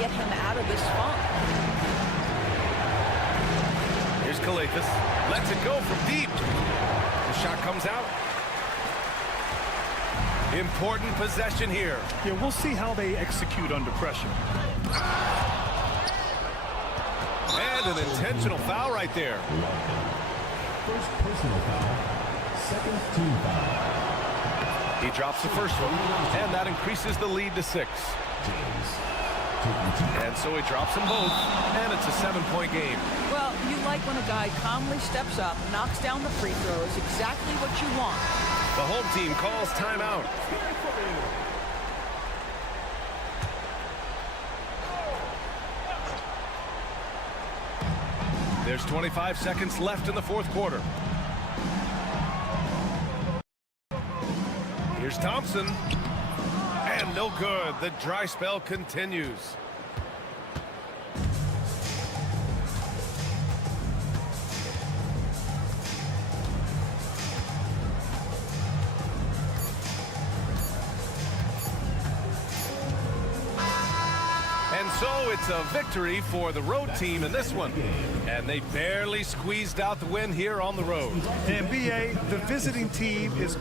get him out of this funk. Here's Efes. Lets it go from deep. The shot comes out. Important possession here. Yeah, we'll see how they execute under pressure. And an intentional foul right there. First personal foul. Second team foul. He drops the first one, and that increases the lead to 6. And so he drops them both, and it's a 7-point game. Well, you like when a guy calmly steps up, knocks down the free throws, exactly what you want. The home team calls timeout. There's 25 seconds left in the fourth quarter. Here's Thompson. And no good. The dry spell continues. And so it's a victory for the road team in this one. And they barely squeezed out the win here on the road. And BA, the visiting team is...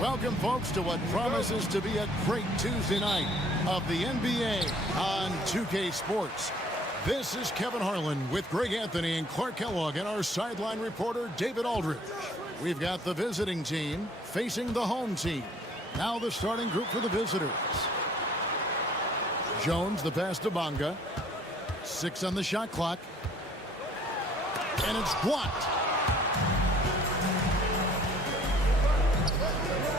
Welcome, folks, to what promises to be a great Tuesday night of the NBA on 2K Sports. This is Kevin Harlan with Greg Anthony and Clark Kellogg and our sideline reporter, David Aldridge. We've got the visiting team facing the home team. Now the starting group for the visitors. Jones, the pass to Bonga. 6 on the shot clock. And it's blocked.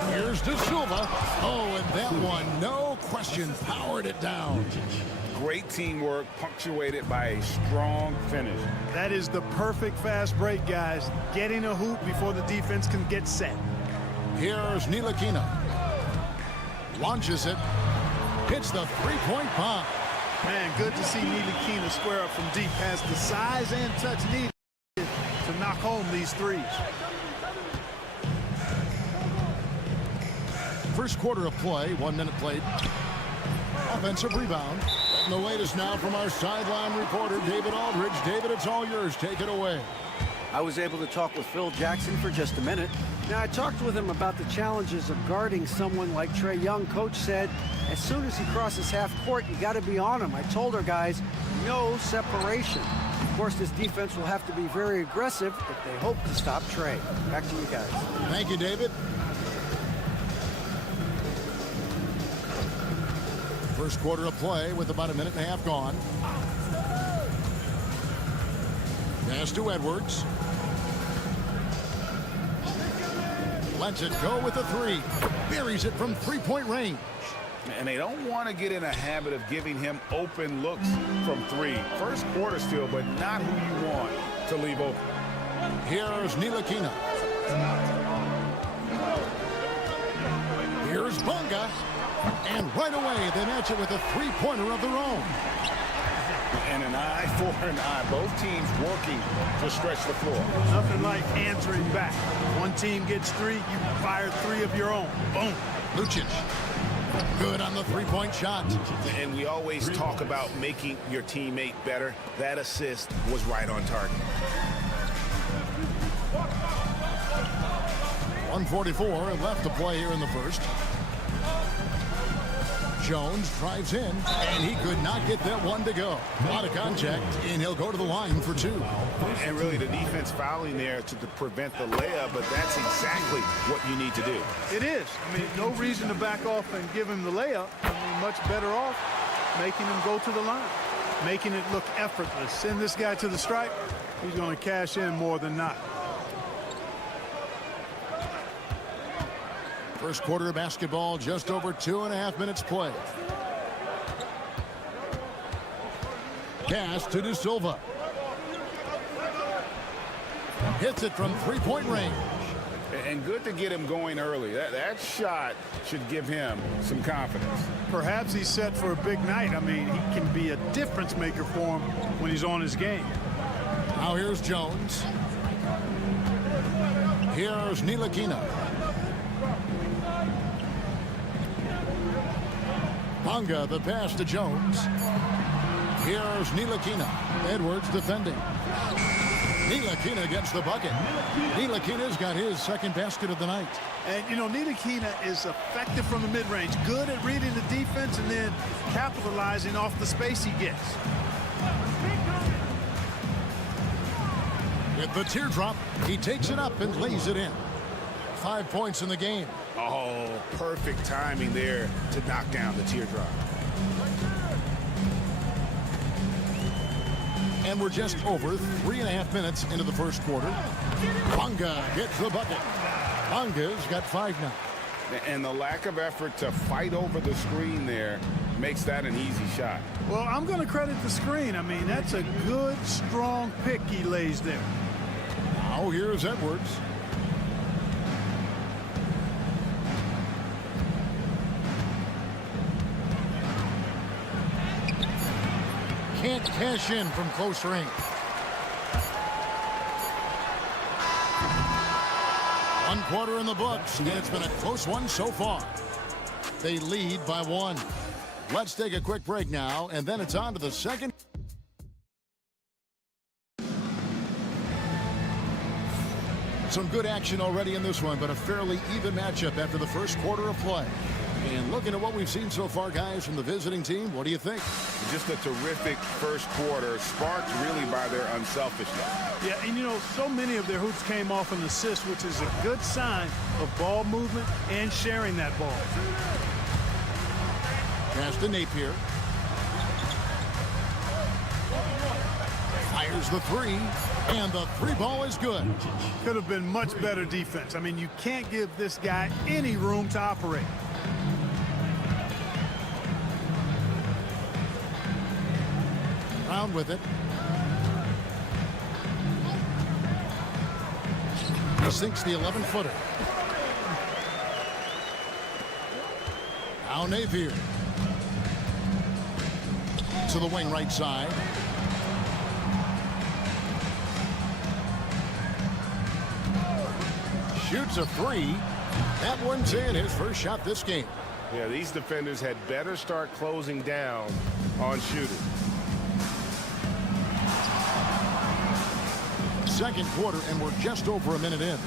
Here's De Silva. Oh, and that one, no question, powered it down. Great teamwork, punctuated by a strong finish. That is the perfect fast break, guys. Getting a hoop before the defense can get set. Here's Ntilikina. Launches it. Hits the three-point bomb. Man, good to see Ntilikina square up from deep. Has the size and touch needed to knock home these threes. First quarter of play, 1 minute played. Offensive rebound. And the latest now from our sideline reporter, David Aldridge. David, it's all yours. Take it away. I was able to talk with Phil Jackson for just a minute. Now, I talked with him about the challenges of guarding someone like Trae Young. Coach said, as soon as he crosses half court, you got to be on him. I told our guys, no separation. Of course, this defense will have to be very aggressive if they hope to stop Trae. Back to you guys. Thank you, David. First quarter of play with about 1.5 minutes gone. Pass to Edwards. Lets it go with a three. Buries it from three-point range. And they don't want to get in a habit of giving him open looks from three. First quarter still, but not who you want to leave open. Here's Ntilikina. Here's Bonga. And right away, they match it with a three-pointer of their own. And an eye for an eye. Both teams working to stretch the floor. Nothing like answering back. One team gets three, you fire three of your own. Boom. Lucic. Good on the three-point shot. And we always talk about making your teammate better. That assist was right on target. 1:44 left to play here in the first. Jones drives in, and he could not get that one to go. A lot of contact, and he'll go to the line for 2. And really, the defense fouling there to prevent the layup, but that's exactly what you need to do. It is. I mean, no reason to back off and give him the layup. I mean, much better off making him go to the line, making it look effortless. Send this guy to the stripe. He's going to cash in more than not. First quarter of basketball, just over 2.5 minutes play. Pass to De Silva. Hits it from three-point range. And good to get him going early. That shot should give him some confidence. Perhaps he's set for a big night. I mean, he can be a difference maker for him when he's on his game. Now here's Jones. Here's Ntilikina. Bonga, the pass to Jones. Here's Ntilikina. Edwards defending. Ntilikina gets the bucket. Ntilikina's got his second basket of the night. And, you know, Ntilikina is effective from the mid-range, good at reading the defense and then capitalizing off the space he gets. With the teardrop, he takes it up and lays it in. 5 points in the game. Oh, perfect timing there to knock down the teardrop. And we're just over 3.5 minutes into the first quarter. Bonga gets the bucket. Bonga's got 5 now. And the lack of effort to fight over the screen there makes that an easy shot. Well, I'm going to credit the screen. I mean, that's a good, strong pick he lays there. Now here's Edwards. Can't cash in from close range. One quarter in the books, and it's been a close one so far. They lead by 1. Let's take a quick break now, and then it's on to the second. Some good action already in this one, but a fairly even matchup after the first quarter of play. And looking at what we've seen so far, guys, from the visiting team, what do you think? Just a terrific first quarter, sparked really by their unselfishness. Yeah, and you know, so many of their hoops came off an assist, which is a good sign of ball movement and sharing that ball. Pass to Napier. Fires the 3, and the 3 ball is good. Could have been much better defense. I mean, you can't give this guy any room to operate. Brown with it. He sinks the 11-footer. Now Napier. To the wing right side. Shoots a 3. That one's in, his first shot this game. Yeah, these defenders had better start closing down on shooting. Second quarter, and we're just over a minute in.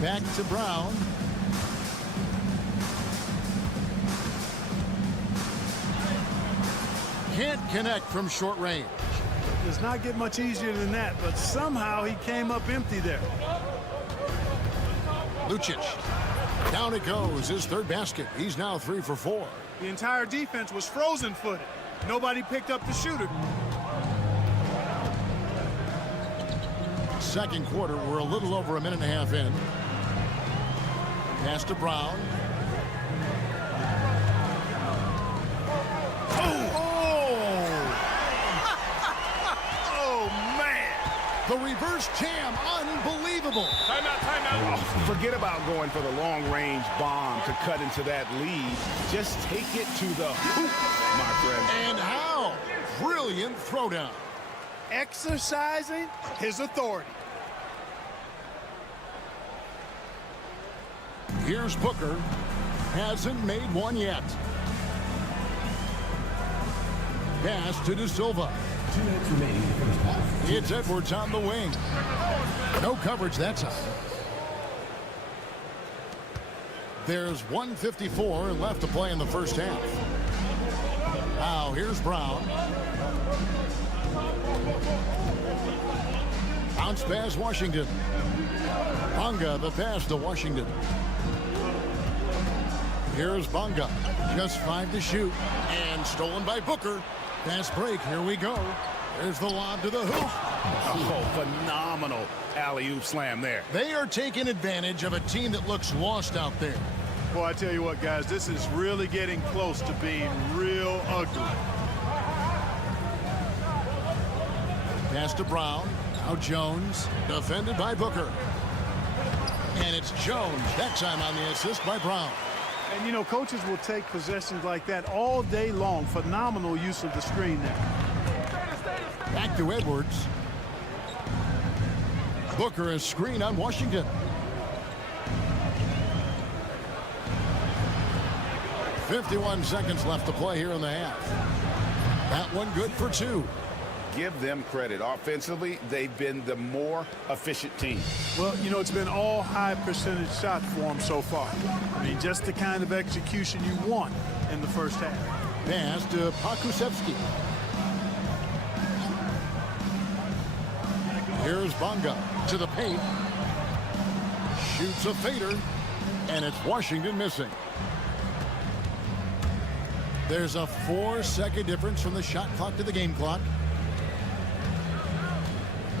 Back to Brown. Can't connect from short range. Does not get much easier than that, but somehow he came up empty there. Lucic. Down it goes, his third basket. He's now 3 for 4. The entire defense was frozen-footed. Nobody picked up the shooter. Second quarter, we're a little over a minute and a half in. Pass to Brown. Oh, man. The reverse jam, unbelievable. Timeout. Oh, forget about going for the long-range bomb to cut into that lead. Just take it to the hoop, my friend. And how? Brilliant throwdown. Exercising his authority. Here's Booker. Hasn't made one yet. Pass to De Silva. 2 minutes remaining in the first half. It's Edwards on the wing. No coverage that time. There's 1:54 left to play in the first half. Now here's Brown. Bounce pass, Washington. Bonga, the pass to Washington. Here's Bonga. Just 5 to shoot. And stolen by Booker. Fast break. Here we go. There's the lob to the hoop. Oh, phenomenal alley-oop slam there. They are taking advantage of a team that looks lost out there. Boy, I tell you what, guys, this is really getting close to being real ugly. Pass to Brown. Now Jones. Defended by Booker. And it's Jones. That time on the assist by Brown. And, you know, coaches will take possessions like that all day long. Phenomenal use of the screen there. Back to Edwards. Booker is screen on Washington. 51 seconds left to play here in the half. That one good for 2. Give them credit. Offensively, they've been the more efficient team. Well, you know, it's been all high percentage shots for them so far. I mean, just the kind of execution you want in the first half. Pass to Pakusevsky. Here's Bonga to the paint. Shoots a fader. And it's Washington missing. There's a 4-second difference from the shot clock to the game clock.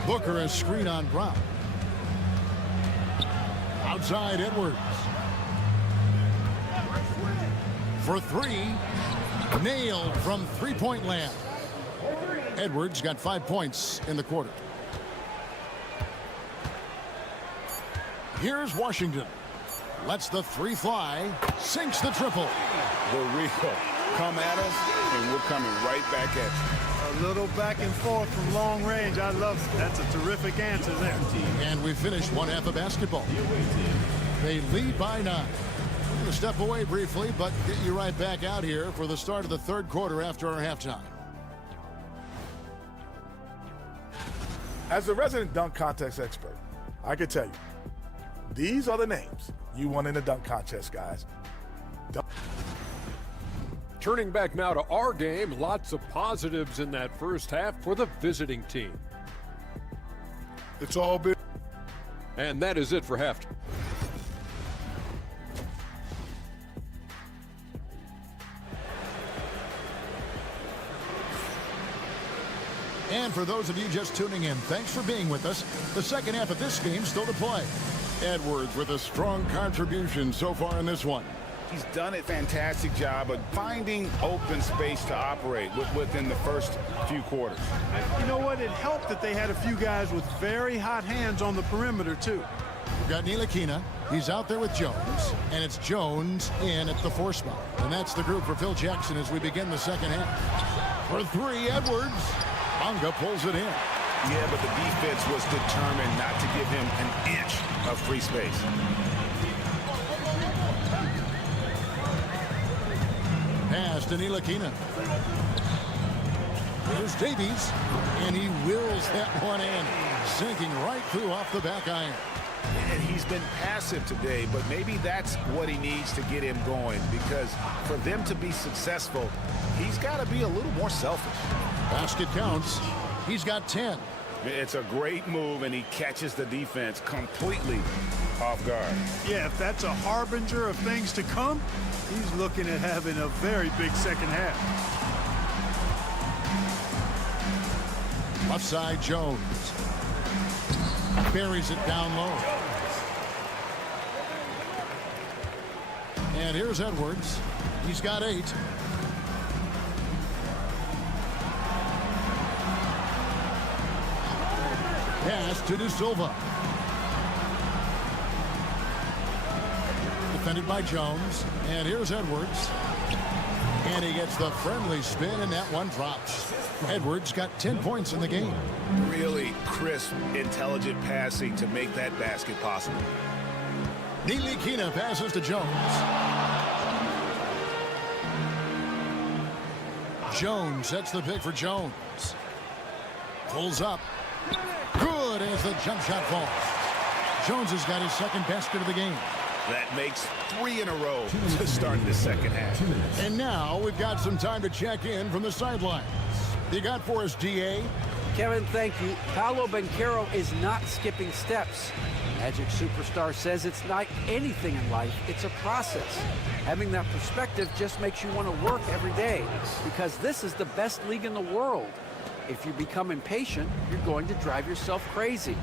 Booker is screen on Brown. Outside Edwards. For 3. Nailed from three-point land. Edwards got 5 points in the quarter. Here's Washington. Lets the 3 fly. Sinks the triple. The real come at us, and we're coming right back at you. A little back and forth from long range. I love it. That's a terrific answer there. And we finished one half of basketball. They lead by 9. I'm going to step away briefly, but get you right back out here for the start of the third quarter after our halftime. As a resident dunk contest expert, I can tell you, these are the names you want in the dunk contest, guys. Turning back now to our game, lots of positives in that first half for the visiting team. It's all been. And that is it for halftime. And for those of you just tuning in, thanks for being with us. The second half of this game still to play. Edwards with a strong contribution so far in this one. He's done a fantastic job of finding open space to operate within the first few quarters. And you know what? It helped that they had a few guys with very hot hands on the perimeter, too. We've got Ntilikina. He's out there with Jones. And it's Jones in at the 4 spot. And that's the group for Phil Jackson as we begin the second half. For 3, Edwards. Bonga pulls it in. Yeah, but the defense was determined not to give him an inch of free space. Pass to Ntilikina. Here's Davies, and he wills that one in, sinking right through off the back iron. And he's been passive today, but maybe that's what he needs to get him going, because for them to be successful, he's got to be a little more selfish. Basket counts. He's got 10. It's a great move, and he catches the defense completely off guard. Yeah, if that's a harbinger of things to come, he's looking at having a very big second half. Left side, Jones. Buries it down low. And here's Edwards. He's got 8. Pass to De Silva. Defended by Jones. And here's Edwards. And he gets the friendly spin, and that one drops. Edwards got 10 points in the game. Really crisp, intelligent passing to make that basket possible. Ntilikina passes to Jones. Jones sets the pick for Jones. Pulls up. Good as the jump shot falls. Jones has got his second basket of the game. That makes 3 in a row to start the second half. And now we've got some time to check in from the sidelines. You got for us, DA? Kevin, thank you. Paolo Banchero is not skipping steps. Magic Superstar says it's not anything in life, it's a process. Having that perspective just makes you want to work every day because this is the best league in the world. If you become impatient, you're going to drive yourself crazy.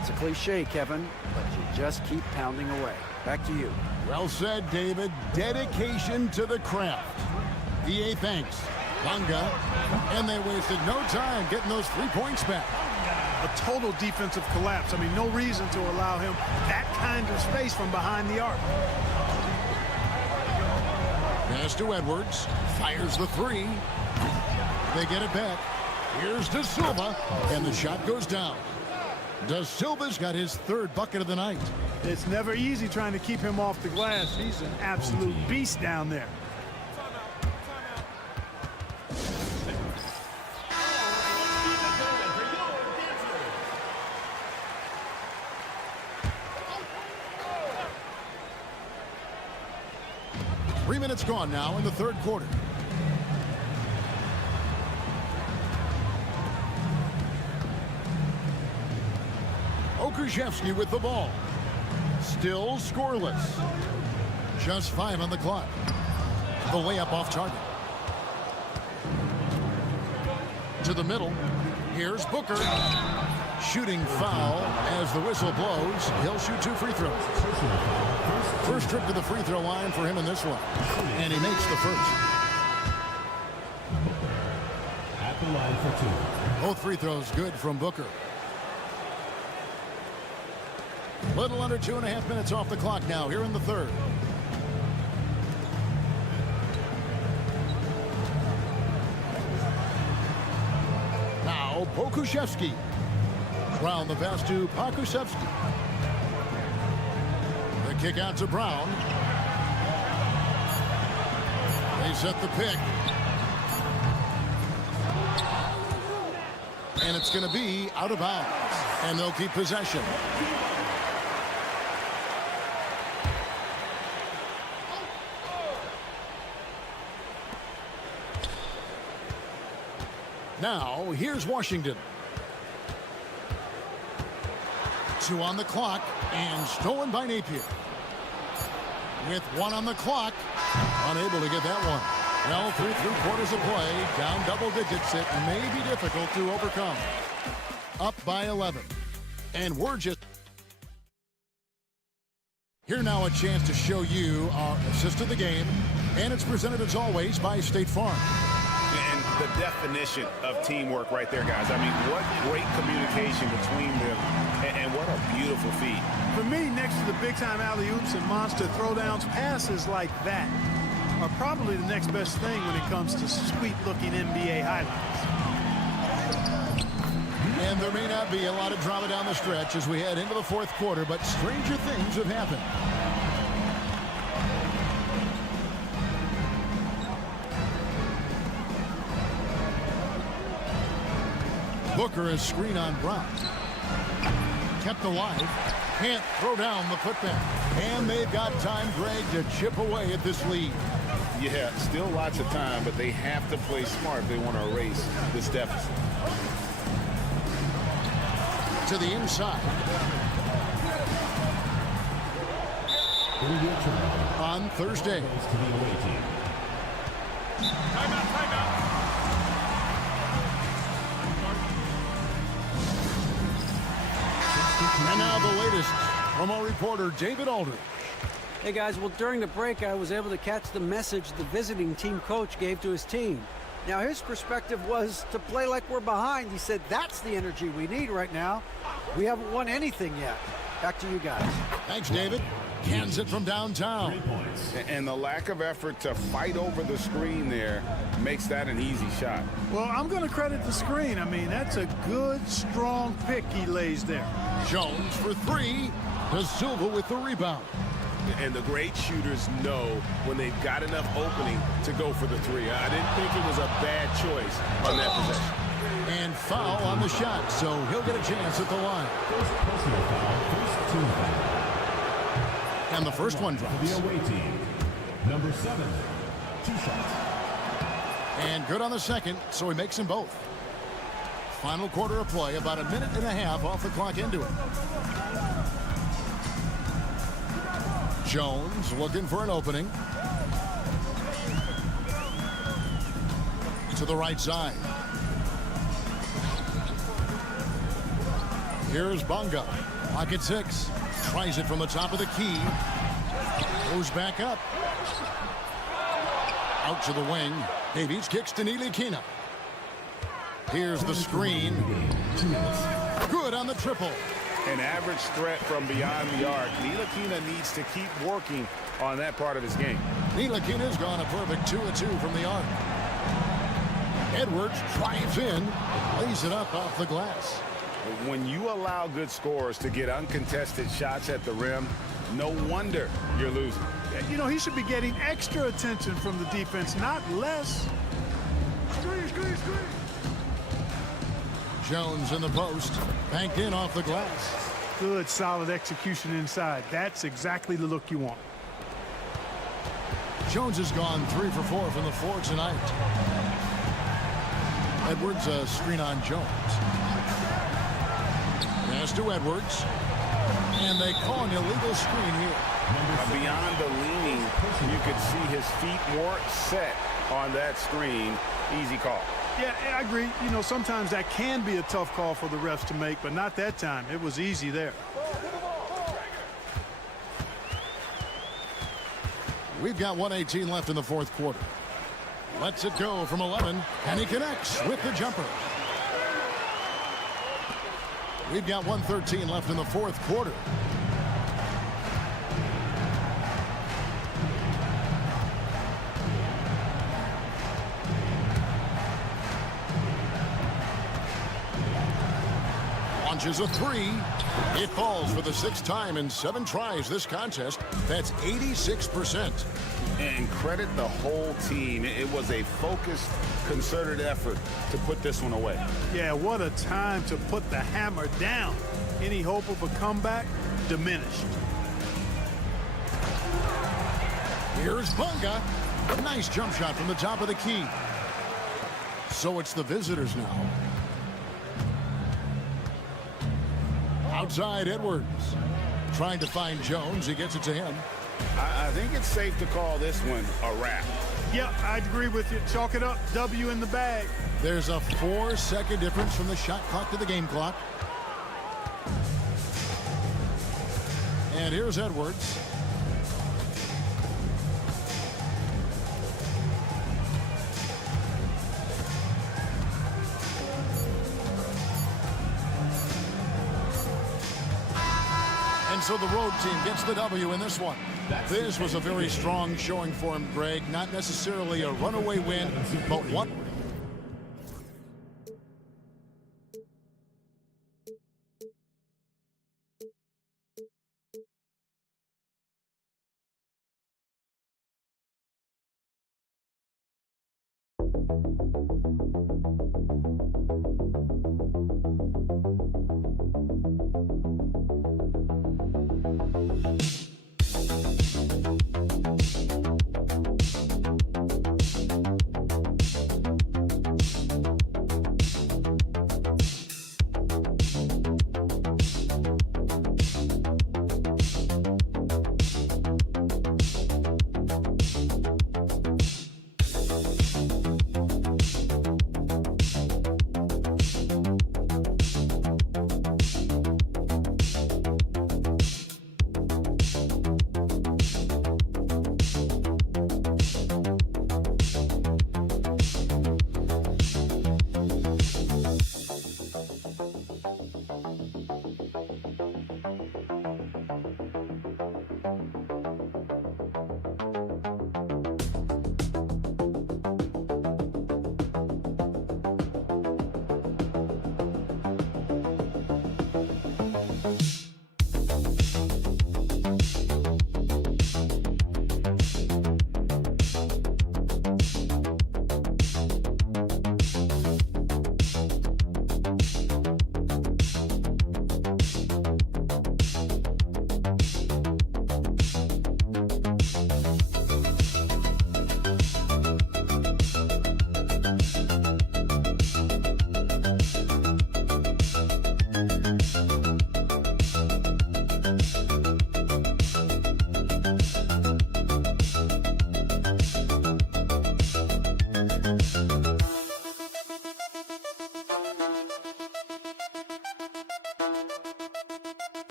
It's a cliche, Kevin, but you just keep pounding away. Back to you. Well said, David. Dedication to the craft. EA thanks. Lunga. And they wasted no time getting those 3 points back. A total defensive collapse. I mean, no reason to allow him that kind of space from behind the arc. Pass to Edwards. Fires the 3. They get it back. Here's De Silva. And the shot goes down. De Silva's got his 3rd bucket of the night. It's never easy trying to keep him off the glass. He's an absolute beast down there. Three minutes gone now in the 3rd quarter. Okushevsky with the ball. Still scoreless. Just 5 on the clock. The layup off target. To the middle. Here's Booker. Shooting foul as the whistle blows. He'll shoot 2 free throws. First trip to the free throw line for him in this one. And he makes the first. At the line for 2. Both free throws good from Booker. Little under 2.5 minutes off the clock now here in the 3rd. Now Pokusevski. Brown the pass to Pokusevski. The kick out to Brown. They set the pick. And it's going to be out of bounds. And they'll keep possession. Now, here's Washington. 2 on the clock, and stolen by Napier. With 1 on the clock, unable to get that one. Well, through 3/4 of play, down double digits, it may be difficult to overcome. Up by 11. And we're just... Here now a chance to show you our assist of the game, and it's presented as always by State Farm. And the definition of teamwork right there, guys. I mean, what great communication between them, and what a beautiful feat. For me, next to the big-time alley-oops and monster throwdowns, passes like that are probably the next best thing when it comes to sweet-looking NBA highlights. And there may not be a lot of drama down the stretch as we head into the 4th quarter, but stranger things have happened. Booker is screen on Brown. Kept alive. Can't throw down the putback. And they've got time, Greg, to chip away at this lead. Yeah, still lots of time, but they have to play smart if they want to erase this deficit. To the inside. On Thursday. Timeout. And now the latest from our reporter, David Aldridge. Hey guys, well during the break I was able to catch the message the visiting team coach gave to his team. Now his perspective was to play like we're behind. He said that's the energy we need right now. We haven't won anything yet. Back to you guys. Thanks, David. Cans it from downtown. And the lack of effort to fight over the screen there makes that an easy shot. Well, I'm going to credit the screen. I mean, that's a good, strong pick he lays there. Jones for 3. De Silva with the rebound. And the great shooters know when they've got enough opening to go for the 3. I didn't think it was a bad choice on that possession. And foul on the shot, so he'll get a chance at the line. And the first one For the drops. away team, number 7, 2 shots. And good on the second, so he makes them both. Final quarter of play, about a minute and a half off the clock into it. Jones looking for an opening. To the right side. Here's Bonga. Pocket 6. Tries it from the top of the key. Goes back up. Out to the wing. Davies kicks to Ntilikina. Here's the screen. Good on the triple. An average threat from beyond the arc. Ntilikina needs to keep working on that part of his game. Ntilikina's gone a perfect 2 of 2 from the arc. Edwards drives in, lays it up off the glass. When you allow good scorers to get uncontested shots at the rim, no wonder you're losing. You know, he should be getting extra attention from the defense, not less. Jones in the post, banked in off the glass. Good, solid execution inside. That's exactly the look you want. Jones has gone 3 for 4 from the floor tonight. Edwards, a screen on Jones. Pass to Edwards. And they call an illegal screen here. Beyond the leaning, you could see his feet weren't set on that screen. Easy call. Yeah, I agree. You know, sometimes that can be a tough call for the refs to make, but not that time. It was easy there. We've got 1:18 left in the fourth quarter. Lets it go from 11, and he connects with the jumper. We've got 1:13 left in the fourth quarter. Launches a 3. It falls for the 6th time in 7 tries this contest. That's 86%. And credit the whole team. It was a focused, concerted effort to put this one away. Yeah, what a time to put the hammer down. Any hope of a comeback diminished. Here's Bonga. A nice jump shot from the top of the key. So it's the visitors now. Outside Edwards. Trying to find Jones. He gets it to him. I think it's safe to call this one a wrap. Yeah, I'd agree with you. Chalk it up. W in the bag. There's a 4-second difference from the shot clock to the game clock. And here's Edwards. And so the road team gets the W in this one. This was a very strong showing for him, Greg. Not necessarily a runaway win, but one.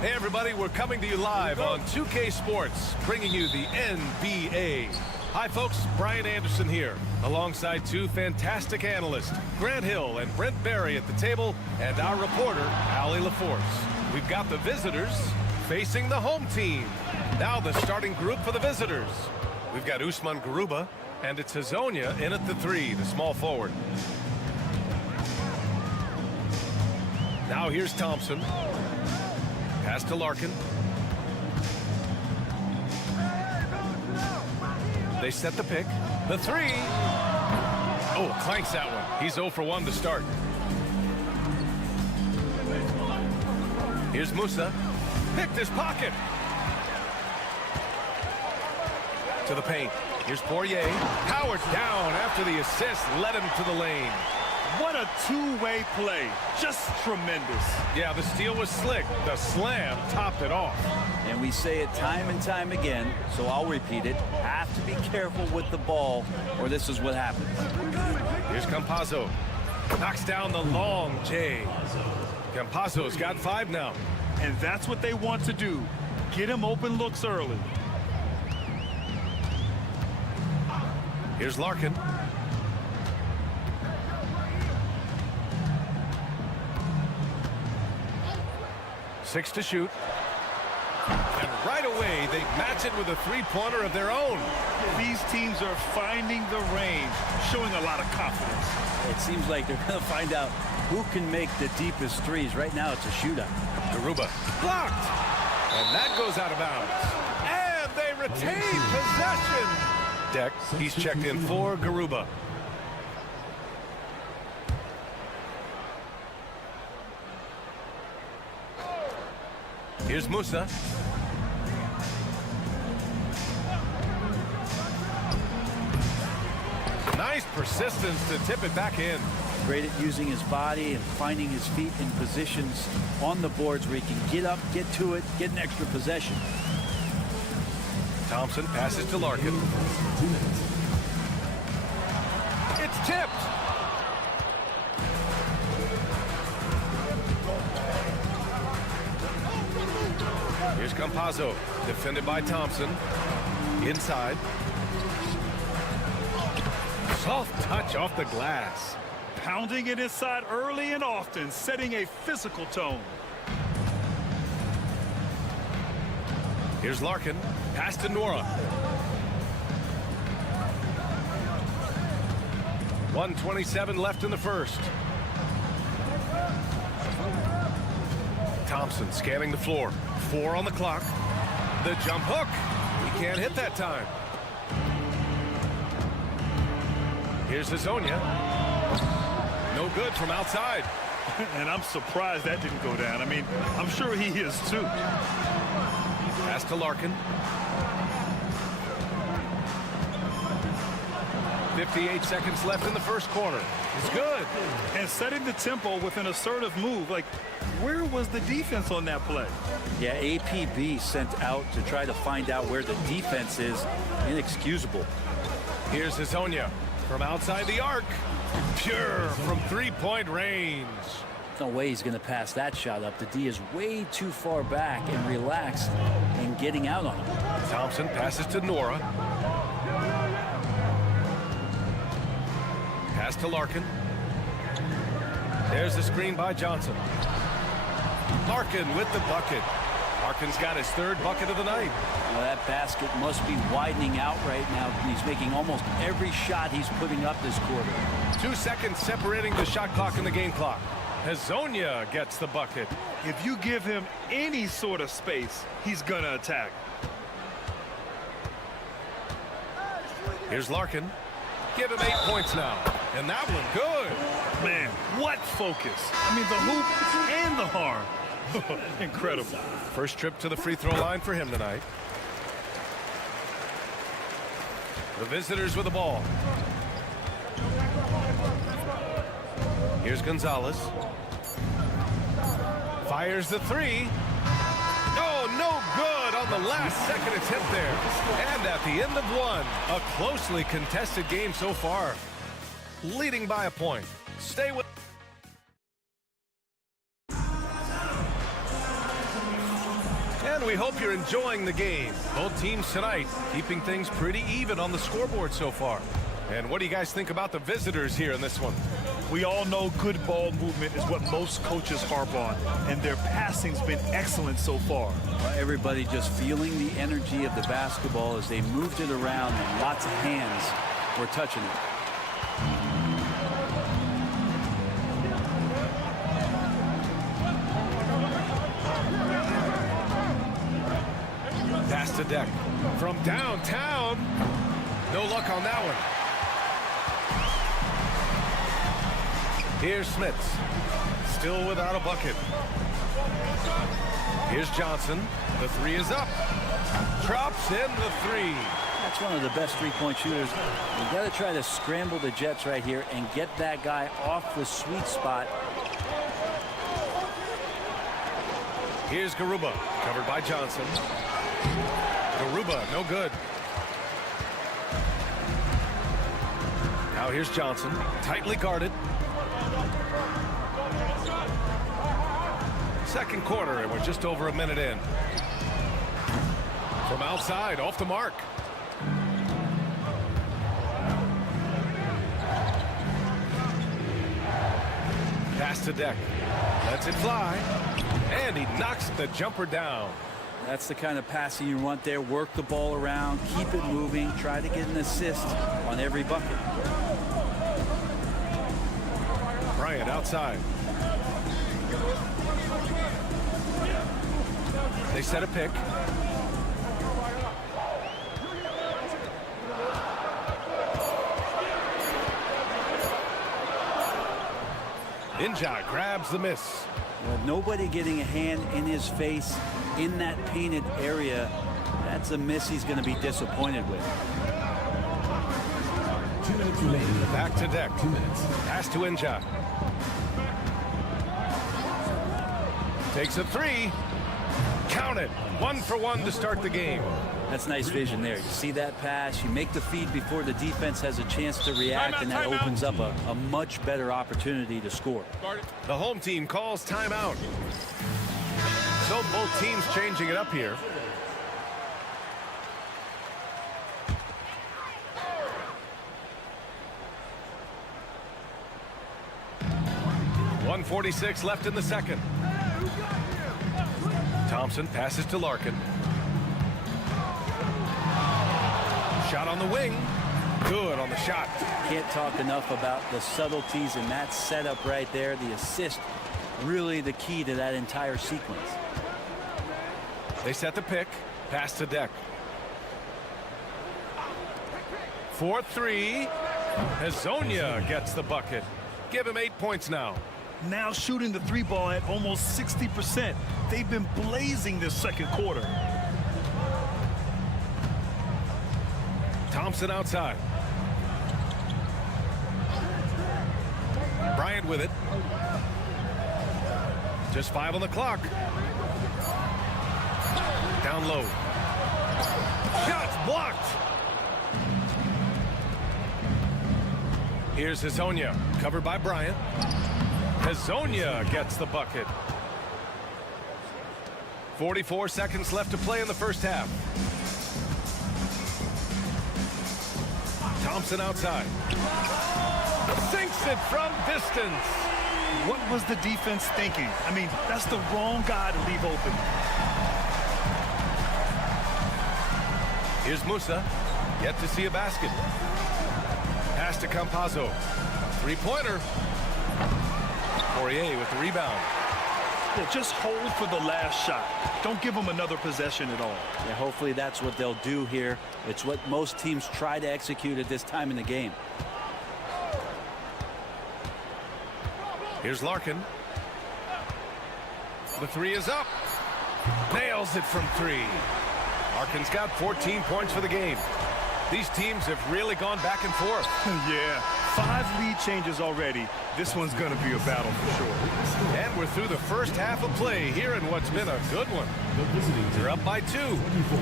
Hey everybody, we're coming to you live on 2K Sports, bringing you the NBA. Hi folks, Brian Anderson here, alongside two fantastic analysts, Grant Hill and Brent Barry at the table, and our reporter, Allie LaForce. We've got the visitors facing the home team. Now the starting group for the visitors. We've got Usman Garuba, and it's Hazonia in at the 3, the small forward. Now here's Thompson. Pass to Larkin. They set the pick. The 3. Oh, clanks that one. He's 0 for 1 to start. Here's Musa. Picked his pocket. To the paint. Here's Poirier. Powered down after the assist led him to the lane. What a two-way play. Just tremendous. Yeah, the steal was slick. The slam topped it off. And we say it time and time again, so I'll repeat it. Have to be careful with the ball, or this is what happens. Here's Campazzo. Knocks down the long J. Campazzo's got 5 now. And that's what they want to do. Get him open looks early. Here's Larkin. Six to shoot. And right away, they match it with a three-pointer of their own. These teams are finding the range, showing a lot of confidence. It seems like they're going to find out who can make the deepest threes. Right now, it's a shootout. Garuba blocked. And that goes out of bounds. And they retain possession. Deck, he's checked in for Garuba. Here's Musa. Nice persistence to tip it back in. Great at using his body and finding his feet in positions on the boards where he can get up, get to it, get an extra possession. Thompson passes to Larkin. It's tipped. Here's Campazzo, defended by Thompson. Inside. Soft touch off the glass. Pounding it inside early and often, setting a physical tone. Here's Larkin. Pass to Nora. 1:27 left in the first. Thompson scanning the floor. 4 on the clock. The jump hook. He can't hit that time. Here's Hazonia. No good from outside. And I'm surprised that didn't go down. I mean, I'm sure he is too. Pass to Larkin. 58 seconds left in the first quarter. It's good. And setting the tempo with an assertive move. Like, where was the defense on that play? Yeah, APB sent out to try to find out where the defense is. Inexcusable. Here's Hazonia from outside the arc. Pure from three-point range. No way he's going to pass that shot up. The D is way too far back and relaxed and getting out on him. Thompson passes to Nora. Pass to Larkin. There's the screen by Johnson. Larkin with the bucket. Larkin's got his 3rd bucket of the night. Well, that basket must be widening out right now. He's making almost every shot he's putting up this quarter. 2 seconds separating the shot clock and the game clock. Hazonia gets the bucket. If you give him any sort of space, he's going to attack. Here's Larkin. Give him 8 points now. And that one good. Man, what focus. I mean, the hoop and the harm. Incredible. First trip to the free throw line for him tonight. The visitors with the ball. Here's Gonzalez. Fires the three. Oh, no good on the last second attempt there. And at the end of one, a closely contested game so far. Leading by a point. Stay with. And we hope you're enjoying the game. Both teams tonight keeping things pretty even on the scoreboard so far. And what do you guys think about the visitors here in this one? We all know good ball movement is what most coaches harp on, and their passing's been excellent so far. Well, everybody just feeling the energy of the basketball as they moved it around, and lots of hands were touching it. Pass to Deck from downtown. No luck on that one. Here's Smits. Still without a bucket. Here's Johnson. The three is up. Drops in the three. That's one of the best three-point shooters. You got to try to scramble the Jets right here and get that guy off the sweet spot. Here's Garuba, covered by Johnson. Garuba, no good. Now here's Johnson, tightly guarded. Second quarter, and we're just over a minute in. From outside, off the mark. Pass to Deck. Lets it fly. And he knocks the jumper down. That's the kind of passing you want there. Work the ball around, keep it moving, try to get an assist on every bucket. Bryant outside. They set a pick. Inja grabs the miss. Well, nobody getting a hand in his face in that painted area. That's a miss he's going to be disappointed with. 2 minutes remaining. Back to Deck. 2 minutes. Pass to Inja. Takes a three. Count it. 1 for 1 to start the game. That's nice vision there. You see that pass, you make the feed before the defense has a chance to react, and that opens up a much better opportunity to score. The home team calls timeout. So both teams changing it up here. .146 left in the second. Thompson passes to Larkin. Shot on the wing. Good on the shot. Can't talk enough about the subtleties in that setup right there. The assist, really the key to that entire sequence. They set the pick. Pass to Deck. 4-3. Hezonja gets the bucket. Give him 8 points now. Now shooting the three ball at almost 60%. They've been blazing this second quarter. Thompson outside. Bryant with it. Just 5 on the clock. Down low. Shots blocked. Here's Hezonja, covered by Bryant. Hezonja gets the bucket. 44 seconds left to play in the first half. Thompson outside. Sinks it from distance. What was the defense thinking? I mean, that's the wrong guy to leave open. Here's Musa. Yet to see a basket. Pass to Campazzo. Three-pointer. Poirier with the rebound. Yeah, just hold for the last shot. Don't give them another possession at all. Yeah, hopefully that's what they'll do here. It's what most teams try to execute at this time in the game. Here's Larkin. The three is up. Nails it from three. Larkin's got 14 points for the game. These teams have really gone back and forth. Yeah, 5 lead changes already. This one's going to be a battle for sure. And we're through the first half of play here in what's been a good one. They're up by 2.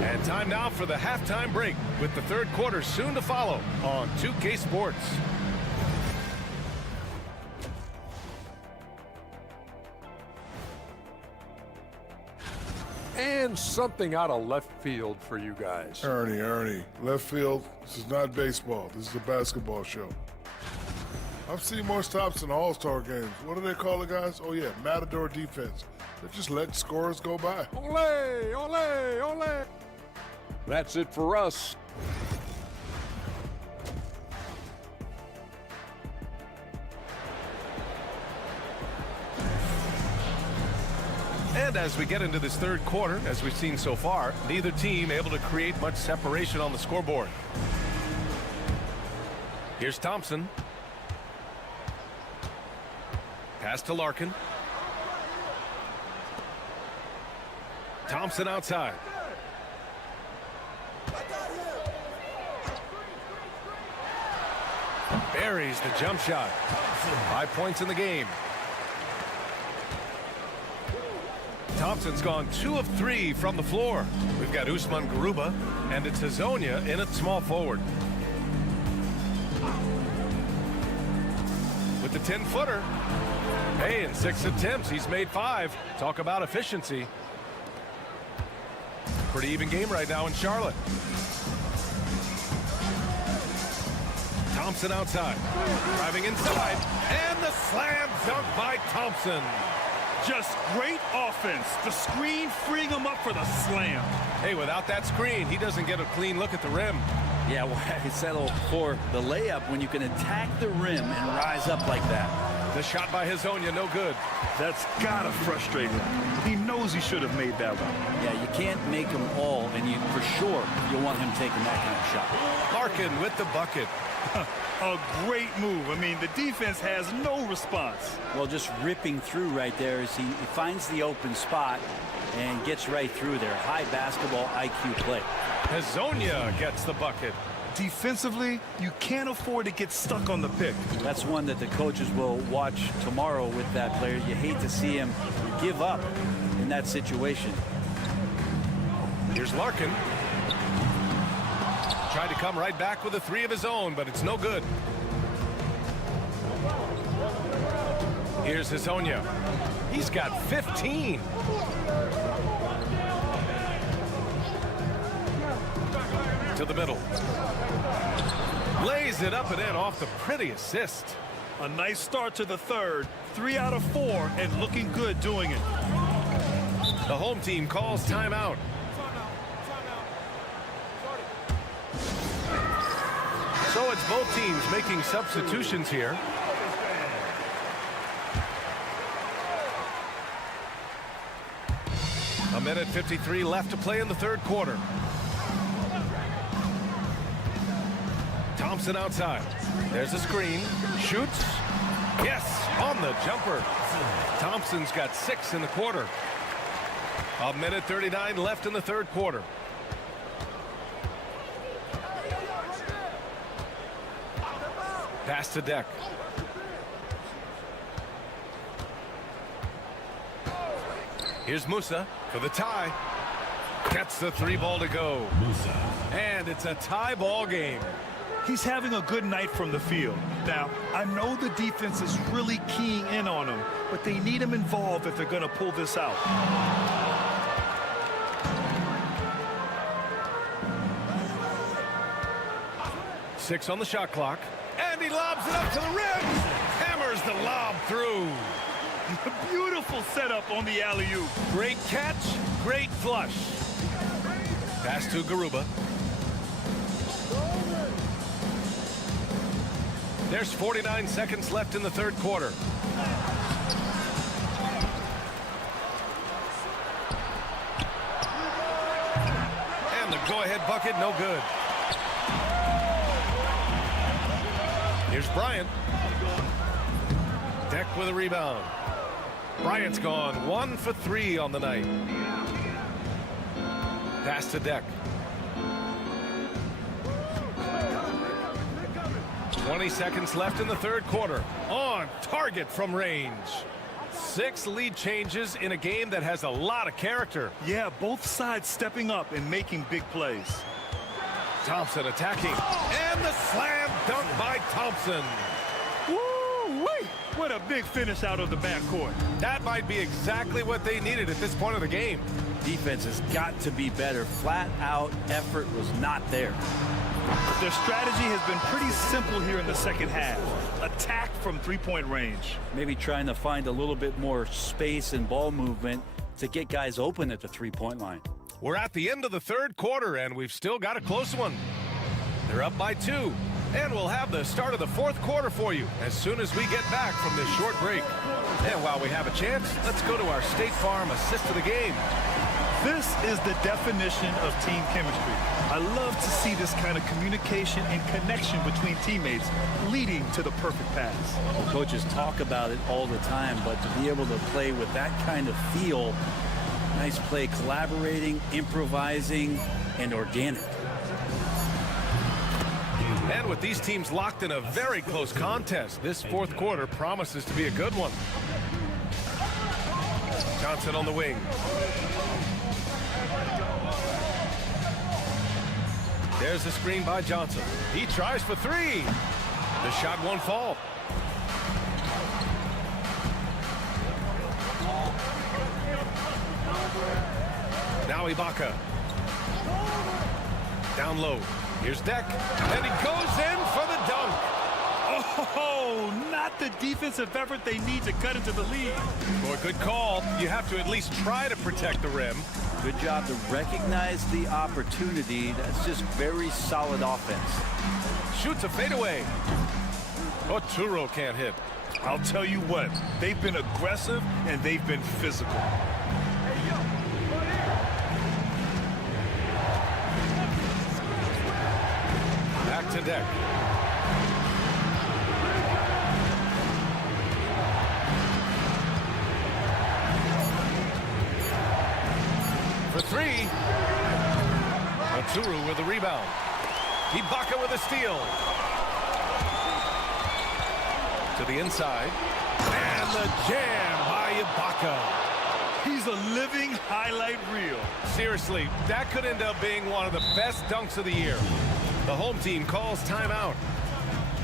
And time now for the halftime break with the third quarter soon to follow on 2K Sports. And something out of left field for you guys. Ernie, left field, this is not baseball. This is a basketball show. I've seen more stops in All-Star games. What do they call the guys? Oh, yeah, Matador defense. They're just letting scores go by. Ole, ole, ole. That's it for us. And as we get into this third quarter, as we've seen so far, neither team able to create much separation on the scoreboard. Here's Thompson. Pass to Larkin. Thompson outside. Buries the jump shot. 5 points in the game. Thompson's gone 2 of 3 from the floor. We've got Usman Garuba, and it's Hezonja in at small forward. With the 10-footer. Hey, in 6 attempts, he's made 5. Talk about efficiency. Pretty even game right now in Charlotte. Thompson outside. Driving inside. And the slam dunk by Thompson. Just great offense. The screen freeing him up for the slam. Hey, without that screen, he doesn't get a clean look at the rim. Yeah, well, I settle for the layup when you can attack the rim and rise up like that. The shot by Hezonja, no good. That's gotta frustrate him. He knows he should have made that one. Yeah, you can't make them all, and you for sure you'll want him taking that kind of shot. Larkin with the bucket. A great move. I mean, the defense has no response. Well, just ripping through right there as he finds the open spot and gets right through there. High basketball IQ play. Hezonja gets the bucket. Defensively, you can't afford to get stuck on the pick. That's one that the coaches will watch tomorrow with that player. You hate to see him give up in that situation. Here's Larkin. Tried to come right back with a 3 of his own, but it's no good. Here's Hezonja. He's got 15. To the middle. Lays it up and in off the pretty assist. A nice start to the third. 3 out of 4 and looking good doing it. The home team calls timeout. So it's both teams making substitutions here. A minute 53 left to play in the third quarter. Thompson outside. There's a screen. Shoots. Yes, on the jumper. Thompson's got 6 in the quarter. A minute 39 left in the third quarter. Pass to Deck. Here's Musa for the tie. Gets the 3 ball to go. And it's a tie ball game. He's having a good night from the field. Now, I know the defense is really keying in on him, but they need him involved if they're going to pull this out. Six on the shot clock. And he lobs it up to the rim. Hammers the lob through. Beautiful setup on the alley-oop. Great catch, great flush. Pass to Garuba. There's 49 seconds left in the third quarter. And the go-ahead bucket, no good. Here's Bryant. Deck with a rebound. Bryant's gone 1 for 3 on the night. Pass to Deck. 20 seconds left in the third quarter. On target from range. 6 lead changes in a game that has a lot of character. Yeah, both sides stepping up and making big plays. Thompson attacking. And the slam dunk by Thompson. Woo-wee! What a big finish out of the backcourt. That might be exactly what they needed at this point of the game. Defense has got to be better. Flat out effort was not there. Their strategy has been pretty simple here in the second half. Attack from three-point range. Maybe trying to find a little bit more space and ball movement to get guys open at the three-point line. We're at the end of the third quarter, and we've still got a close one. They're up by 2, and we'll have the start of the fourth quarter for you as soon as we get back from this short break. And while we have a chance, let's go to our State Farm assist of the game. This is the definition of team chemistry. I love to see this kind of communication and connection between teammates leading to the perfect pass. Well, coaches talk about it all the time, but to be able to play with that kind of feel, nice play, collaborating, improvising, and organic. And with these teams locked in a very close contest, this fourth quarter promises to be a good one. Johnson on the wing. There's the screen by Johnson. He tries for 3. The shot won't fall. Now Ibaka. Down low. Here's Deck. And he goes in for the dunk. Oh, not the defensive effort they need to cut into the lead. Boy, good call. You have to at least try to protect the rim. Good job to recognize the opportunity. That's just very solid offense. Shoots a fadeaway. Oturo can't hit. I'll tell you what, they've been aggressive and they've been physical. Back to Deck. For 3. Oturo with a rebound. Ibaka with a steal. To the inside. And the jam by Ibaka. He's a living highlight reel. Seriously, that could end up being one of the best dunks of the year. The home team calls timeout.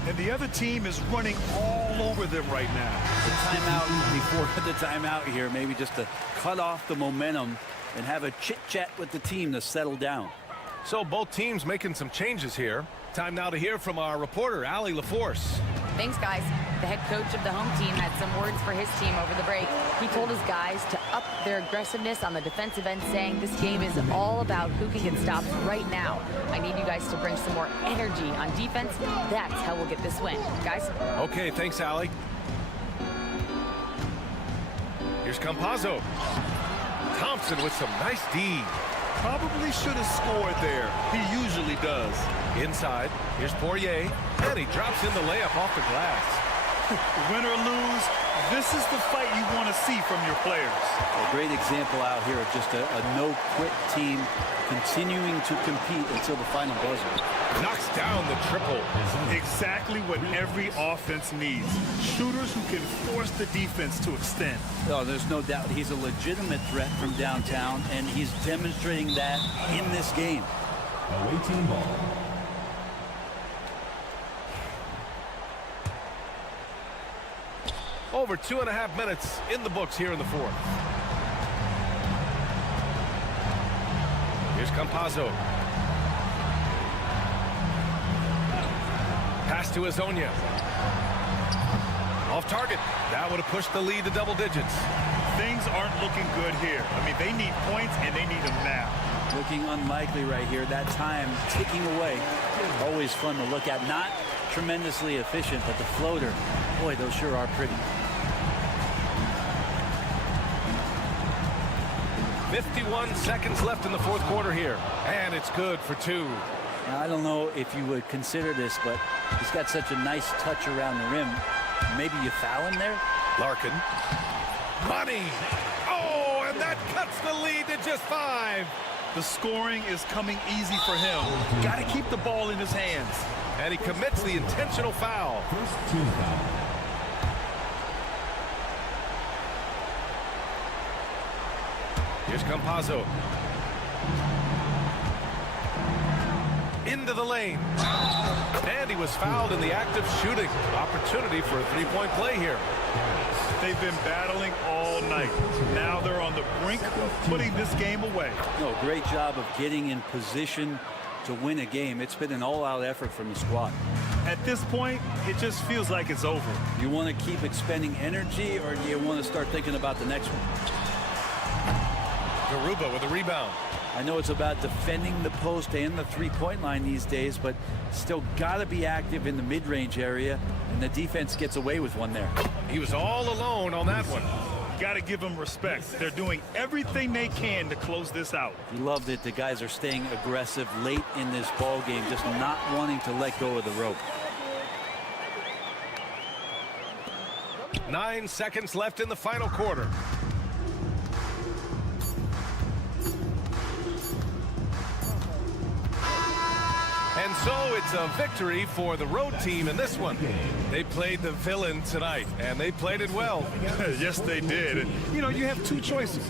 And the other team is running all over them right now. The timeout before the timeout here, maybe just to cut off the momentum and have a chit-chat with the team to settle down. So both teams making some changes here. Time now to hear from our reporter, Allie LaForce. Thanks, guys. The head coach of the home team had some words for his team over the break. He told his guys to up their aggressiveness on the defensive end, saying this game is all about who can get stops right now. I need you guys to bring some more energy on defense. That's how we'll get this win. Guys? Okay, thanks, Allie. Here's Campazzo. Thompson with some nice D. Probably should have scored there. He usually does. Inside, here's Poirier, and he drops in the layup off the glass. Win or lose, this is the fight you want to see from your players. A great example out here of just a no-quit team continuing to compete until the final buzzer. Knocks down the triple. Exactly what every offense needs. Shooters who can force the defense to extend. No, there's no doubt he's a legitimate threat from downtown, and he's demonstrating that in this game. Away team ball. Over 2.5 minutes in the books here in the fourth. Here's Campazzo. Pass to Azonia. Off target. That would have pushed the lead to double digits. Things aren't looking good here. I mean, they need points, and they need them now. Looking unlikely right here. That time ticking away. Always fun to look at. Not tremendously efficient, but the floater, boy, those sure are pretty. 51 seconds left in the fourth quarter here. And it's good for 2. Now, I don't know if you would consider this, but he's got such a nice touch around the rim. Maybe you foul him there? Larkin. Money. Oh, and that cuts the lead to just 5. The scoring is coming easy for him. Got to keep the ball in his hands. And he commits the intentional foul. First team foul. Here's Campazzo. Into the lane. And he was fouled in the act of shooting. Opportunity for a three-point play here. They've been battling all night. Now they're on the brink of putting this game away. No, great job of getting in position to win a game. It's been an all-out effort from the squad. At this point, it just feels like it's over. You want to keep expending energy, or do you want to start thinking about the next one? Garuba with a rebound. I know it's about defending the post and the three-point line these days, but still got to be active in the mid-range area, and the defense gets away with one there. He was all alone on that one. Got to give them respect. They're doing everything they can to close this out. You love that the guys are staying aggressive late in this ball game, just not wanting to let go of the rope. 9 seconds left in the final quarter. And so it's a victory for the road team in this one. They played the villain tonight, and they played it well. Yes, they did. And, you know, you have two choices.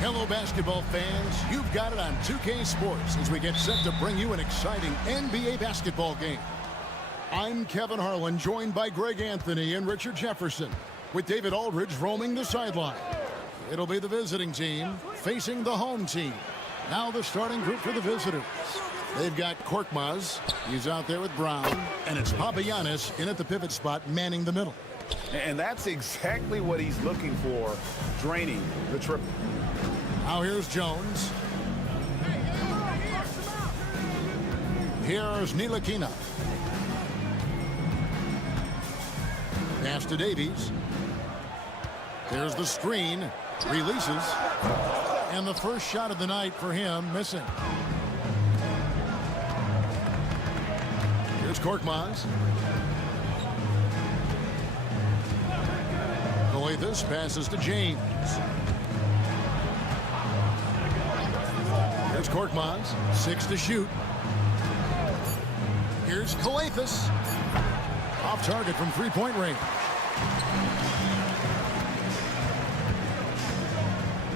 Hello, basketball fans. You've got it on 2K Sports as we get set to bring you an exciting NBA basketball game. I'm Kevin Harlan, joined by Greg Anthony and Richard Jefferson, with David Aldridge roaming the sideline. It'll be the visiting team facing the home team. Now the starting group for the visitors. They've got Korkmaz. He's out there with Brown. And it's Papagiannis in at the pivot spot, manning the middle. And that's exactly what he's looking for, draining the triple. Now here's Jones. Here's Ntilikina. Pass to Davies. There's the screen. Releases. And the first shot of the night for him, missing. Here's Korkmaz. This passes to James. Here's Korkmaz. 6 to shoot. Here's Calathes. Off target from three-point range.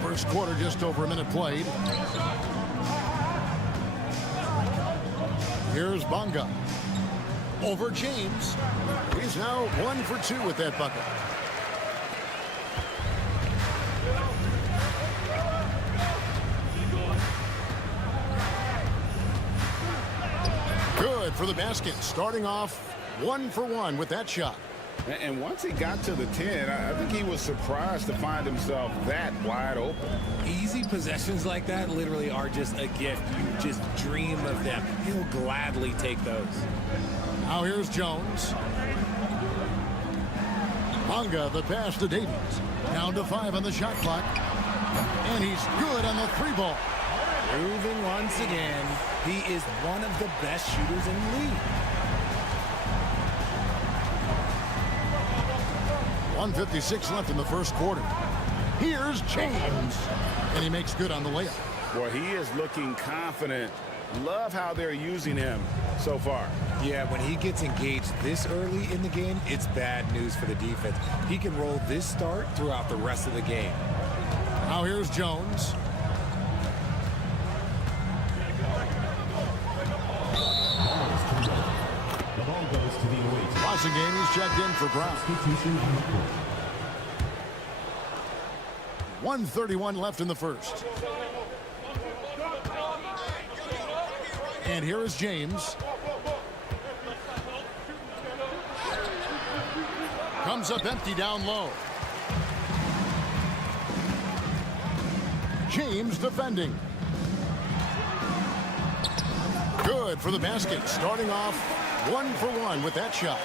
First quarter, just over a minute played. Here's Bonga. Over James. He's now 1 for 2 with that bucket. Good for the basket. Starting off 1 for 1 with that shot. And once he got to the 10, I think he was surprised to find himself that wide open. Easy possessions like that literally are just a gift. You just dream of them. He'll gladly take those. Now here's Jones. Bonga, the pass to Davies. Down to 5 on the shot clock. And he's good on the 3-ball. Proving once again, he is one of the best shooters in the league. 1:56 left in the first quarter. Here's James. And he makes good on the layup. Boy, he is looking confident. Love how they're using him so far. Yeah, when he gets engaged this early in the game, it's bad news for the defense. He can roll this start throughout the rest of the game. Now here's Jones. The ball goes to the away. Passing game, he's checked in for Brown. 1:31 left in the first. And here is James. Comes up empty down low. James defending. Good for the basket. Starting off 1 for 1 with that shot.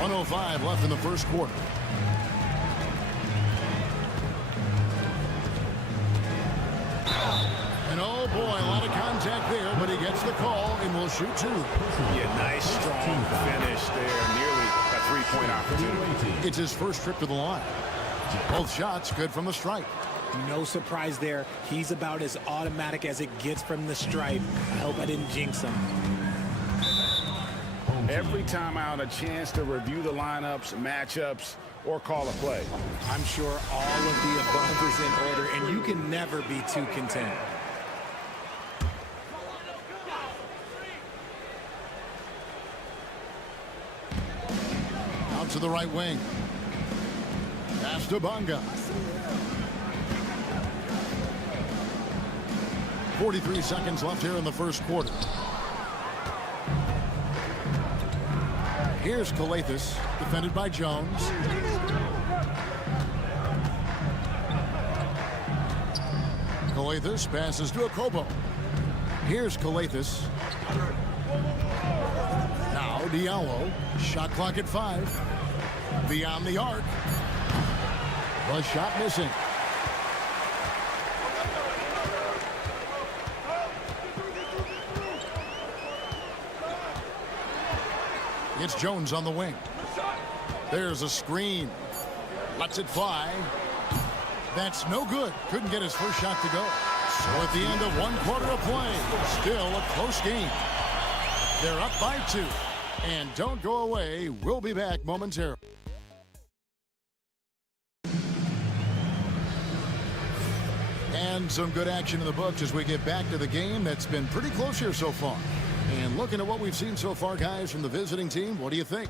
1:05 left in the first quarter. And oh boy, a lot of contact there, but he gets the call and will shoot 2. Yeah, nice strong finish there. Nearly a 3-point opportunity. It's his first trip to the line. Both shots good from the stripe. No surprise there. He's about as automatic as it gets from the stripe. I hope I didn't jinx him. Every time out, a chance to review the lineups, matchups, or call a play. I'm sure all of the above is in order, and you can never be too content. Out to the right wing. Pass to Bonga. 43 seconds left here in the first quarter. Here's Calathes, defended by Jones. Calathes passes to Okobo. Here's Calathes. Now Diallo. Shot clock at 5. Beyond the arc. The shot missing. It's Jones on the wing. There's a screen. Lets it fly. That's no good. Couldn't get his first shot to go. So at the end of 1 quarter of play, still a close game. They're up by 2. And don't go away. We'll be back momentarily. And some good action in the books as we get back to the game that's been pretty close here so far. And looking at what we've seen so far, guys, from the visiting team, what do you think?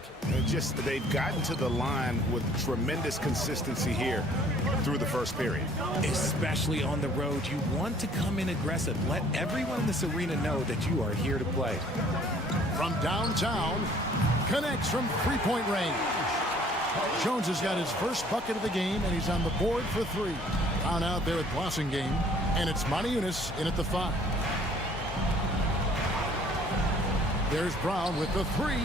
They've gotten to the line with tremendous consistency here through the first period. Especially on the road, you want to come in aggressive. Let everyone in this arena know that you are here to play. From downtown, connects from three-point range. Jones has got his first bucket of the game, and he's on the board for 3. Down out there at Blossingame, and it's Montiunas in at the 5. There's Brown with the 3.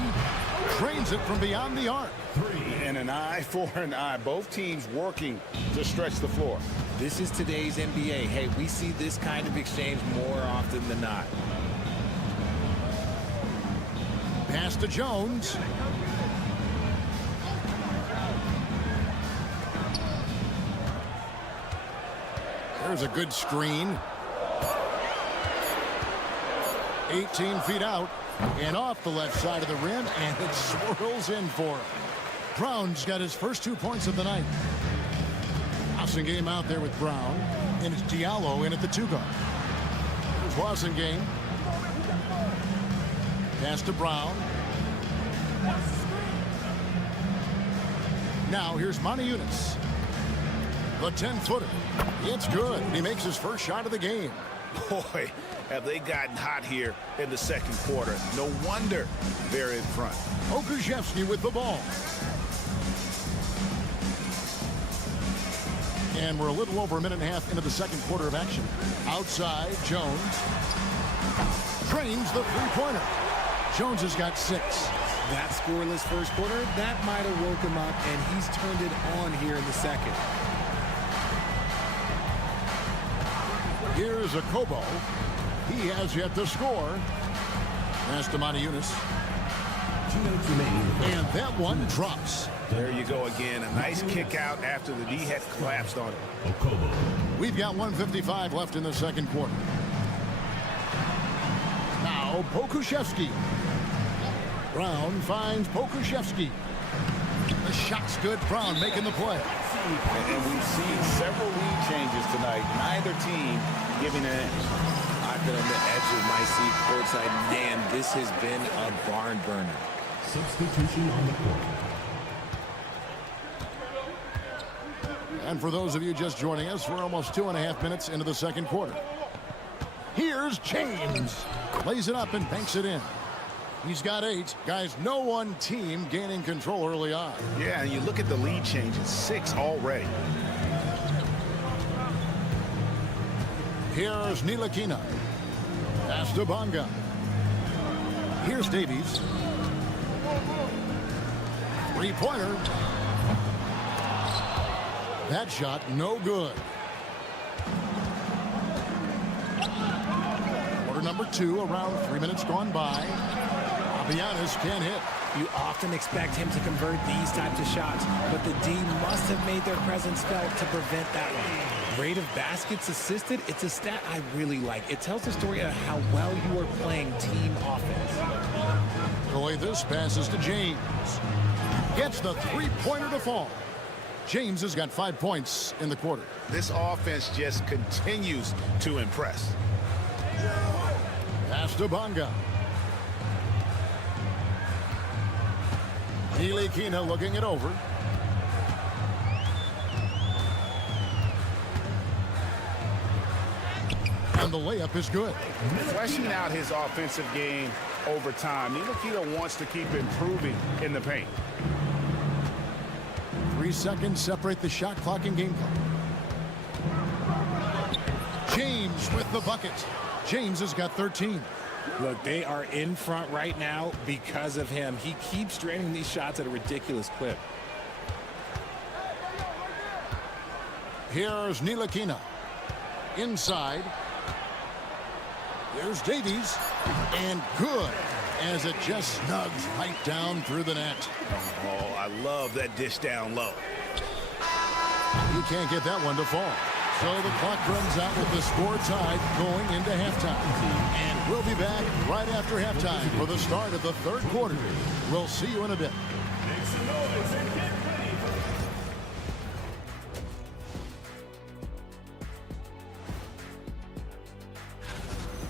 Trains it from beyond the arc. 3 and an eye for an eye. Both teams working to stretch the floor. This is today's NBA. Hey, we see this kind of exchange more often than not. Pass to Jones. There's a good screen. 18 feet out and off the left side of the rim, and it swirls in for him. Brown's got his first 2 points of the night. Game out there with Brown, and it's Diallo in at the 2 guard. Here's game. Pass to Brown. Now here's Yunus. The 10-footer. It's good. He makes his first shot of the game. Boy, have they gotten hot here in the second quarter. No wonder they're in front. Okushevsky with the ball. And we're a little over a minute and a half into the second quarter of action. Outside, Jones trains the three-pointer. Jones has got 6. That scoreless first quarter, that might have woke him up, and he's turned it on here in the second. Here's a Kobo. He has yet to score. Pass to Yunus. And that one drops. There you go again. A nice kick out after the D had collapsed on it. We've got 1:55 left in the second quarter. Now Pokuševski. Brown finds Pokuševski. The shot's good. Brown making the play. And we've seen several lead changes tonight. Neither team giving an edge. I've been on the edge of my seat courtside. Man, this has been a barn burner. Substitution on the court. And for those of you just joining us, we're almost 2.5 minutes into the second quarter. Here's James. Lays it up and banks it in. He's got 8. Guys, no one team gaining control early on. Yeah, and you look at the lead changes, 6 already. Here's Ntilikina. Pass to Bonga. Here's Davies. Three-pointer. That shot no good. Quarter number 2, around 3 minutes gone by. Papianis can't hit. You often expect him to convert these types of shots, but the D must have made their presence felt to prevent that one. Rate of baskets assisted, it's a stat I really like. It tells the story of how well you are playing team offense. The way this passes to James. Gets the three-pointer to fall. James has got 5 points in the quarter. This offense just continues to impress. Pass to Bonga. Ntilikina looking it over. And the layup is good. Fleshing out his offensive game over time. Ntilikina wants to keep improving in the paint. 3 seconds separate the shot clock and game clock. James with the bucket. James has got 13. Look, they are in front right now because of him. He keeps draining these shots at a ridiculous clip. Here's Ntilikina. Inside. There's Davies. And good, as it just snugs right down through the net. Oh, I love that dish down low. You can't get that one to fall. So the clock runs out with the score tied going into halftime. And we'll be back right after halftime for the start of the third quarter. We'll see you in a bit.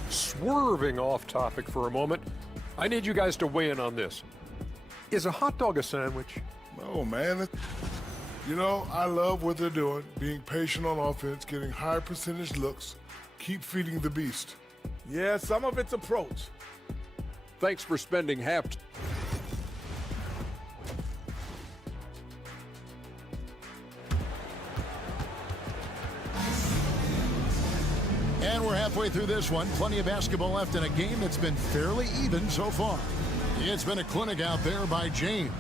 Swerving off topic for a moment, I need you guys to weigh in on this. Is a hot dog a sandwich? No, man. You know, I love what they're doing, being patient on offense, getting high percentage looks, keep feeding the beast. Yeah, some of it's approach. Thanks for spending half. And we're halfway through this one. Plenty of basketball left in a game that's been fairly even so far. It's been a clinic out there by James.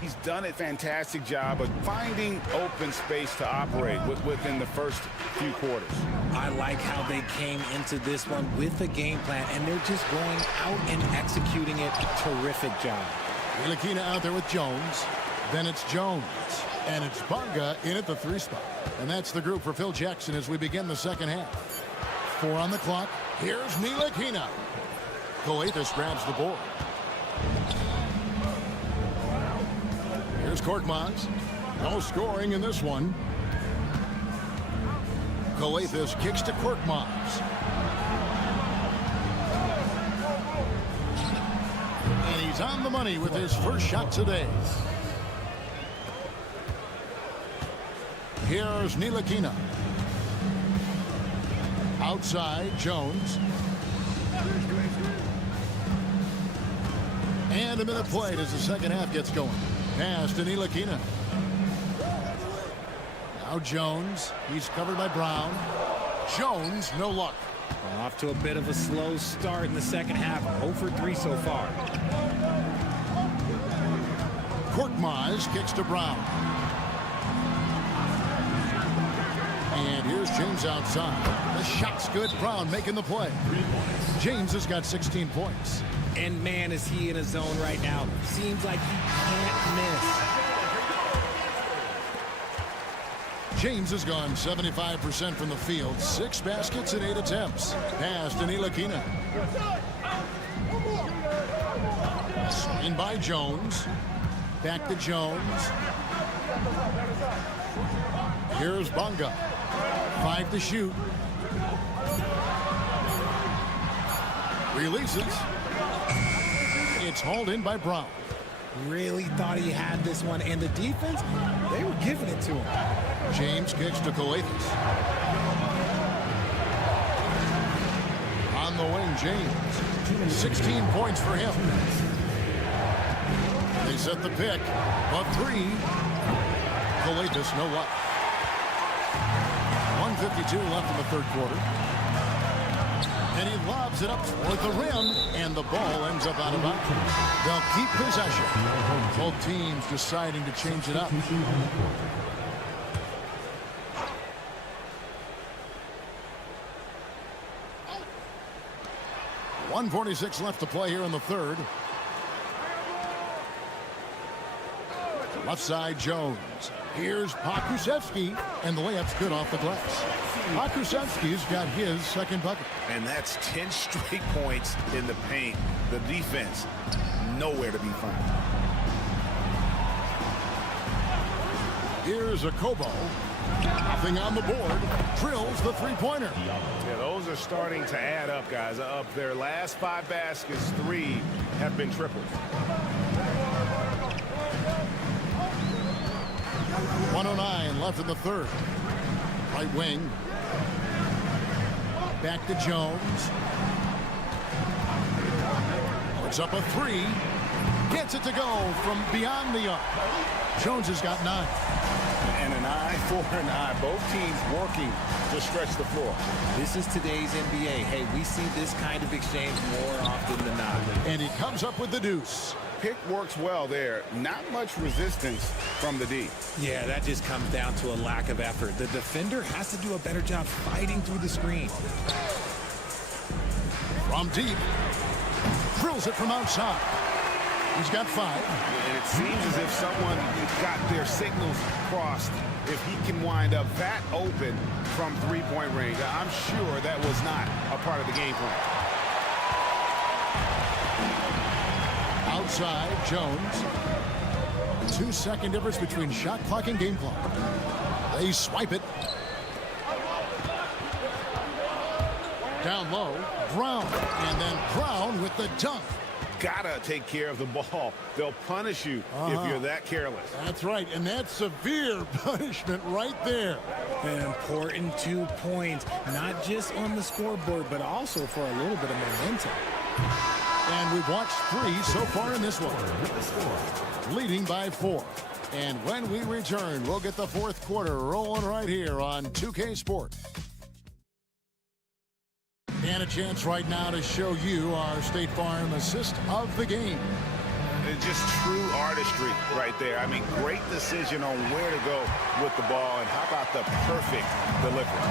He's done a fantastic job of finding open space to operate within the first few quarters. I like how they came into this one with a game plan, and they're just going out and executing it. Terrific job. Ntilikina out there with Jones. Then it's Jones. And it's Bunga in at the 3 spot. And that's the group for Phil Jackson as we begin the second half. 4 on the clock. Here's Ntilikina. Coathis grabs the board. Here's Korkmaz. No scoring in this one. Coathis kicks to Korkmaz. And he's on the money with his first shot today. Here's Ntilikina. Outside, Jones. And a minute played as the second half gets going. Pass to Ntilikina. Now Jones. He's covered by Brown. Jones, no luck. Off to a bit of a slow start in the second half. 0 for 3 so far. Korkmaz kicks to Brown. And here's James outside. The shot's good. Brown making the play. James has got 16 points. And man, is he in a zone right now. Seems like he can't miss. James has gone 75% from the field. 6 baskets and 8 attempts. Pass to Ntilikina. Screen by Jones. Back to Jones. Here's Bunga. 5 to shoot. Releases. It's hauled in by Brown. Really thought he had this one, and the defense, they were giving it to him. James kicks to Coathis. On the wing, James. 16 points for him. They set the pick, but 3. Coathis, no luck. 1:52 left in the third quarter. And he lobs it up toward the rim, and the ball ends up out of bounds. They'll keep possession. Both teams deciding to change it up. .146 left to play here in the third. Left side, Jones. Here's Pokusevski, and the layup's good off the glass. Pokusevski's got his second bucket. And that's 10 straight points in the paint. The defense, nowhere to be found. Here's a Kobo. Nothing on the board. Drills the three-pointer. Yeah, those are starting to add up, guys. Of their last 5 baskets, 3 have been triples. 1:09 left in the third. Right wing. Back to Jones. Puts up a 3. Gets it to go from beyond the arc. Jones has got 9. And an eye for an eye. Both teams working to stretch the floor. This is today's NBA. Hey, we see this kind of exchange more often than not. And he comes up with the deuce. Pick works well there. Not much resistance from the D. Yeah, that just comes down to a lack of effort. The defender has to do a better job fighting through the screen. From deep. Drills it from outside. He's got 5. And it seems as if someone got their signals crossed. If he can wind up that open from three-point range, I'm sure that was not a part of the game plan. Outside, Jones. 2-second difference between shot clock and game clock. They swipe it. Down low, Brown. And then Brown with the dunk. Gotta take care of the ball. They'll punish you if you're that careless. That's right, and that's severe punishment right there. An important 2 points, not just on the scoreboard, but also for a little bit of momentum. And we've watched 3 so far in this one. Leading by 4. And when we return, we'll get the fourth quarter rolling right here on 2K Sport. And a chance right now to show you our State Farm assist of the game. It's just true artistry right there. I mean, great decision on where to go with the ball, and how about the perfect delivery?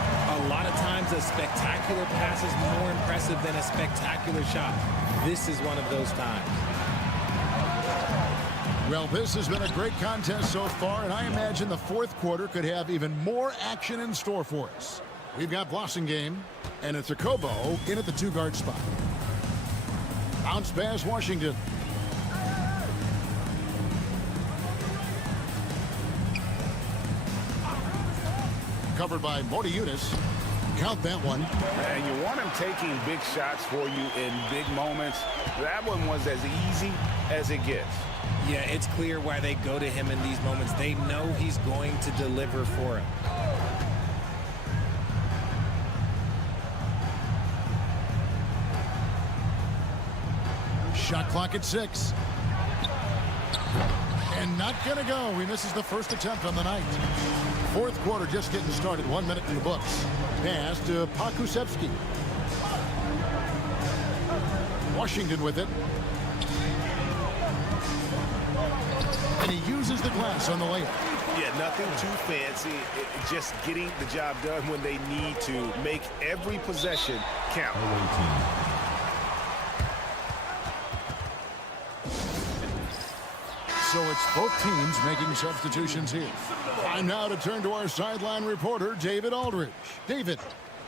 A lot of times a spectacular pass is more impressive than a spectacular shot. This is one of those times. Well, this has been a great contest so far, and I imagine the fourth quarter could have even more action in store for us. We've got Blossingame, and it's a Kobo in at the 2-guard spot. Bounce pass, Washington. Covered by Morty-Unis. Count that one. And you want him taking big shots for you in big moments. That one was as easy as it gets. Yeah, it's clear why they go to him in these moments. They know he's going to deliver for them. Shot clock at 6. And not going to go. He misses the first attempt on the night. Fourth quarter just getting started. 1 minute in the books. Pass to Pakusevsky. Washington with it. And he uses the glass on the layup. Yeah, nothing too fancy. Just getting the job done when they need to. Make every possession count. So it's both teams making substitutions here. Time now to turn to our sideline reporter, David Aldridge. David.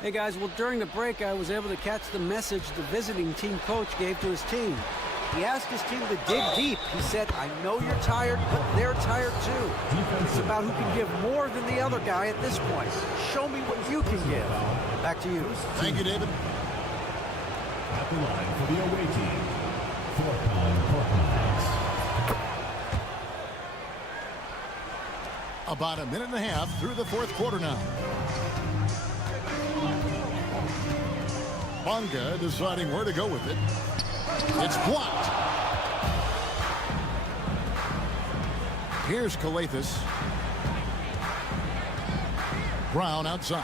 Hey, guys. Well, during the break, I was able to catch the message the visiting team coach gave to his team. He asked his team to dig deep. He said, I know you're tired, but they're tired too. It's about who can give more than the other guy at this point. Show me what you can give. Back to you. Thank you, David. At the line for the away team, Portland. About a minute and a half through the fourth quarter now. Bonga deciding where to go with it. It's blocked. Here's Kalathis. Brown outside.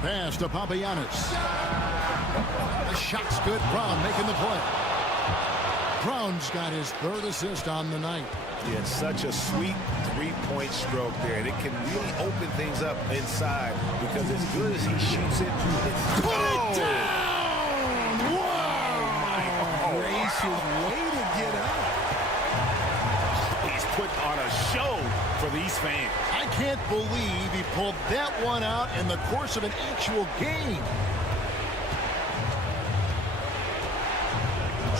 Pass to Papagiannis. The shot's good. Brown making the play. Brown's got his third assist on the night. Yeah, such a sweet three-point stroke there, and it can really open things up inside because as good as he shoots it, put it down! Wow! Gracious way to get up. He's put on a show for these fans. I can't believe he pulled that one out in the course of an actual game.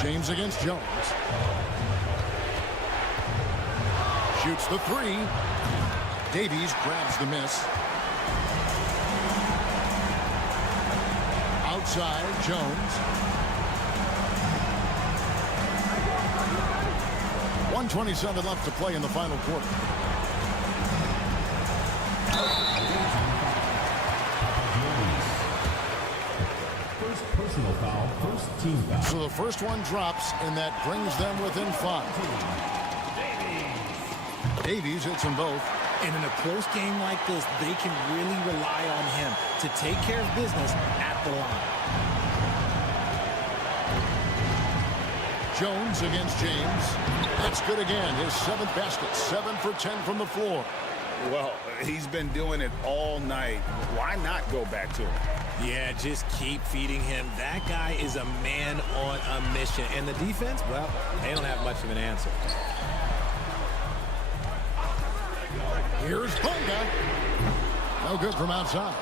James against Jones. Shoots the three. Davies grabs the miss. Outside, Jones. 1:27 left to play in the final quarter. First personal foul, first team foul. So the first one drops, and that brings them within 5. Davies hits them both. And in a close game like this, they can really rely on him to take care of business at the line. Jones against James. That's good again. His 7th basket. 7 for 10 from the floor. Well, he's been doing it all night. Why not go back to him? Yeah, just keep feeding him. That guy is a man on a mission. And the defense, well, they don't have much of an answer. Here's Bonga. No good from outside.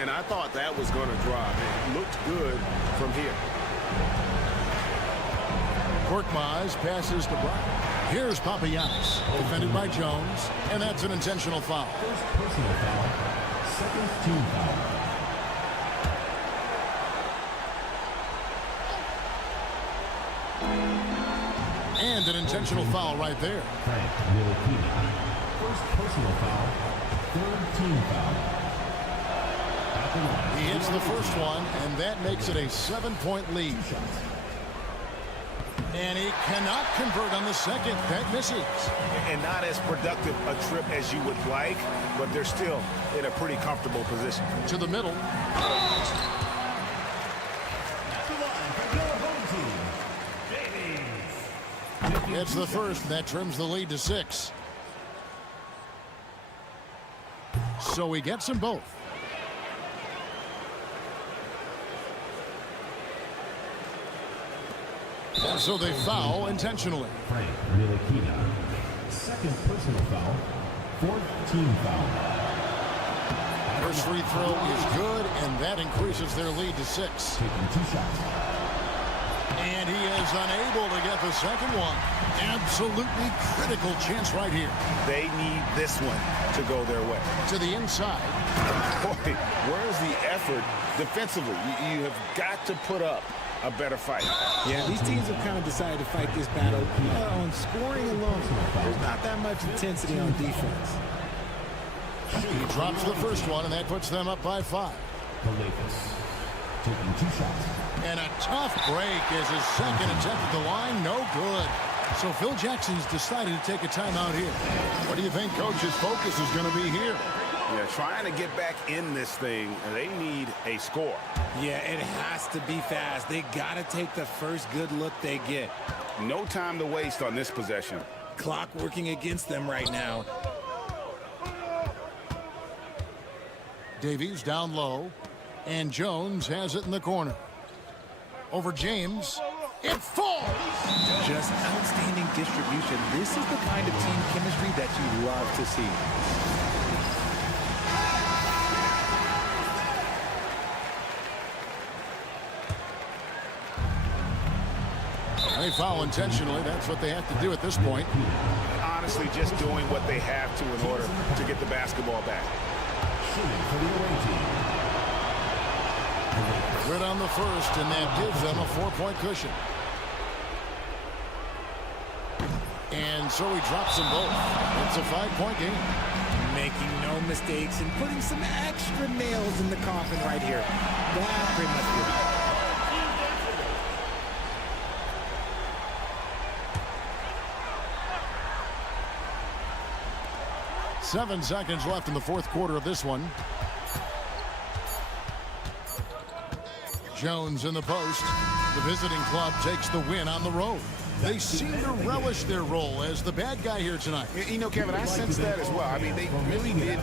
And I thought that was going to drop. It looked good from here. Korkmaz passes to Brown. Here's Papagiannis. Defended by Jones. And that's an intentional foul. First personal foul, second team foul. And an intentional foul right there. Frank Ntilikina. First personal foul, third team foul. At the line. He hits the first one, and that makes it a 7-point lead. And he cannot convert on the second. That misses. And not as productive a trip as you would like, but they're still in a pretty comfortable position. To the middle. It's the first. That trims the lead to 6. So he gets them both. And so they foul intentionally. Frank Ntilikina. Second personal foul. 4th team foul. First free throw is good, and that increases their lead to 6. Taking 2 shots. And he is unable to get the second one. Absolutely critical chance right here. They need this one to go their way. To the inside. Boy, where's the effort defensively? You have got to put up a better fight. Yeah, these teams have kind of decided to fight this battle on scoring alone. There's not that much intensity on defense. He drops the first one, and that puts them up by 5. Taking 2 shots. And a tough break is his second attempt at the line. No good. So Phil Jackson's decided to take a timeout here. What do you think Coach's focus is going to be here? Yeah, trying to get back in this thing, they need a score. Yeah, it has to be fast. They got to take the first good look they get. No time to waste on this possession. Clock working against them right now. Davies down low, and Jones has it in the corner. Over James. It falls! Just outstanding distribution. This is the kind of team chemistry that you love to see. They foul intentionally. That's what they have to do at this point. Honestly, just doing what they have to in order to get the basketball back. Good on the first, and that gives them a 4-point cushion. And so he drops them both. It's a 5-point game. Making no mistakes and putting some extra nails in the coffin right here. That pretty much good. 7 seconds left in the 4th quarter of this one. Jones in the post. The visiting club takes the win on the road. They seem to relish their role as the bad guy here tonight. You know, Kevin, I sense that as well. I mean, they really did.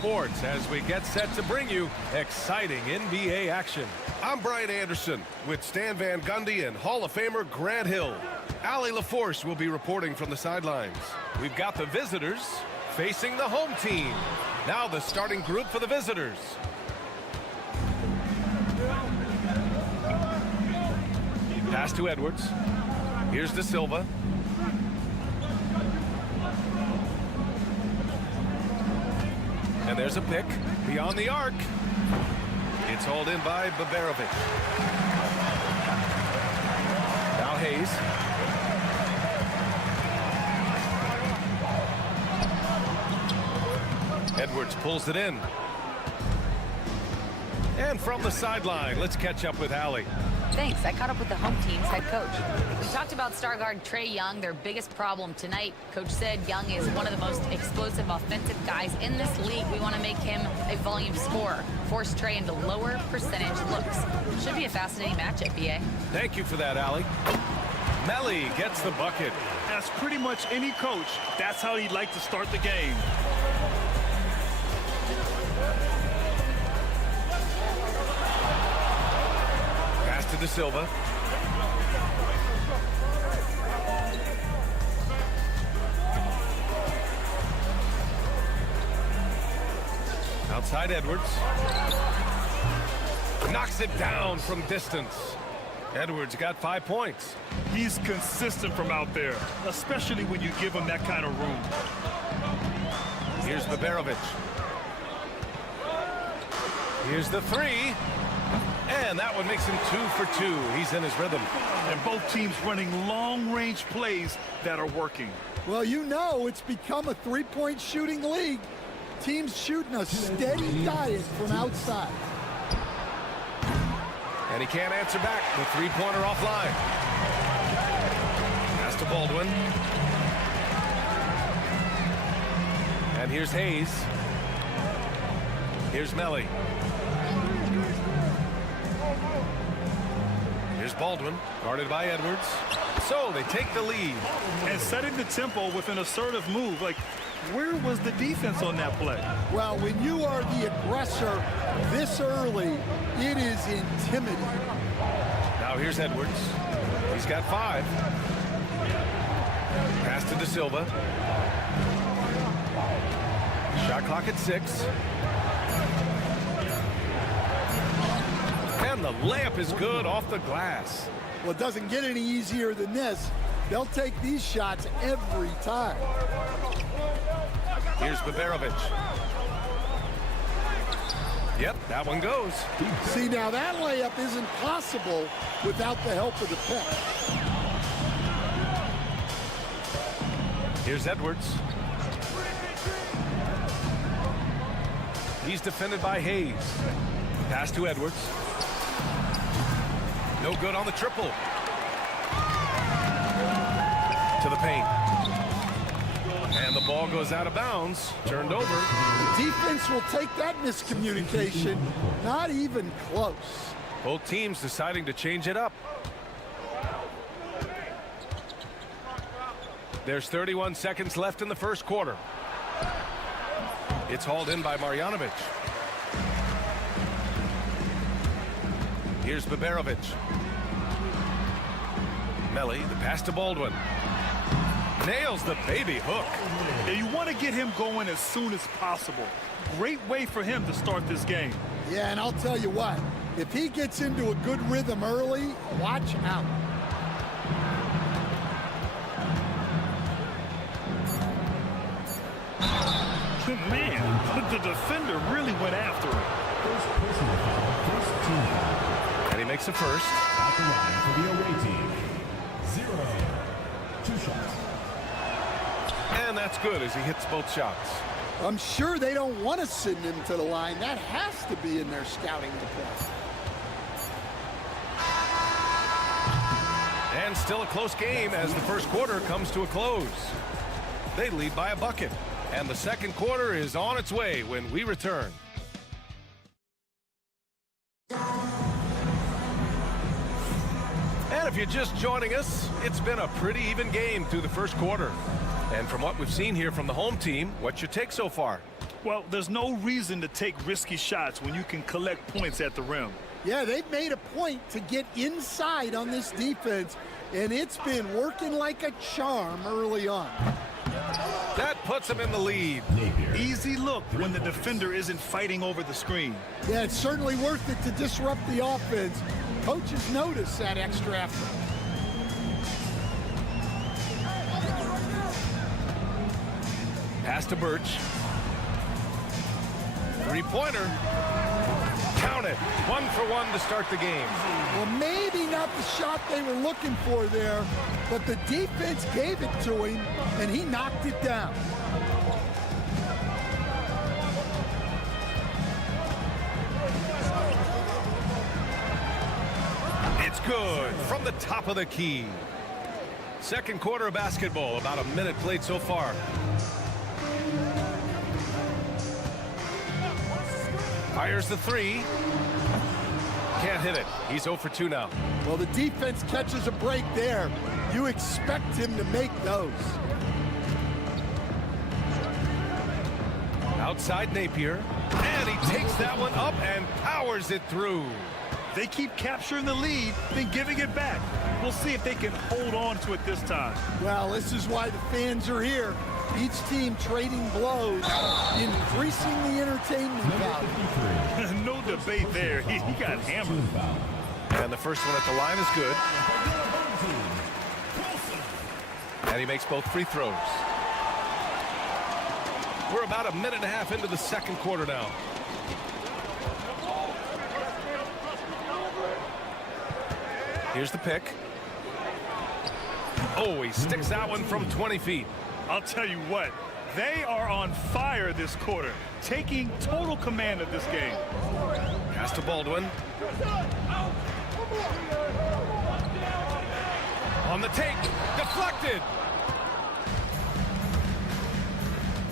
Sports as we get set to bring you exciting NBA action. I'm Brian Anderson with Stan Van Gundy and Hall of Famer Grant Hill. Allie LaForce will be reporting from the sidelines. We've got the visitors facing the home team. Now the starting group for the visitors. Pass to Edwards. Here's De Silva. And there's a pick beyond the arc. It's hauled in by Baberovic. Now Hayes. Edwards pulls it in. And from the sideline, let's catch up with Allie. Thanks. I caught up with the home team's head coach. We talked about star guard Trae Young, their biggest problem tonight. Coach said Young is one of the most explosive offensive guys in this league. We want to make him a volume scorer, force Trae into lower percentage looks. Should be a fascinating matchup, BA. Thank you for that, Allie. Melly gets the bucket. As pretty much any coach, that's how he'd like to start the game. Pass to De Silva. Outside Edwards. Knocks it down from distance. Edwards got 5 points. He's consistent from out there, especially when you give him that kind of room. Here's Baberovic. Here's the three. And that one makes him 2 for 2. He's in his rhythm. And both teams running long-range plays that are working. Well, you know, it's become a three-point shooting league. Teams shooting a steady diet from outside. And he can't answer back. The three-pointer offline. Pass to Baldwin. And here's Hayes. Here's Melly. Here's Baldwin, guarded by Edwards. So they take the lead. And setting the tempo with an assertive move. Like, where was the defense on that play? Well, when you are the aggressor this early, it is intimidating. Now here's Edwards. He's got 5. Pass to De Silva. Shot clock at 6. And the layup is good off the glass. Well, it doesn't get any easier than this. They'll take these shots every time. Here's Baberovic. Yep, that one goes. See, now that layup isn't possible without the help of the pick. Here's Edwards. He's defended by Hayes. Pass to Edwards. No good on the triple. To the paint. And the ball goes out of bounds. Turned over. Defense will take that miscommunication. Not even close. Both teams deciding to change it up. There's 31 seconds left in the first quarter. It's hauled in by Marjanovic. Here's Baberovic. Melly, the pass to Baldwin. Nails the baby hook. Yeah, you want to get him going as soon as possible. Great way for him to start this game. Yeah, and I'll tell you what, if he gets into a good rhythm early, watch out. Man, the defender really went after him. First personal foul, first team foul. And he makes a first. At the line for the away team. 0. 2 shots. And that's good as he hits both shots. I'm sure they don't want to send him to the line. That has to be in their scouting report. And still a close game as the first quarter comes to a close. They lead by a bucket. And the second quarter is on its way when we return. And if you're just joining us, it's been a pretty even game through the first quarter. And from what we've seen here from the home team, what's your take so far? Well, there's no reason to take risky shots when you can collect points at the rim. Yeah, they've made a point to get inside on this defense, and it's been working like a charm early on. That puts them in the lead. Easy look when the defender isn't fighting over the screen. Yeah, it's certainly worth it to disrupt the offense. Coaches notice that extra effort. Pass to Birch. Three-pointer. Count it. 1 for 1 to start the game. Well, maybe not the shot they were looking for there, but the defense gave it to him, and he knocked it down. It's good from the top of the key. Second quarter of basketball, about a minute played so far. Fires the three. Can't hit it. He's 0 for 2 now. Well, the defense catches a break there. You expect him to make those. Outside Napier. And he takes that one up and powers it through. They keep capturing the lead, then giving it back. We'll see if they can hold on to it this time. Well, this is why the fans are here. Each team trading blows, increasing the entertainment value. No debate there. He got hammered. And the first one at the line is good. And he makes both free throws. We're about a minute and a half into the second quarter now. Here's the pick. Oh, he sticks that one from 20 feet. I'll tell you what, they are on fire this quarter, taking total command of this game. Pass to Baldwin. On the take, deflected.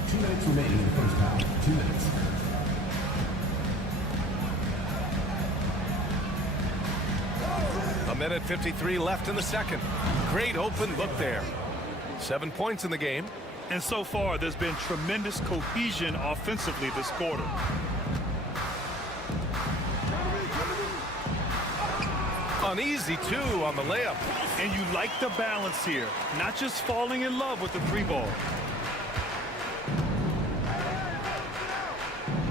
2 minutes remaining in the first half. 2 minutes. A minute 53 left in the second. Great open look there. 7 points in the game. And so far, there's been tremendous cohesion offensively this quarter. Uneasy, too, on the layup. And you like the balance here, not just falling in love with the three ball.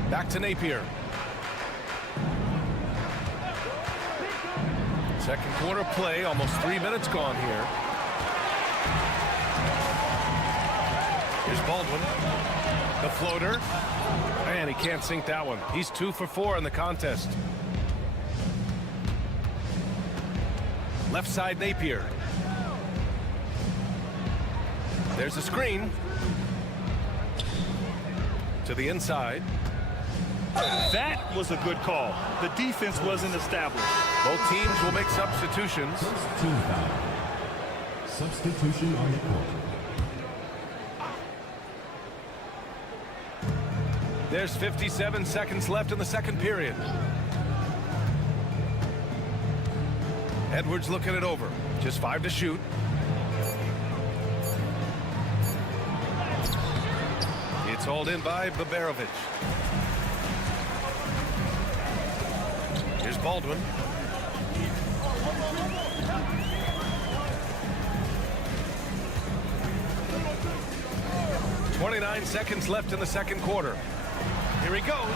Back to Napier. Second quarter play, almost 3 minutes gone here. Here's Baldwin. The floater. And he can't sink that one. He's 2 for 4 in the contest. Left side Napier. There's a screen. To the inside. That was a good call. The defense wasn't established. Both teams will make substitutions. First team foul. Substitution on the court. There's 57 seconds left in the second period. Edwards looking it over. Just 5 to shoot. It's hauled in by Babarovic. Here's Baldwin. .29 seconds left in the second quarter. Here he goes.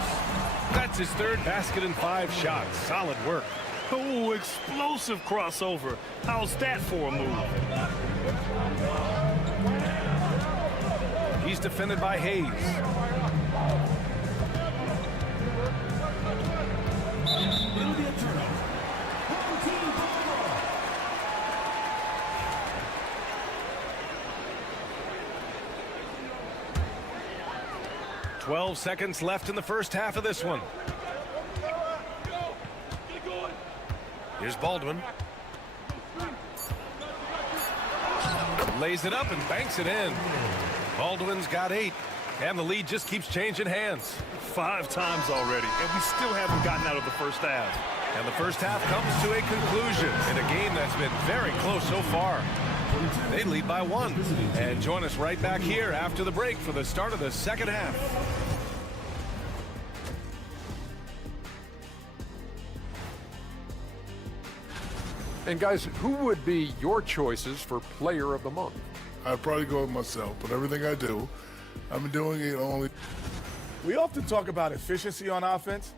That's his third basket in 5 shots. Solid work. Oh, explosive crossover. How's that for a move? He's defended by Hayes. It'll be a turnover. 12 seconds left in the first half of this one. Here's Baldwin. Lays it up and banks it in. Baldwin's got 8. And the lead just keeps changing hands. 5 times already, and we still haven't gotten out of the first half. And the first half comes to a conclusion in a game that's been very close so far. They lead by 1. And join us right back here after the break for the start of the second half. And guys, who would be your choices for player of the month? I'd probably go with myself, but everything I do, I've been doing it only. We often talk about efficiency on offense.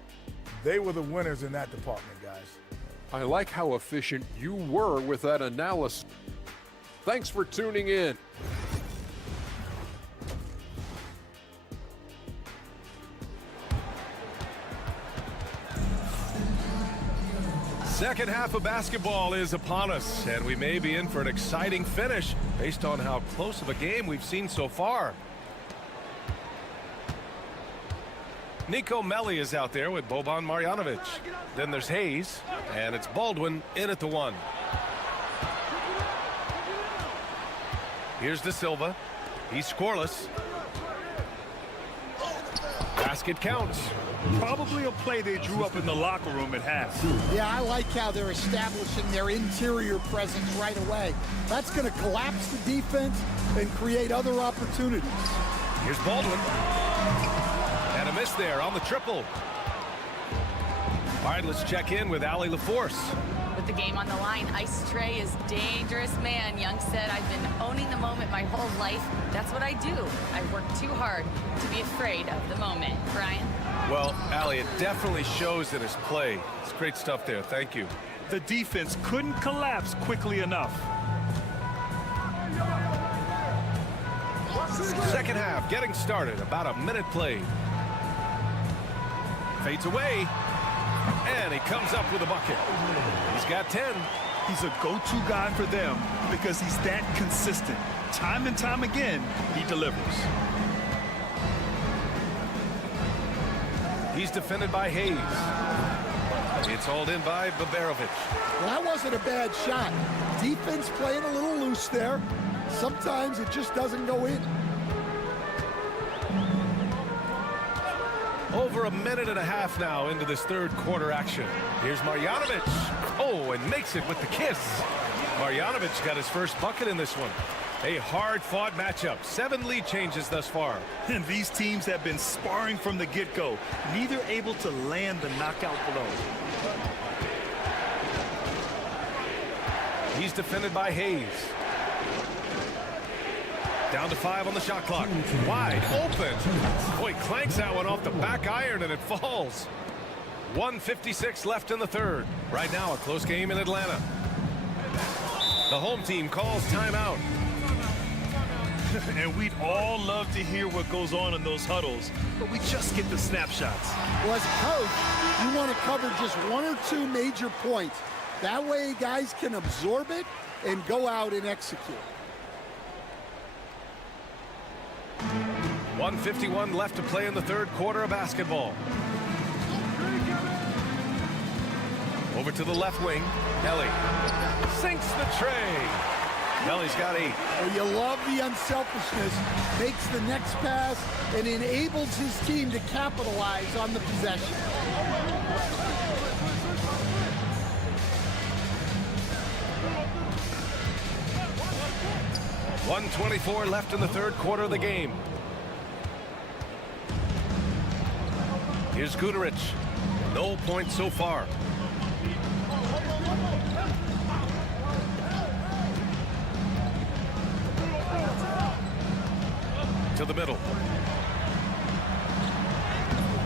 They were the winners in that department, guys. I like how efficient you were with that analysis. Thanks for tuning in. Second half of basketball is upon us, and we may be in for an exciting finish based on how close of a game we've seen so far. Nico Melli is out there with Boban Marjanovic. Then there's Hayes, and it's Baldwin in at the 1. Here's De Silva. He's scoreless. Basket counts. Probably a play they drew up in the locker room at half. Yeah, I like how they're establishing their interior presence right away. That's going to collapse the defense and create other opportunities. Here's Baldwin. And a miss there on the triple. All right, let's check in with Allie LaForce. With the game on the line, Ice Trey is dangerous man. Young said, I've been owning the moment my whole life. That's what I do. I work too hard to be afraid of the moment. Brian? Well, Allie, it definitely shows in his play. It's great stuff there. Thank you. The defense couldn't collapse quickly enough. Second half getting started. About a minute played. Fades away. And he comes up with a bucket. He's got 10. He's a go-to guy for them because he's that consistent. Time and time again, he delivers. He's defended by Hayes. It's hauled in by Baberovic. Well, that wasn't a bad shot. Defense playing a little loose there. Sometimes it just doesn't go in. Over a minute and a half now into this third quarter action. Here's Marjanovic. Oh, and makes it with the kiss. Marjanovic got his first bucket in this one. A hard-fought matchup. 7 lead changes thus far. And these teams have been sparring from the get-go. Neither able to land the knockout blow. He's defended by Hayes. Down to 5 on the shot clock. Wide open. Boy, clanks that one off the back iron and it falls. 1:56 left in the third. Right now, a close game in Atlanta. The home team calls timeout. And we'd all love to hear what goes on in those huddles, but we just get the snapshots. Well, as a coach, you want to cover just 1 or 2 major points. That way, guys can absorb it and go out and execute. 1:51 left to play in the third quarter of basketball. Over to the left wing. Melli sinks the tray. Melli's got 8. Well, you love the unselfishness. Makes the next pass and enables his team to capitalize on the possession. .124 left in the third quarter of the game. Here's Guduric. No points so far. To the middle.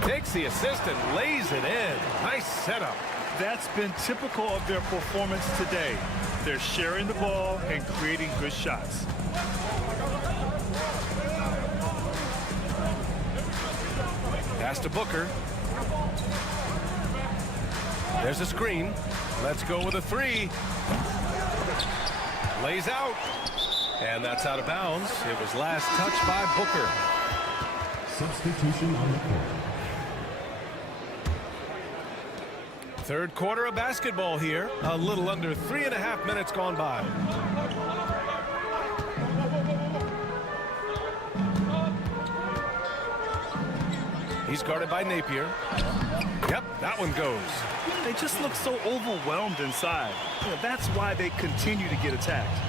Takes the assist and lays it in. Nice setup. That's been typical of their performance today. They're sharing the ball and creating good shots. Pass to Booker. There's a screen. Let's go with a 3. Lays out. And that's out of bounds. It was last touched by Booker. Substitution on the court. Third quarter of basketball here. A little under 3.5 minutes gone by. He's guarded by Napier. Yep, that one goes. They just look so overwhelmed inside. You know, that's why they continue to get attacked.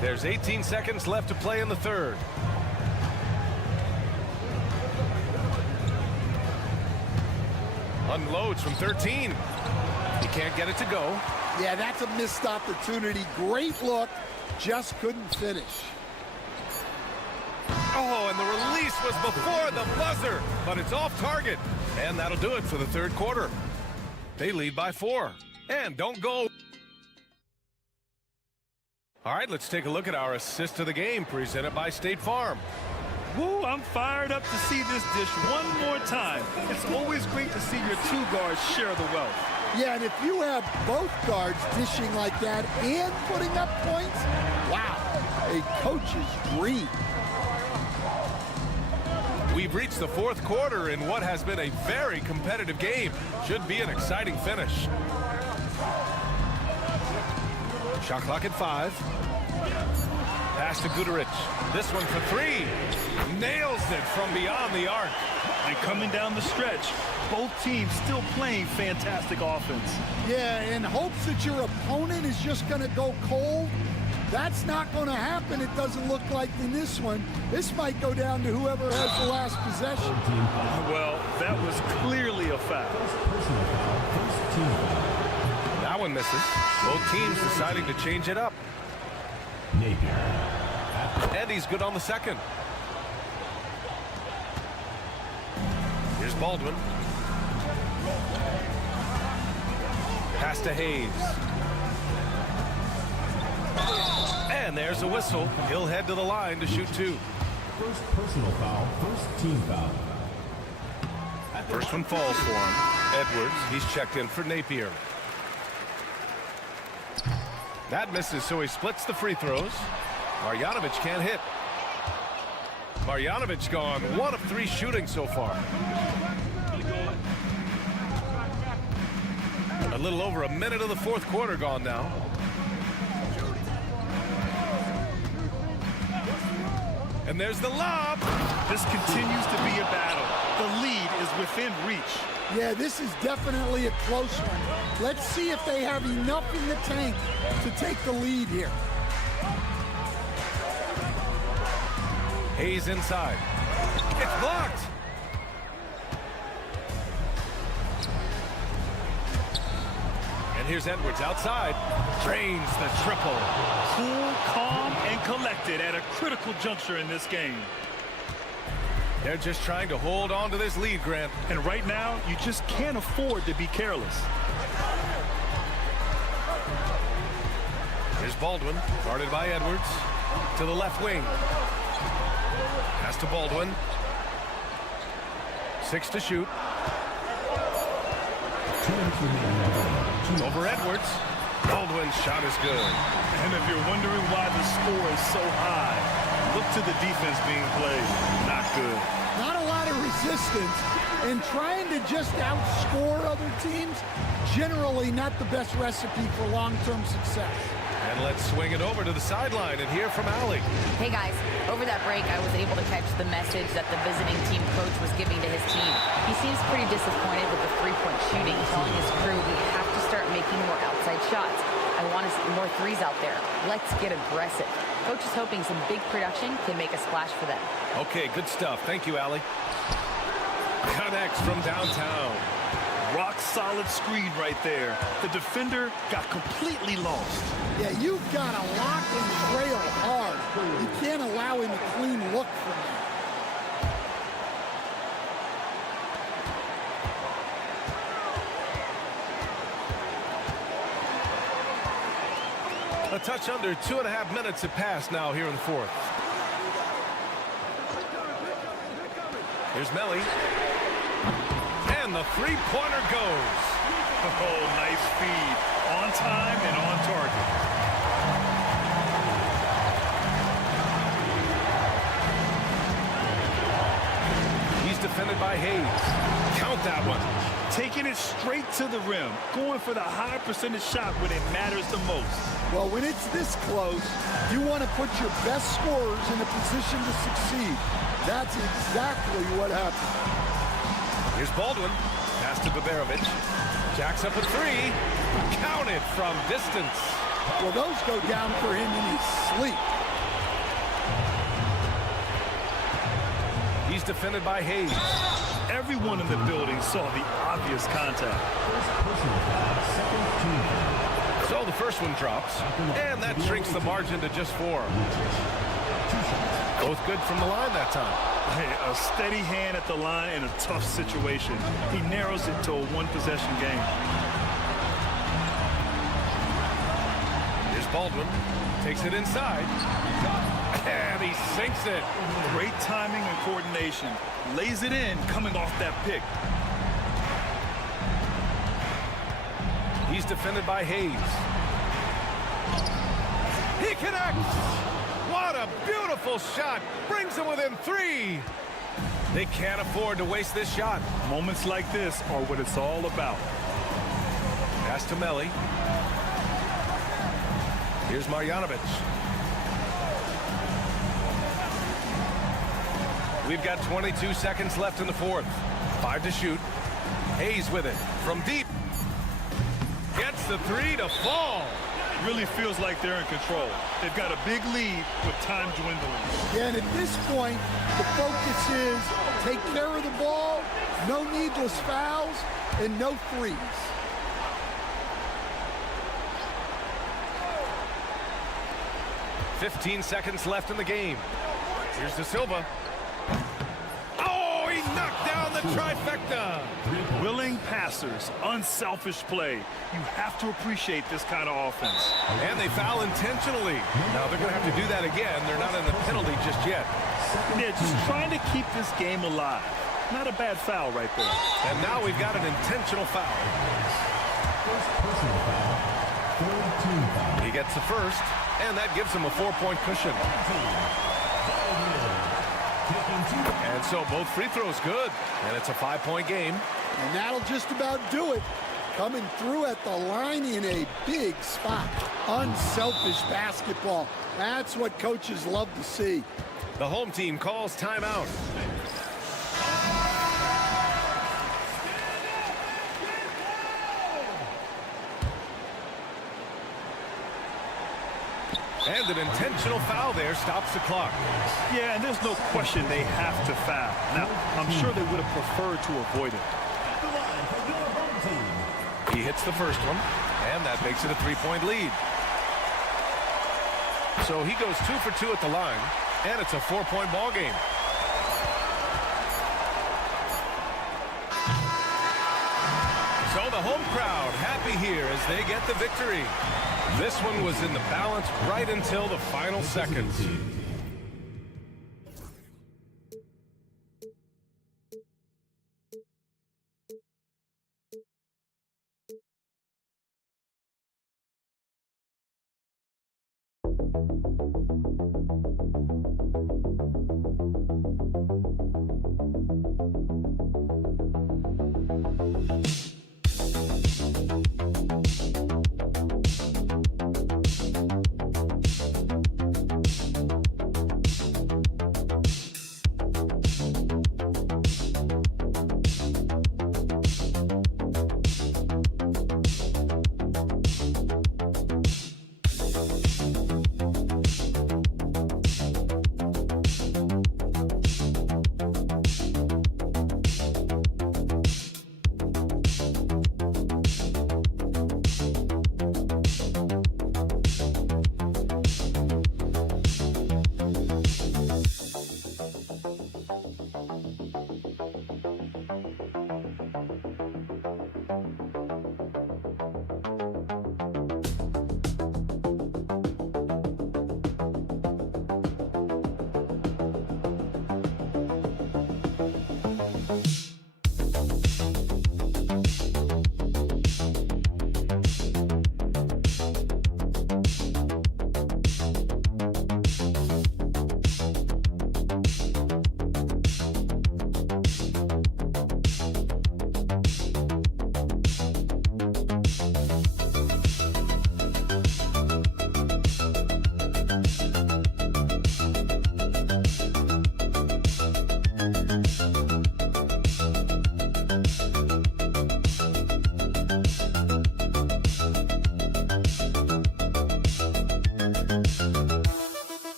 There's 18 seconds left to play in the third. Unloads from 13. He can't get it to go. Yeah, that's a missed opportunity. Great look, just couldn't finish. Oh, and the release was before the buzzer, but it's off target. And that'll do it for the third quarter. They lead by 4. And don't go. All right, let's take a look at our assist of the game presented by State Farm. Woo, I'm fired up to see this dish one more time. It's always great to see your two guards share the wealth. Yeah, and if you have both guards dishing like that and putting up points, wow, a coach's dream. We've reached the fourth quarter in what has been a very competitive game. Should be an exciting finish. Shot clock at 5. Pass to Guduric. This one for 3. Nails it from beyond the arc. And coming down the stretch, both teams still playing fantastic offense. Yeah, in hopes that your opponent is just going to go cold. That's not going to happen, it doesn't look like in this one. This might go down to whoever has the last possession. Well, that was clearly a foul. That one misses. Both teams deciding to change it up. And he's good on the second. Here's Baldwin. Pass to Hayes. And there's a whistle. He'll head to the line to shoot 2. First personal foul, first team foul. First one falls for him. Edwards, he's checked in for Napier. That misses, so he splits the free throws. Marjanovic can't hit. Marjanovic gone 1 of 3 shooting so far. A little over a minute of the fourth quarter gone now. And there's the lob. This continues to be a battle. The lead is within reach. Yeah, this is definitely a close one. Let's see if they have enough in the tank to take the lead here. Hayes inside. It's blocked. And here's Edwards outside. Drains the triple. Cool, calm, and collected at a critical juncture in this game. They're just trying to hold on to this lead, Grant. And right now, you just can't afford to be careless. Here's Baldwin, guarded by Edwards. To the left wing. Pass to Baldwin. 6 to shoot. Over Edwards. Baldwin's shot is good. And if you're wondering why the score is so high, look to the defense being played. Not good. Not a lot of resistance, and trying to just outscore other teams, generally not the best recipe for long-term success. And let's swing it over to the sideline and hear from Allie. Hey guys, over that break I was able to catch the message that the visiting team coach was giving to his team. He seems pretty disappointed with the three-point shooting, telling his crew we have to start making more outside shots. I want to see more threes out there. Let's get aggressive. Coach is hoping some big production can make a splash for them. Okay, good stuff. Thank you, Allie. Connects from downtown. Rock solid screen right there. The defender got completely lost. Yeah, you've got to lock and trail hard. You can't allow him a clean look from there. A touch under 2.5 minutes have passed now here in the fourth. Here's Melly. And the three-pointer goes. Oh, nice feed. On time and on target. He's defended by Hayes. Count that one. Taking it straight to the rim. Going for the high percentage shot when it matters the most. Well, when it's this close, you want to put your best scorers in a position to succeed. That's exactly what happened. Here's Baldwin. Pass to Baberovic. Jacks up a 3. Counted from distance. Well, those go down for him in his sleep. He's defended by Hayes. Everyone in the building saw the obvious contact. So the first one drops, and that shrinks the margin to just 4. Both good from the line that time. Hey, a steady hand at the line in a tough situation. He narrows it to a one-possession game. Here's Baldwin. Takes it inside. And he sinks it. Great timing and coordination. Lays it in coming off that pick. He's defended by Hayes. He connects. What a beautiful shot. Brings him within 3. They can't afford to waste this shot. Moments like this are what it's all about. Pass to Melli. Here's Marjanovic. We've got 22 seconds left in the fourth. 5 to shoot. Hayes with it from deep. Gets the 3 to fall. Really feels like they're in control. They've got a big lead with time dwindling. Yeah, and at this point, the focus is take care of the ball, no needless fouls, and no threes. $15 seconds left in the game. Here's De Silva. Oh, he knocked down the trifecta. Willing passers, unselfish play. You have to appreciate this kind of offense. And they foul intentionally. Now they're going to have to do that again. They're not in the penalty just yet. They're just trying to keep this game alive. Not a bad foul right there. And now we've got an intentional foul. First personal foul. Third team foul. He gets the first, and that gives him a 4-point cushion. And so both free throws good, and it's a 5-point game. And that'll just about do it. Coming through at the line in a big spot. Unselfish basketball. That's what coaches love to see. The home team calls timeout. And an intentional foul there stops the clock. Yeah, and there's no question they have to foul. Now, I'm sure they would have preferred to avoid it. He hits the first one, and that makes it a 3-point lead. So he goes 2 for 2 at the line, and it's a 4-point ball game. So the home crowd happy here as they get the victory. This one was in the balance right until the final seconds.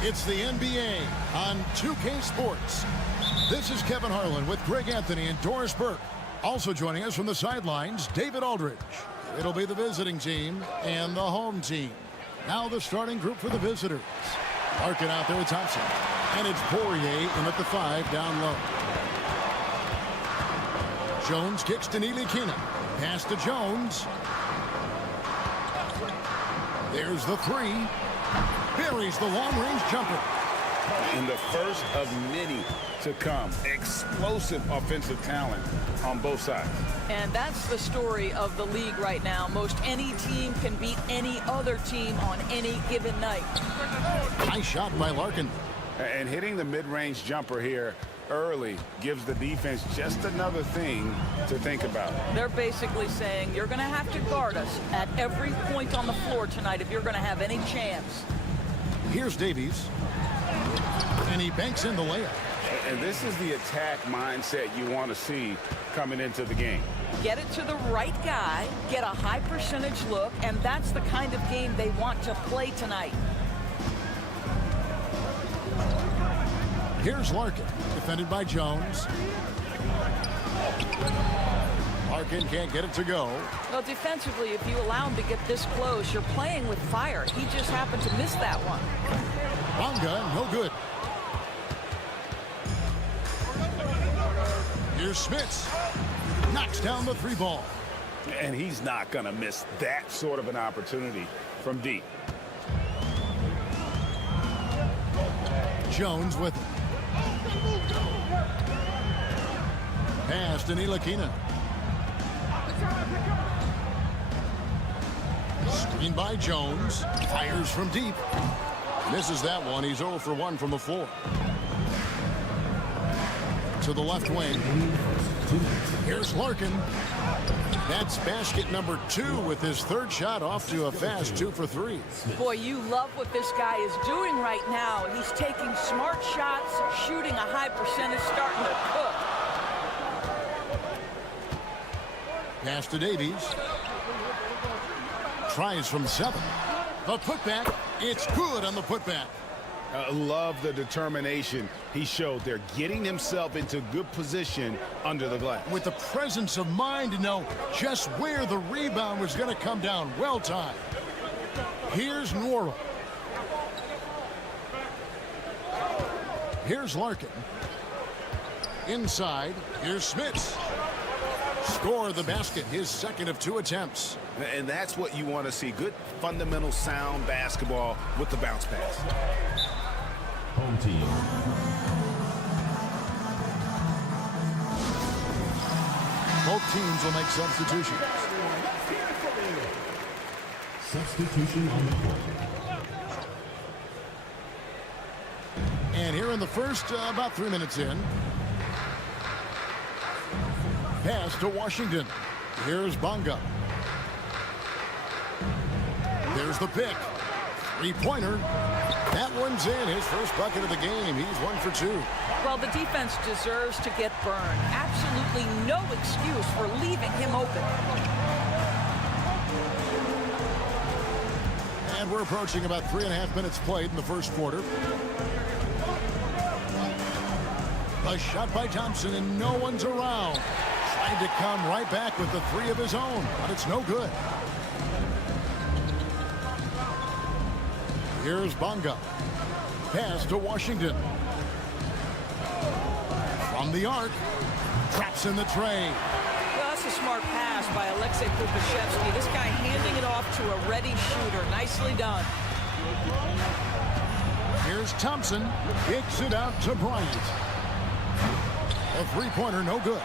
It's the NBA on 2K Sports. This is Kevin Harlan with Greg Anthony and Doris Burke. Also joining us from the sidelines, David Aldridge. It'll be the visiting team and the home team. Now the starting group for the visitors. Larkin out there with Thompson. And it's Poirier in at the 5 down low. Jones kicks to Nilikina. Pass to Jones. There's the 3. Buries the long-range jumper. And the first of many to come. Explosive offensive talent on both sides. And that's the story of the league right now. Most any team can beat any other team on any given night. Nice shot by Larkin. And hitting the mid-range jumper here early gives the defense just another thing to think about. They're basically saying you're going to have to guard us at every point on the floor tonight if you're going to have any chance. Here's Davies. And he banks in the layup. And this is the attack mindset you want to see coming into the game. Get it to the right guy, get a high percentage look, and that's the kind of game they want to play tonight. Here's Larkin, defended by Jones. Larkin can't get it to go. Well, defensively, if you allow him to get this close, you're playing with fire. He just happened to miss that one. Bonga, no good. Here's Smits. Knocks down the 3 ball. And he's not going to miss that sort of an opportunity from deep. Jones with it. Pass to Nilikina. Screen by Jones. Fires from deep. Misses that one. He's 0 for 1 from the floor. To the left wing. Here's Larkin. That's basket number 2 with his third shot off to a fast 2 for 3. Boy, you love what this guy is doing right now. He's taking smart shots, shooting a high percentage, starting to cook. Pass to Davies. Tries from 7. The putback. It's good on the putback. Love the determination he showed there, getting himself into good position under the glass. With the presence of mind to know just where the rebound was going to come down. Well timed. Here's Nora. Here's Larkin. Inside. Here's Smits. Score the basket, his second of 2 attempts. And that's what you want to see. Good, fundamental, sound basketball with the bounce pass. Home team. Both teams will make substitutions. Substitution on the court. And here in the first, about 3 minutes in. Pass to Washington. Here's Bonga. There's the pick. 3-pointer. That one's in. His first bucket of the game. He's 1 for 2. Well, the defense deserves to get burned. Absolutely no excuse for leaving him open. And we're approaching about 3.5 minutes played in the first quarter. A shot by Thompson, and no one's around. Trying to come right back with the 3 of his own, but it's no good. Here's Bonga. Pass to Washington. From the arc. Traps in the tray. Well, that's a smart pass by Alexei Pokusevski. This guy handing it off to a ready shooter. Nicely done. Here's Thompson. Kicks it out to Bryant. A 3-pointer, no good.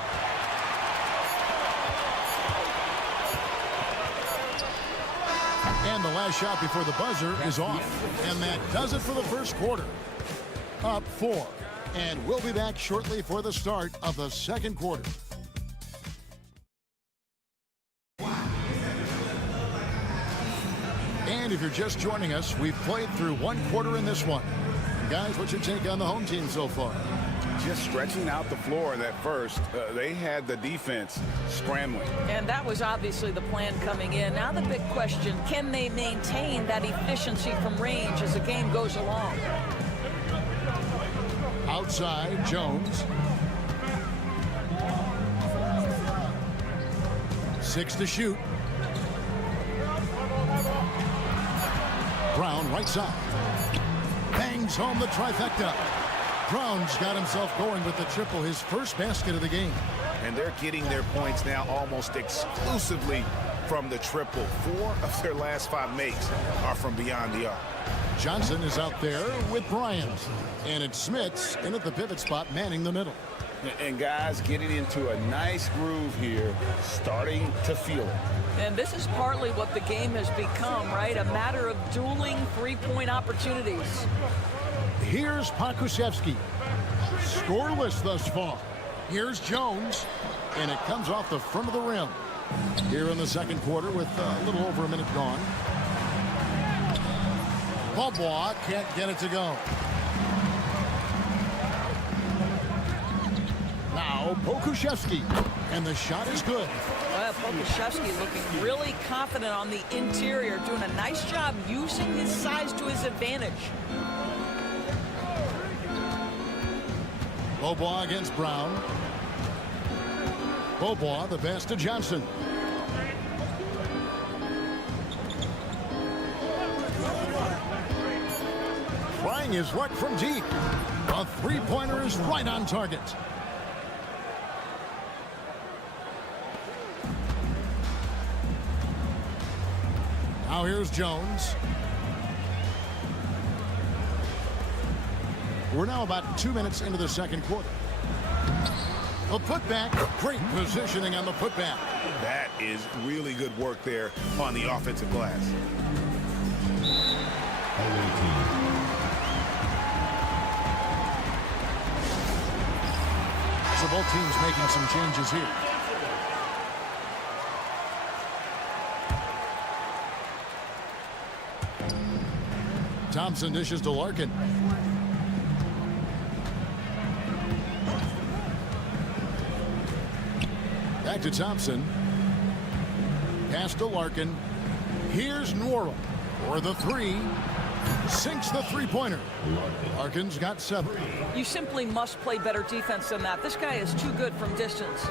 And the last shot before the buzzer is off. And that does it for the first quarter. Up 4. And we'll be back shortly for the start of the second quarter. And if you're just joining us, we've played through 1 quarter in this one. Guys, what's your take on the home team so far? Just stretching out the floor in that first. They had the defense scrambling. And that was obviously the plan coming in. Now the big question, can they maintain that efficiency from range as the game goes along? Outside, Jones. 6 to shoot. Brown right side. Bangs home the trifecta. Brown's got himself going with the triple, his first basket of the game. And they're getting their points now almost exclusively from the triple. 4 of their last 5 makes are from beyond the arc. Johnson is out there with Bryant. And it's Smits in at the pivot spot, manning the middle. And guys getting into a nice groove here, starting to feel it. And this is partly what the game has become, right? A matter of dueling 3-point opportunities. Here's Pokusevski. Scoreless thus far. Here's Jones. And it comes off the front of the rim. Here in the second quarter with a little over a minute gone. Bobois can't get it to go. Now Pokusevski. And the shot is good. Well, Pokusevski looking really confident on the interior, doing a nice job using his size to his advantage. Bobois against Brown. Bobois, the pass to Johnson. Trying his luck from deep. A 3-pointer is right on target. Now here's Jones. We're now about 2 minutes into the second quarter. A putback. Great positioning on the putback. That is really good work there on the offensive glass. So both teams making some changes here. Thompson dishes to Larkin. Back to Thompson. Pass to Larkin. Here's Nora for the three. Sinks the three-pointer. Larkin's got 7. You simply must play better defense than that. This guy is too good from distance.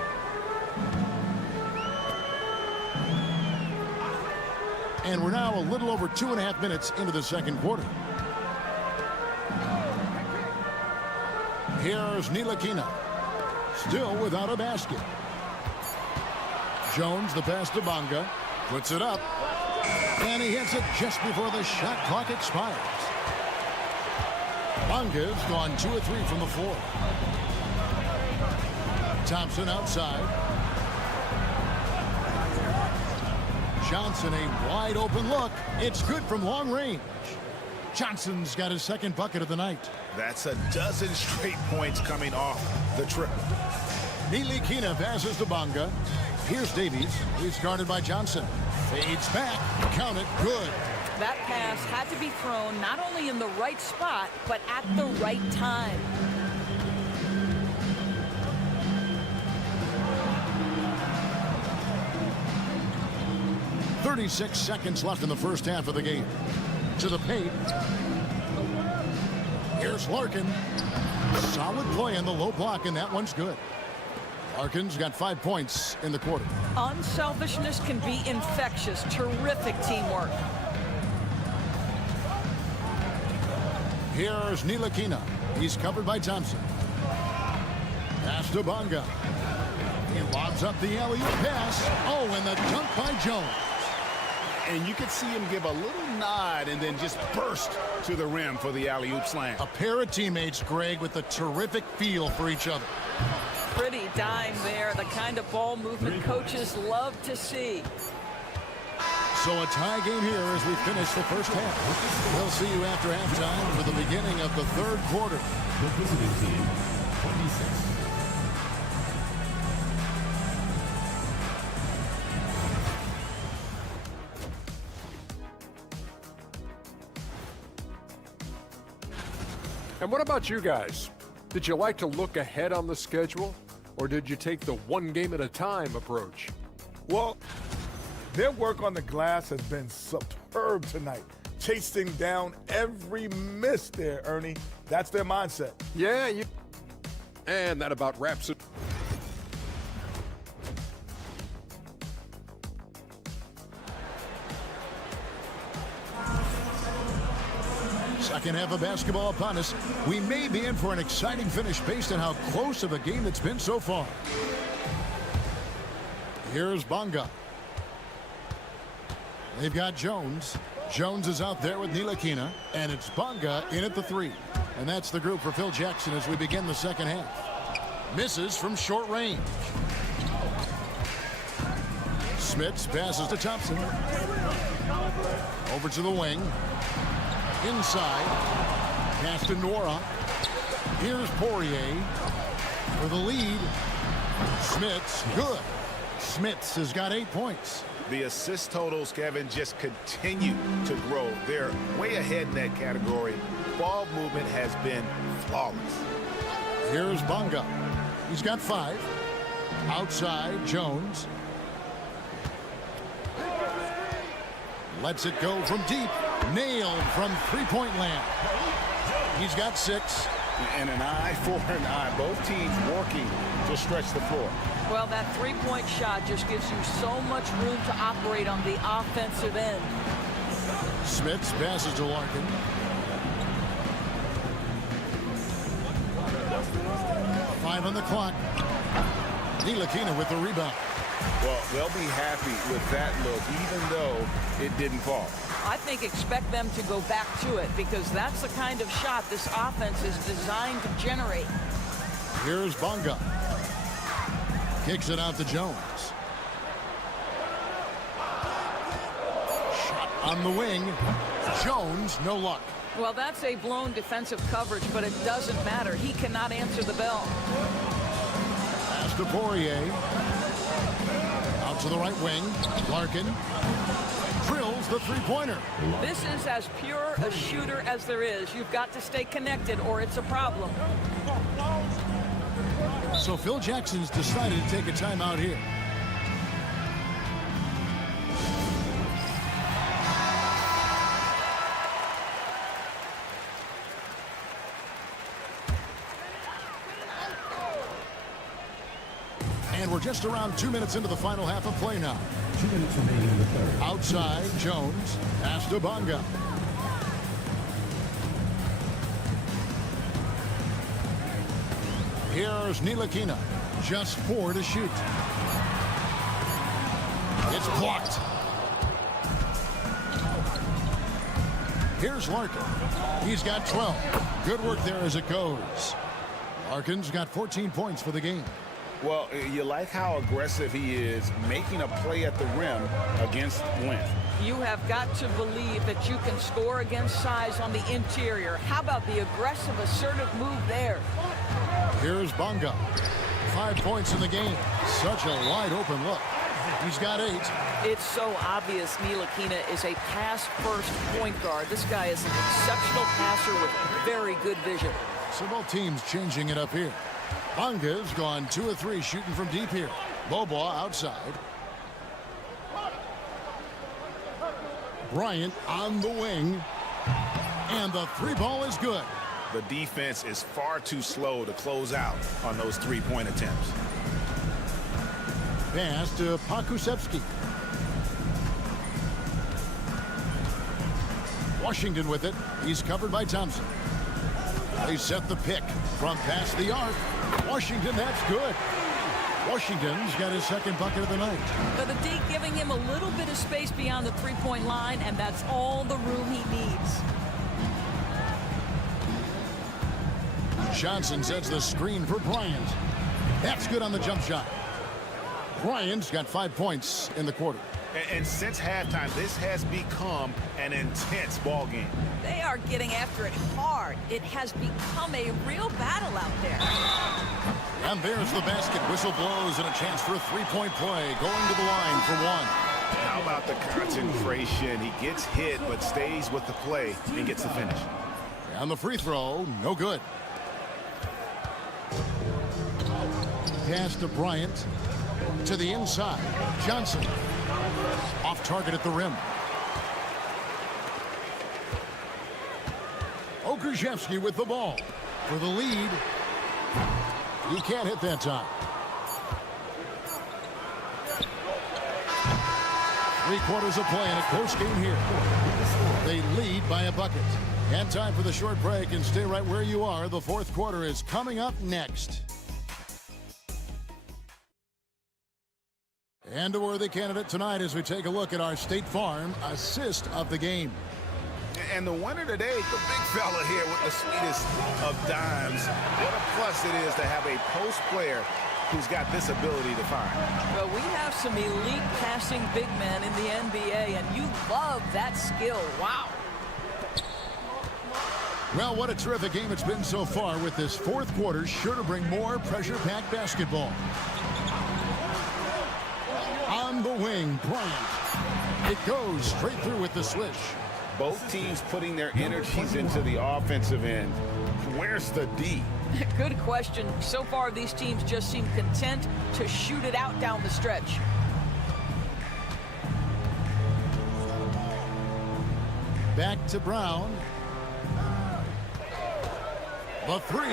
And we're now a little over 2.5 minutes into the second quarter. Here's Ntilikina. Still without a basket. Jones, the pass to Bonga. Puts it up. And he hits it just before the shot clock expires. Bonga's gone 2 of 3 from the floor. Thompson outside. Johnson, a wide open look. It's good from long range. Johnson's got his second bucket of the night. That's a dozen straight points coming off the triple. Ntilikina passes to Bonga. Here's Davies. He's guarded by Johnson. Fades back. Count it. Good. That pass had to be thrown not only in the right spot, but at the right time. .36 seconds left in the first half of the game. To the paint. Here's Larkin. Solid play in the low block, and that one's good. Larkin's got 5 points in the quarter. Unselfishness can be infectious. Terrific teamwork. Here's Ntilikina. He's covered by Thompson. Pass to Bonga. He lobs up the alley-oop pass. Oh, and the dunk by Jones. And you could see him give a little nod and then just burst to the rim for the alley-oop slam. A pair of teammates, Greg, with a terrific feel for each other. Pretty dime there. The kind of ball movement coaches love to see. So a tie game here as we finish the first half. We'll see you after halftime for the beginning of the third quarter. The visiting team, 26. And what about you guys? Did you like to look ahead on the schedule, or did you take the one game at a time approach? Well, their work on the glass has been superb tonight. Chasing down every miss there, Ernie. That's their mindset. Yeah, and that about wraps it. Second half of basketball upon us. We may be in for an exciting finish based on how close of a game it's been so far. Here's Bonga. They've got Jones. Jones is out there with Ntilikina, and it's Bonga in at the 3. And that's the group for Phil Jackson as we begin the second half. Misses from short range. Smits passes to Thompson. Over to the wing. Inside. Pass to Nora. Here's Poirier for the lead. Smits, good. Smits has got 8 points. The assist totals, Kevin, just continue to grow. They're way ahead in that category. Ball movement has been flawless. Here's Bonga. He's got 5. Outside, Jones. Lets it go from deep. Nailed from three-point land. He's got 6. And an eye for an eye. Both teams working to stretch the floor. Well, that three-point shot just gives you so much room to operate on the offensive end. Smits passes to Larkin. Five on the clock. Ntilikina with the rebound. Well, they'll be happy with that look, even though it didn't fall. I think expect them to go back to it because that's the kind of shot this offense is designed to generate. Here's Bonga. Kicks it out to Jones. Shot on the wing. Jones, no luck. Well, that's a blown defensive coverage, but it doesn't matter. He cannot answer the bell. Pass to Poirier. Out to the right wing. Larkin drills the three-pointer. This is as pure a shooter as there is. You've got to stay connected or it's a problem. So Phil Jackson's decided to take a timeout here. And we're just around 2 minutes into the final half of play now. 2 minutes remaining in the third. Outside, Jones. Pass to Bonga. Here's Ntilikina. Just 4 to shoot. It's blocked. Here's Larkin. He's got 12. Good work there as it goes. Larkin's got 14 points for the game. Well, you like how aggressive he is making a play at the rim against length. You have got to believe that you can score against size on the interior. How about the aggressive, assertive move there? Here's Bonga. 5 points in the game. Such a wide open look. He's got 8. It's so obvious Ntilikina is a pass-first point guard. This guy is an exceptional passer with very good vision. So both teams changing it up here. Bonga's gone 2 of 3 shooting from deep here. Bobois outside. Bryant on the wing. And the 3-ball is good. The defense is far too slow to close out on those 3-point attempts. Pass to Pokusevski. Washington with it. He's covered by Thompson. They set the pick from past the arc. Washington, that's good. Washington's got his second bucket of the night. But the D giving him a little bit of space beyond the three-point line, and that's all the room he needs. Johnson sets the screen for Bryant. That's good on the jump shot. Bryant's got 5 points in the quarter. And since halftime, this has become an intense ball game. They are getting after it hard. It has become a real battle out there. And there's the basket. Whistle blows and a chance for a 3-point play. Going to the line for 1. How about the concentration? He gets hit but stays with the play and gets the finish. And the free throw, no good. Pass to Bryant. To the inside. Johnson. Off target at the rim. Okrzyjewski with the ball for the lead. He can't hit that time. 3 quarters of play in a close game here. They lead by a bucket. And time for the short break, and stay right where you are. The fourth quarter is coming up next. And a worthy candidate tonight as we take a look at our State Farm assist of the game. And the winner today, the big fella here with the sweetest of dimes. What a plus it is to have a post player who's got this ability to find. Well, we have some elite passing big men in the NBA, and you love that skill. Wow. Well, what a terrific game it's been so far, with this fourth quarter sure to bring more pressure-packed basketball. On the wing, Bryant. It goes straight through with the swish. Both teams putting their energies into the offensive end. Where's the D? Good question. So far, these teams just seem content to shoot it out down the stretch. Back to Brown. The 3.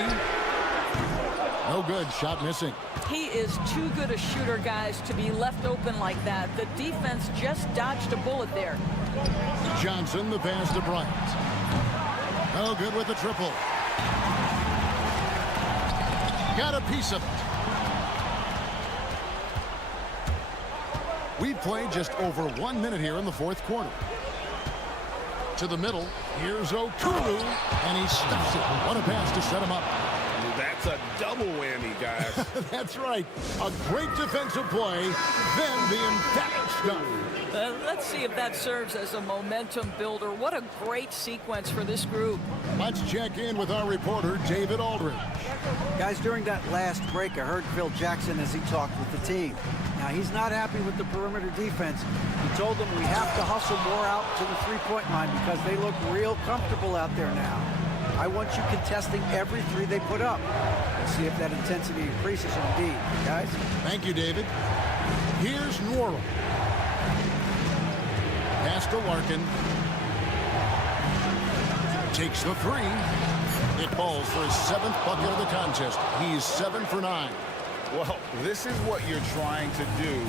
No good. Shot missing. He is too good a shooter, guys, to be left open like that. The defense just dodged a bullet there. Johnson, the pass to Bryant. No good with the triple. Got a piece of it. We've played just over 1 minute here in the fourth quarter. To the middle. Here's Okulu, and he stuffs it. What a pass to set him up. That That's a double whammy, guys. That's right. A great defensive play, then the emphatic stuff. Let's see if that serves as a momentum builder. What a great sequence for this group. Let's check in with our reporter, David Aldridge. Guys, during that last break, I heard Phil Jackson as he talked with the team. Now, he's not happy with the perimeter defense. He told them we have to hustle more out to the three-point line because they look real comfortable out there now. I want you contesting every three they put up. Let's see if that intensity increases indeed, guys. Thank you, David. Here's New Orleans. Pass to Larkin. Takes the three. It falls for his 7th bucket of the contest. He's 7 for 9. Well, this is what you're trying to do.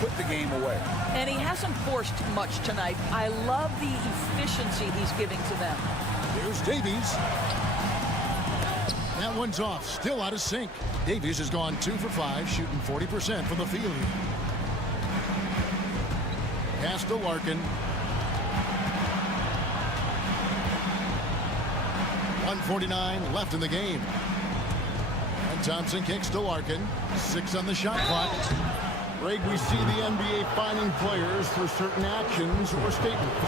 Put the game away. And he hasn't forced much tonight. I love the efficiency he's giving to them. Here's Davies. That one's off. Still out of sync. Davies has gone 2 for 5, shooting 40% from the field. Pass to Larkin. 1:49 left in the game. And Thompson kicks to Larkin. 6 on the shot clock. Greg, we see the NBA fining players for certain actions or statements.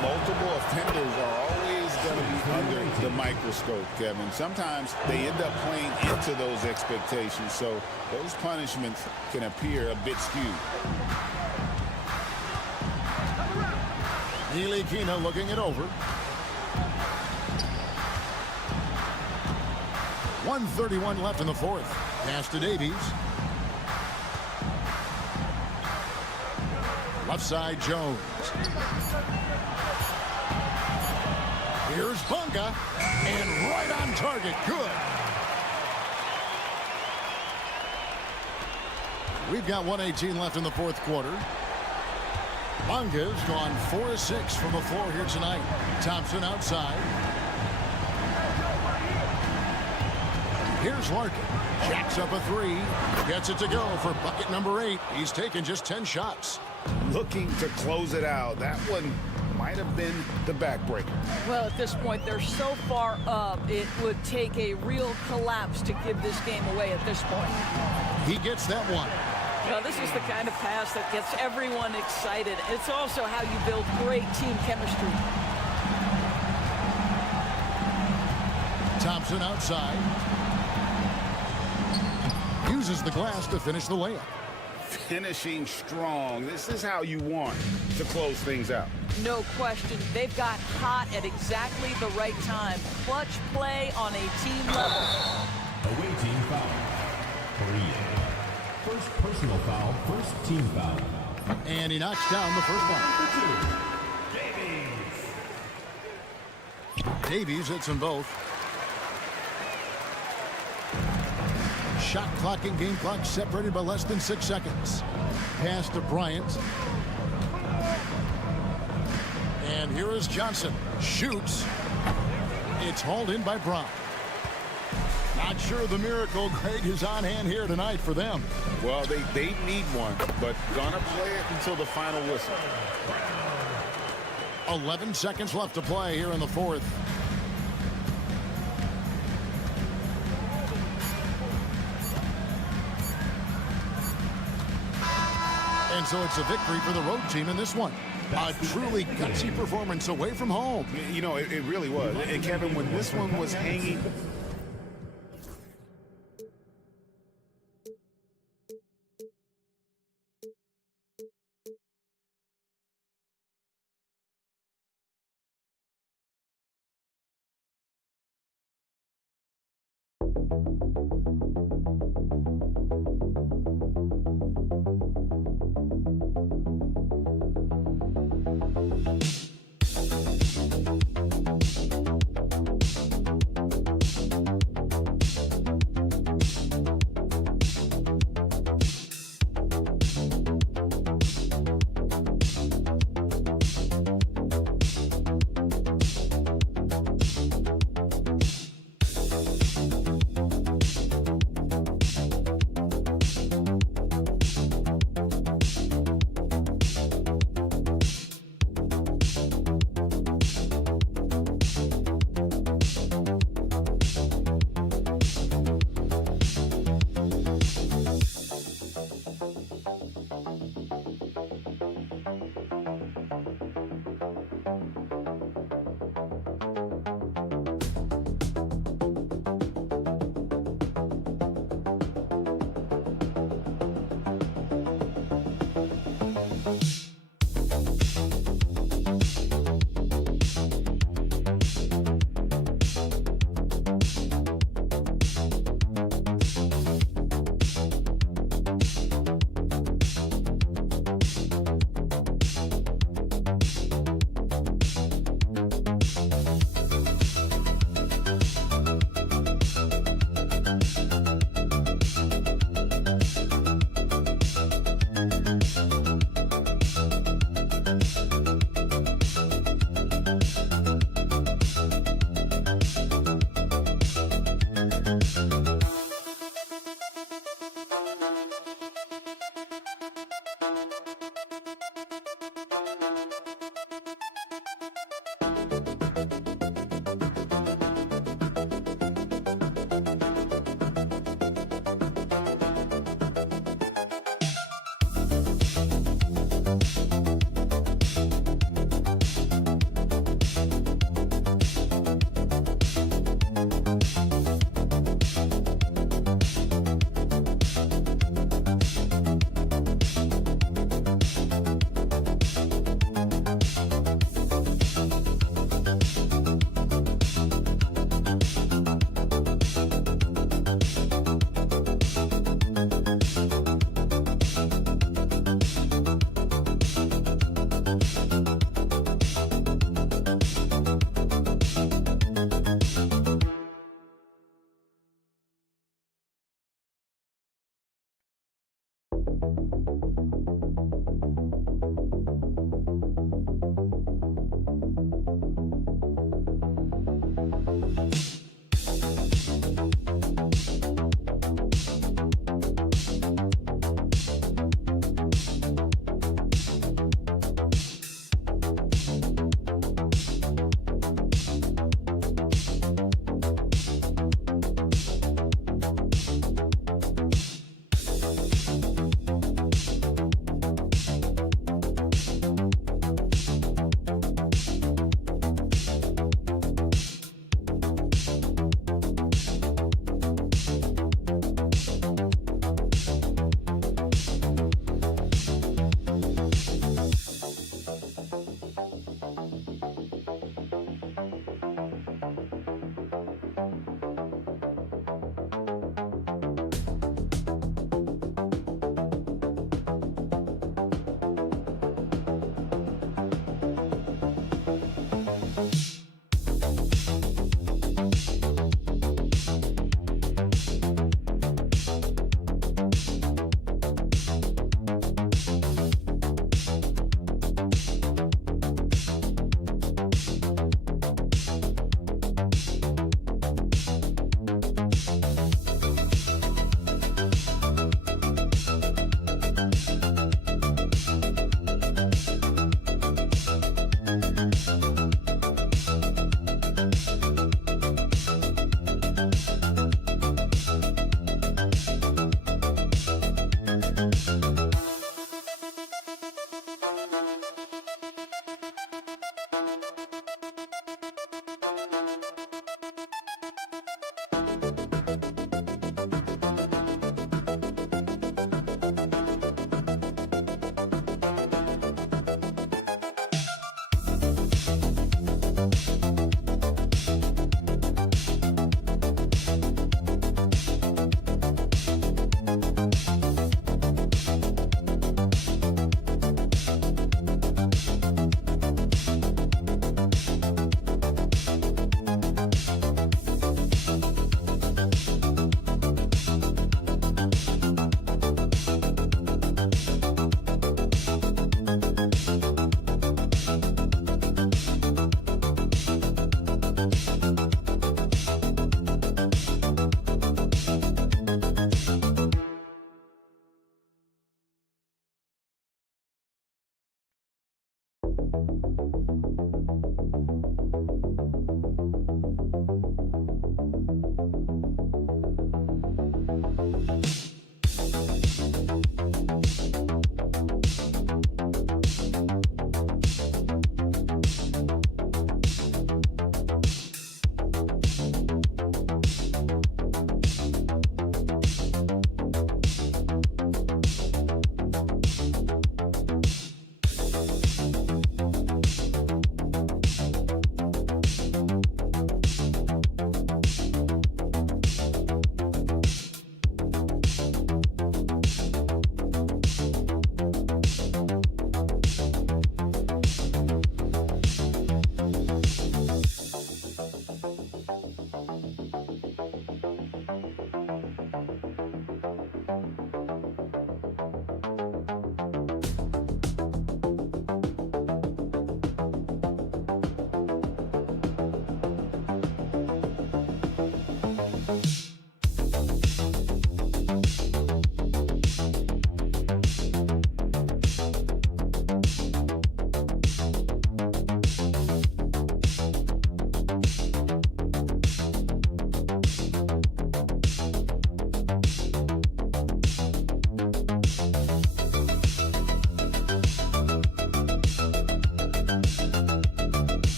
Multiple offenders are always going to be under the microscope, Kevin. Sometimes they end up playing into those expectations, so those punishments can appear a bit skewed. Ntilikina looking it over. 1:31 left in the 4th. Pass to Davies. Left side, Jones. Here's Bunga. And right on target. Good. We've got 1:18 left in the 4th quarter. Bunga's gone 4 of 6 from the floor here tonight. Thompson outside. Here's Larkin. Jacks up a 3. Gets it to go for bucket number 8. He's taken just 10 shots. Looking to close it out. That one might have been the backbreaker. Well, at this point, they're so far up, it would take a real collapse to give this game away at this point. He gets that one. Well, this is the kind of pass that gets everyone excited. It's also how you build great team chemistry. Thompson outside. Uses the glass to finish the layup. Finishing strong. This is how you want to close things out. No question. They've got hot at exactly the right time. Clutch play on a team level. Away team foul. 3. First personal foul, first team foul. And he knocks down the first one. Davies hits them both. Shot clock and game clock separated by less than 6 seconds. Pass to Bryant. And here is Johnson. Shoots. It's hauled in by Brown. Not sure the miracle, Greg, is on hand here tonight for them. Well, they need one, but gonna play it until the final whistle. 11 seconds left to play here in the 4th. And so it's a victory for the road team in this one. A truly gutsy performance away from home. You know, it really was. And Kevin, when this one was hanging,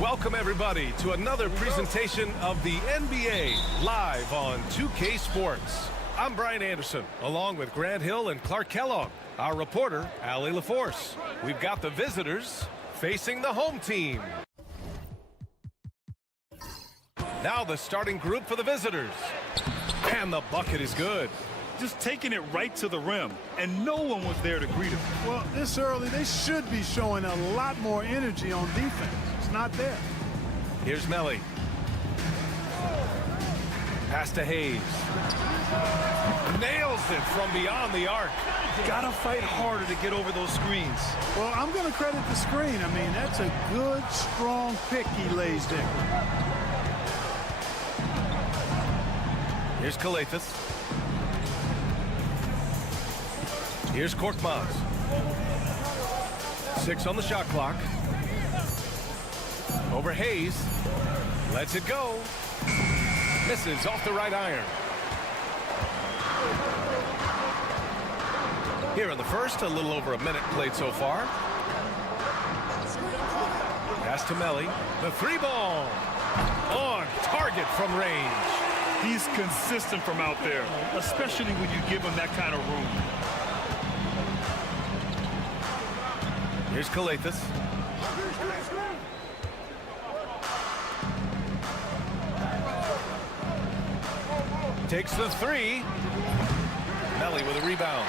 Welcome, everybody, to another presentation of the NBA live on 2K Sports. I'm Brian Anderson, along with Grant Hill and Clark Kellogg. Our reporter, Allie LaForce. We've got the visitors facing the home team. Now the starting group for the visitors. And the bucket is good. Just taking it right to the rim, and no one was there to greet him. Well, this early, they should be showing a lot more energy on defense. It's not there. Here's Melly. Pass to Hayes. Nails it from beyond the arc. Gotta fight harder to get over those screens. Well, I'm going to credit the screen. I mean, that's a good, strong pick he lays there. Here's Kalathis. Here's Korkmaz. 6 on the shot clock. Over Hayes. Lets it go. Misses off the right iron. Here in the first, a little over a minute played so far. Pass to Melly. The 3-ball. On target from range. He's consistent from out there, especially when you give him that kind of room. Here's Kalathis. Takes the 3. Melly with a rebound.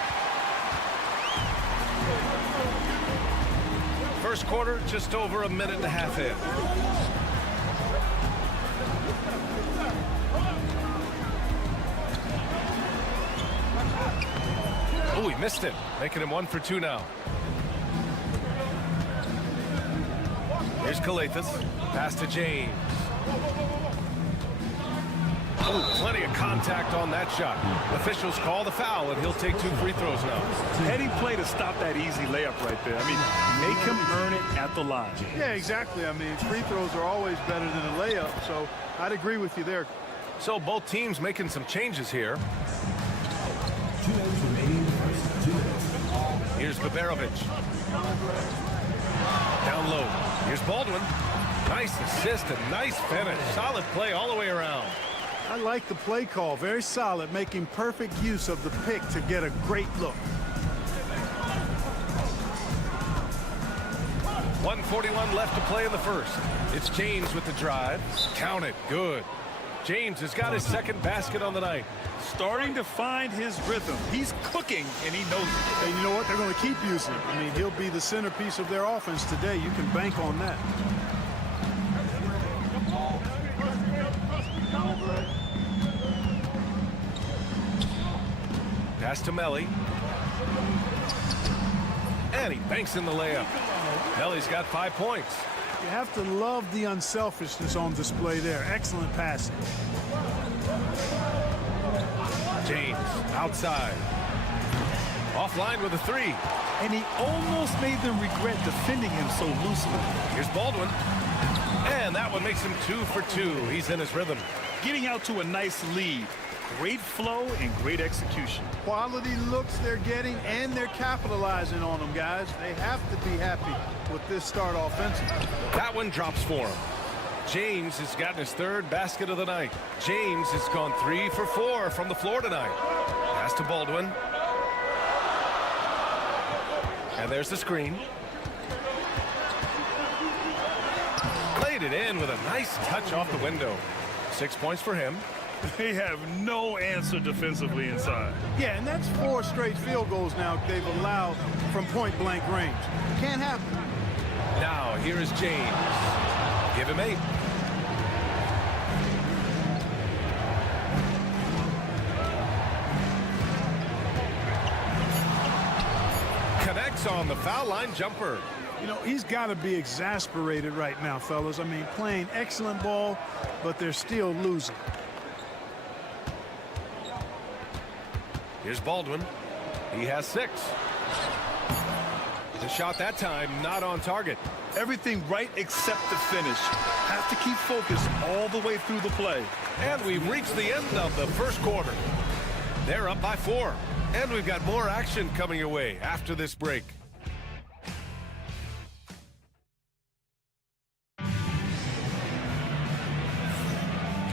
First quarter, just over a minute and a half in. Oh, he missed it, making him 1 for 2 now. Here's Kalathis. Pass to James. Oh, plenty of contact on that shot. Officials call the foul, and he'll take 2 free throws now. Heady play to stop that easy layup right there. I mean, make him earn it at the line. Yeah, exactly. I mean, free throws are always better than a layup, so I'd agree with you there. So both teams making some changes here. 2 minutes remaining. First 2 minutes. Here's Baberovic. Down low. Here's Baldwin. Nice assist and nice finish. Solid play all the way around. I like the play call. Very solid, making perfect use of the pick to get a great look. 1:41 left to play in the first. It's James with the drive. Count it. Good. James has got his second basket on the night. Starting to find his rhythm. He's cooking, and he knows it. And you know what? They're going to keep using it. I mean, he'll be the centerpiece of their offense today. You can bank on that. Pass to Melly. And he banks in the layup. Melly's got 5 points. You have to love the unselfishness on display there. Excellent passing. James outside. Offline with a 3. And he almost made them regret defending him so loosely. Here's Baldwin. And that one makes him 2 for 2. He's in his rhythm. Getting out to a nice lead. Great flow and great execution. Quality looks they're getting, and they're capitalizing on them, guys. They have to be happy with this start offensively. That one drops for him. James has gotten his 3rd basket of the night. James has gone 3 for 4 from the floor tonight. Pass to Baldwin. And there's the screen. Played it in with a nice touch off the window. 6 points for him. They have no answer defensively inside. Yeah, and that's 4 straight field goals now they've allowed from point-blank range. Can't happen. Now, here is James. Give him 8. Connects on the foul line jumper. You know, he's got to be exasperated right now, fellas. I mean, playing excellent ball, but they're still losing. Here's Baldwin. He has 6. The shot that time not on target. Everything right except the finish. Have to keep focused all the way through the play. And we've reached the end of the first quarter. They're up by 4. And we've got more action coming your way after this break.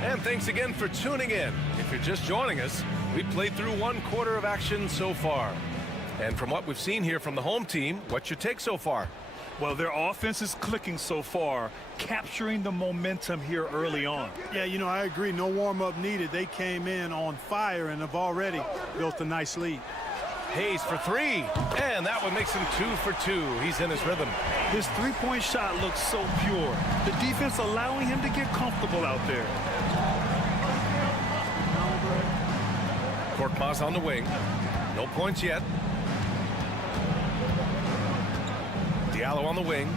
And thanks again for tuning in. If you're just joining us, we've played through 1 quarter of action so far. And from what we've seen here from the home team, what's your take so far? Well, their offense is clicking so far, capturing the momentum here early on. Yeah, you know, I agree. No warm-up needed. They came in on fire and have already built a nice lead. Hayes for 3, and that one makes him 2 for 2. He's in his rhythm. His three-point shot looks so pure. The defense allowing him to get comfortable out there. Korkmaz on the wing. No points yet. Diallo on the wing.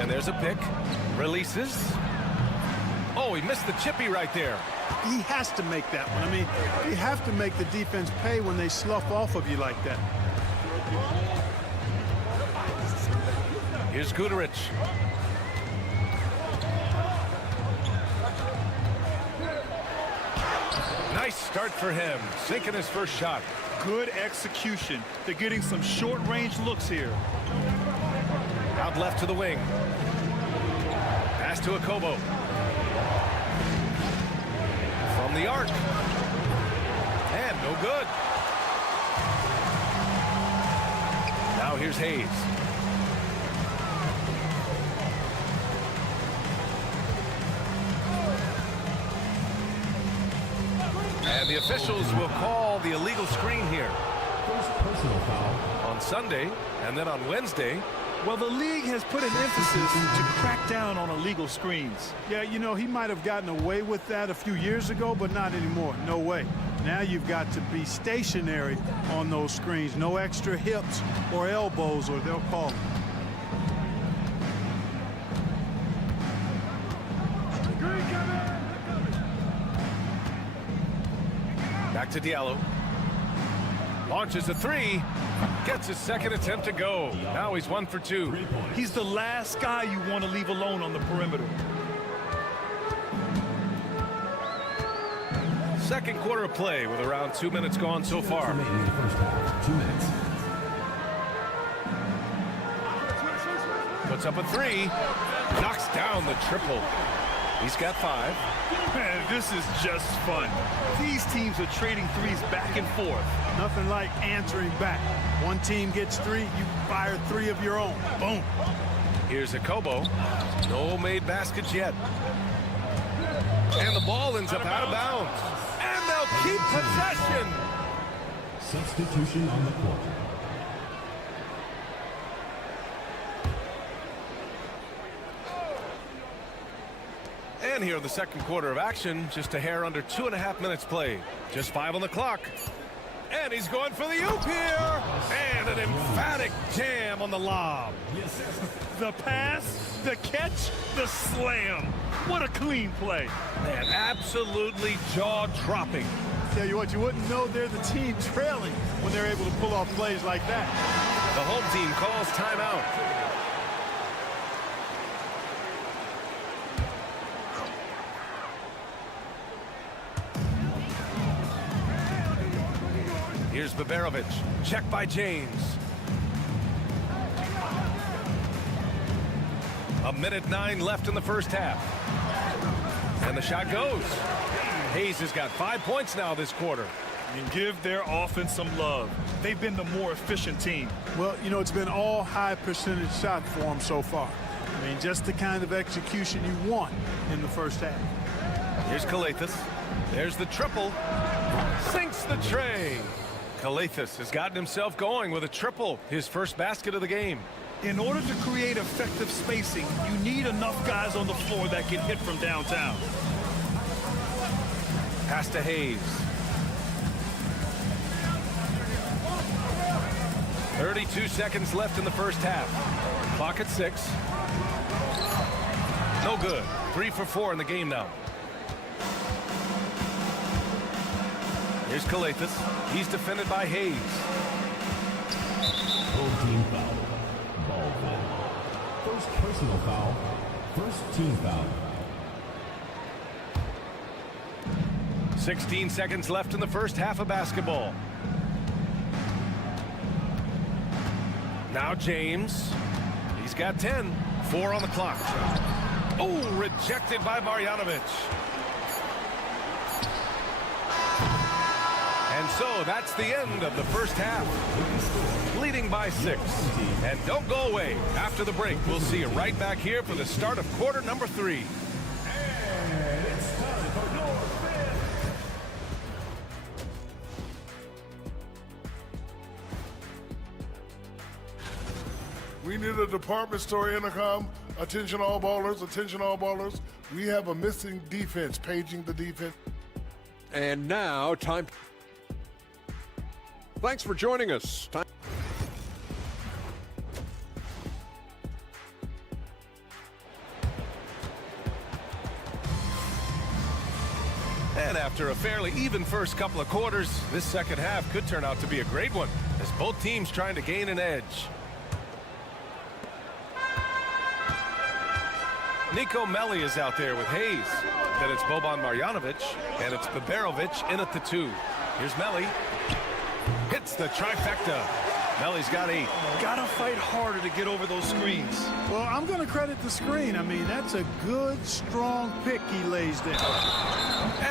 And there's a pick. Releases. Oh, he missed the chippy right there. He has to make that one. I mean, you have to make the defense pay when they slough off of you like that. Here's Guterich. Nice start for him, sinking his first shot. Good execution. They're getting some short-range looks here. Out left to the wing. Pass to Akobo. From the arc. And no good. Now here's Hayes. And the officials will call the illegal screen here. First personal foul. On Sunday, and then on Wednesday. Well, the league has put an emphasis to crack down on illegal screens. Yeah, you know, he might have gotten away with that a few years ago, but not anymore. No way. Now you've got to be stationary on those screens. No extra hips or elbows, or they'll call them. Back to Diallo. Launches a 3. Gets his second attempt to go. Now he's 1 for 2. He's the last guy you want to leave alone on the perimeter. Second quarter of play with around 2 minutes gone so far. Remaining in the first half. 2 minutes. Puts up a 3. Knocks down the triple. He's got 5. Man, this is just fun. These teams are trading threes back and forth. Nothing like answering back. One team gets 3, you fire 3 of your own. Boom. Here's Akobo. No made baskets yet. And the ball ends up out of bounds. And they'll keep possession. Substitution on the court. And here in the second quarter of action, just a hair under 2.5 minutes played. Just 5 on the clock. And he's going for the oop here. And an emphatic jam on the lob. The pass, the catch, the slam. What a clean play. Man, absolutely jaw-dropping. Tell you what, you wouldn't know they're the team trailing when they're able to pull off plays like that. The home team calls timeout. Here's Baberovic. Check by James. 1:09 left in the first half. And the shot goes. Hayes has got 5 points now this quarter. And give their offense some love. They've been the more efficient team. Well, you know, it's been all high percentage shot for them so far. I mean, just the kind of execution you want in the first half. Here's Calathes. There's the triple. Sinks the tray. Calathes has gotten himself going with a triple, his first basket of the game. In order to create effective spacing, you need enough guys on the floor that can hit from downtown. Pass to Hayes. 32 seconds left in the first half. Clock at 6. No good. 3 for 4 in the game now. Here's Calathis. He's defended by Hayes. Home team foul. Ball foul. First personal foul. First team foul. 16 seconds left in the first half of basketball. Now James. He's got 10. 4 on the clock. Oh, rejected by Marjanovic. And so that's the end of the first half. Leading by 6. And don't go away. After the break, we'll see you right back here for the start of quarter number 3. And it's time for North. We need a department store intercom. Attention all ballers, attention all ballers. We have a missing defense, paging the defense. And now, time. Thanks for joining us. Time. And after a fairly even first couple of quarters, this second half could turn out to be a great one, as both teams trying to gain an edge. Nico Melli is out there with Hayes. Then it's Boban Marjanovic, and it's Baberovic in at the 2. Here's Melli. Hits the trifecta. Melli's got 8. Gotta fight harder to get over those screens. Well, I'm going to credit the screen. I mean, that's a good, strong pick he lays there.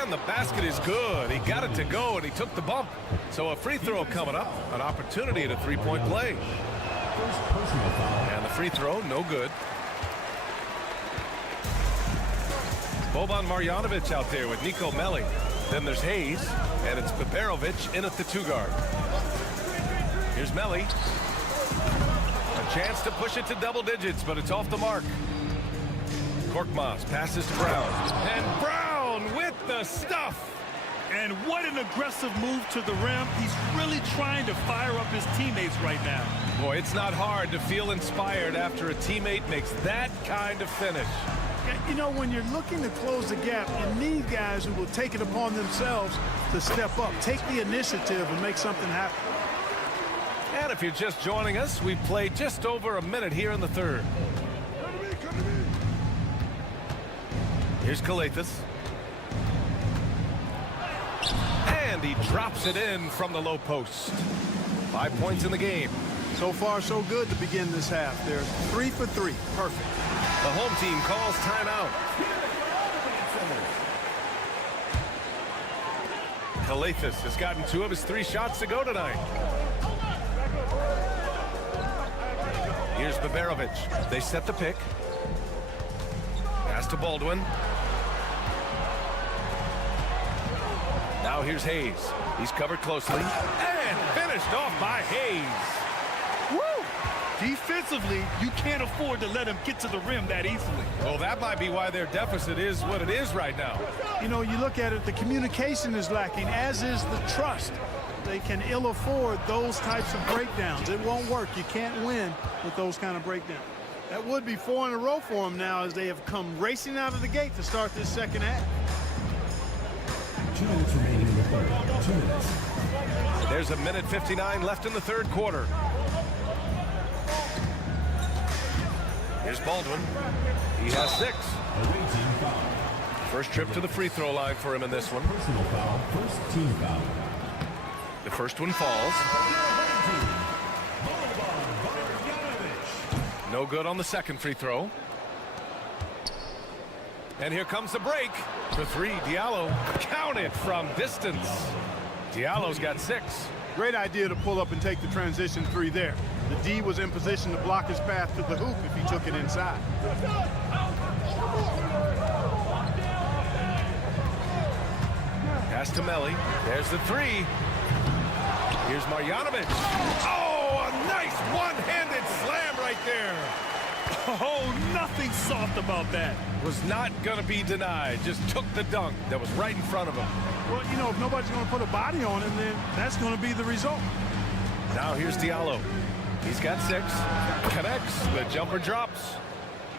And the basket is good. He got it to go, and he took the bump. So a free throw coming up. An opportunity at a three-point play. And the free throw, no good. Boban Marjanovic out there with Nico Melli. Then there's Hayes, and it's Baberovic in at the 2 guard. Here's Melli. A chance to push it to double digits, but it's off the mark. Korkmaz passes to Brown. And Brown with the stuff. And what an aggressive move to the rim. He's really trying to fire up his teammates right now. Boy, it's not hard to feel inspired after a teammate makes that kind of finish. You know, when you're looking to close the gap, you need guys who will take it upon themselves to step up, take the initiative, and make something happen. And if you're just joining us, we've played just over a minute here in the third. Here's Calathis. And he drops it in from the low post. 5 points in the game. So far, so good to begin this half. They're 3 for 3. Perfect. The home team calls timeout. Calathis has gotten 2 of his 3 shots to go tonight. Here's Baberovic. They set the pick. Pass to Baldwin. Now here's Hayes. He's covered closely. And finished off by Hayes. Woo! Defensively, you can't afford to let him get to the rim that easily. Well, that might be why their deficit is what it is right now. You know, you look at it, the communication is lacking, as is the trust. They can ill afford those types of breakdowns. It won't work. You can't win with those kind of breakdowns. That would be 4 in a row for them now, as they have come racing out of the gate to start this second half. 2 minutes remaining in the third. 2 minutes. There's a minute 59 left in the third quarter. Here's Baldwin. He has 6. First trip to the free throw line for him in this one. Personal foul. First team foul. The first one falls. No good on the second free throw. And here comes the break. For 3, Diallo. Count it from distance. Diallo's got 6. Great idea to pull up and take the transition 3 there. The D was in position to block his path to the hoop if he took it inside. Pass to Melli. There's the 3. Here's Marjanovic. Oh, a nice one-handed slam right there. Oh, nothing soft about that. Was not going to be denied. Just took the dunk that was right in front of him. Well, you know, if nobody's going to put a body on him, then that's going to be the result. Now here's Diallo. He's got 6. Connects. The jumper drops.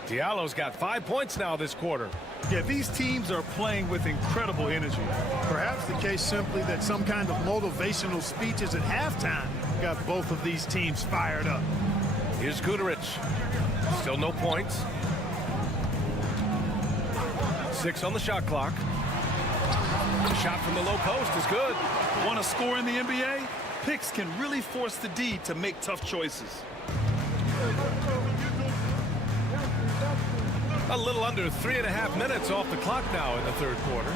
Diallo's got 5 points now this quarter. Yeah, these teams are playing with incredible energy. Perhaps the case simply that some kind of motivational speeches at halftime got both of these teams fired up. Here's Guterich. Still no points. 6 on the shot clock. The shot from the low post is good. Want to score in the NBA? Picks can really force the D to make tough choices. A little under 3.5 minutes off the clock now in the third quarter.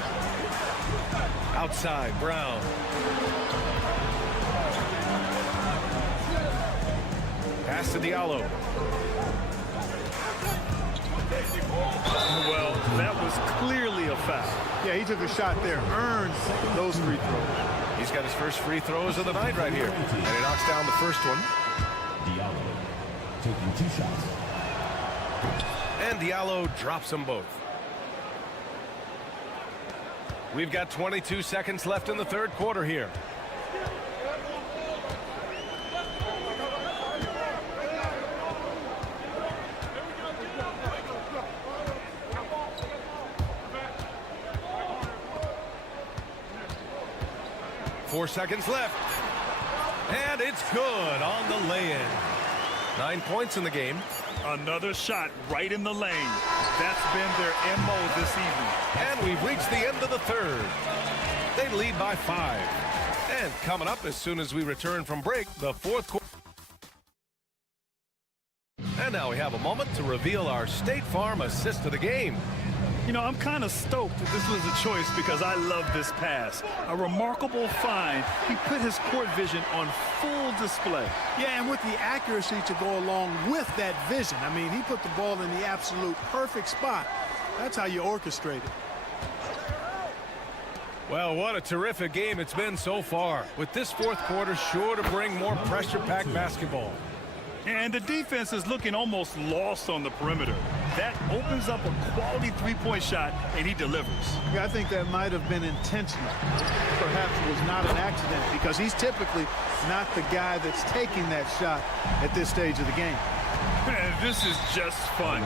Outside, Brown. Pass to Diallo. Well, that was clearly a foul. Yeah, he took a shot there. Earned those free throws. He's got his first free throws of the night right here. And he knocks down the first one. Diallo taking 2 shots. And Diallo drops them both. We've got 22 seconds left in the third quarter here. Four seconds left. And it's good on the lay-in. 9 points in the game. Another shot right in the lane. That's been their MO this evening. And we've reached the end of the third. They lead by 5. And coming up as soon as we return from break, the fourth quarter. And now we have a moment to reveal our State Farm assist of the game. You know, I'm kind of stoked that this was a choice because I love this pass. A remarkable find. He put his court vision on full display. Yeah, and with the accuracy to go along with that vision. I mean, he put the ball in the absolute perfect spot. That's how you orchestrate it. Well, what a terrific game it's been so far. With this fourth quarter sure to bring more pressure-packed basketball. And the defense is looking almost lost on the perimeter. That opens up a quality three-point shot, and he delivers. Yeah, I think that might have been intentional. Perhaps it was not an accident because he's typically not the guy that's taking that shot at this stage of the game. Man, this is just fun.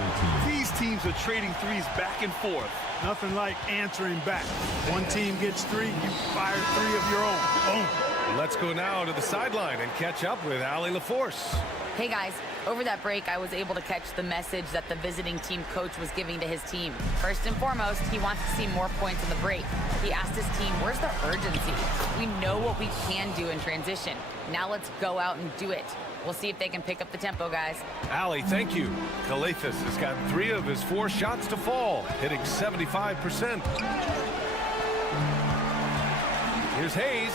These teams are trading threes back and forth. Nothing like answering back. One team gets 3, you fire 3 of your own. Boom. Let's go now to the sideline and catch up with Allie LaForce. Hey guys, over that break, I was able to catch the message that the visiting team coach was giving to his team. First and foremost, he wants to see more points in the break. He asked his team, where's the urgency? We know what we can do in transition. Now let's go out and do it. We'll see if they can pick up the tempo, guys. Allie, thank you. Calethus has got 3 of his 4 shots to fall, hitting 75%. Here's Hayes.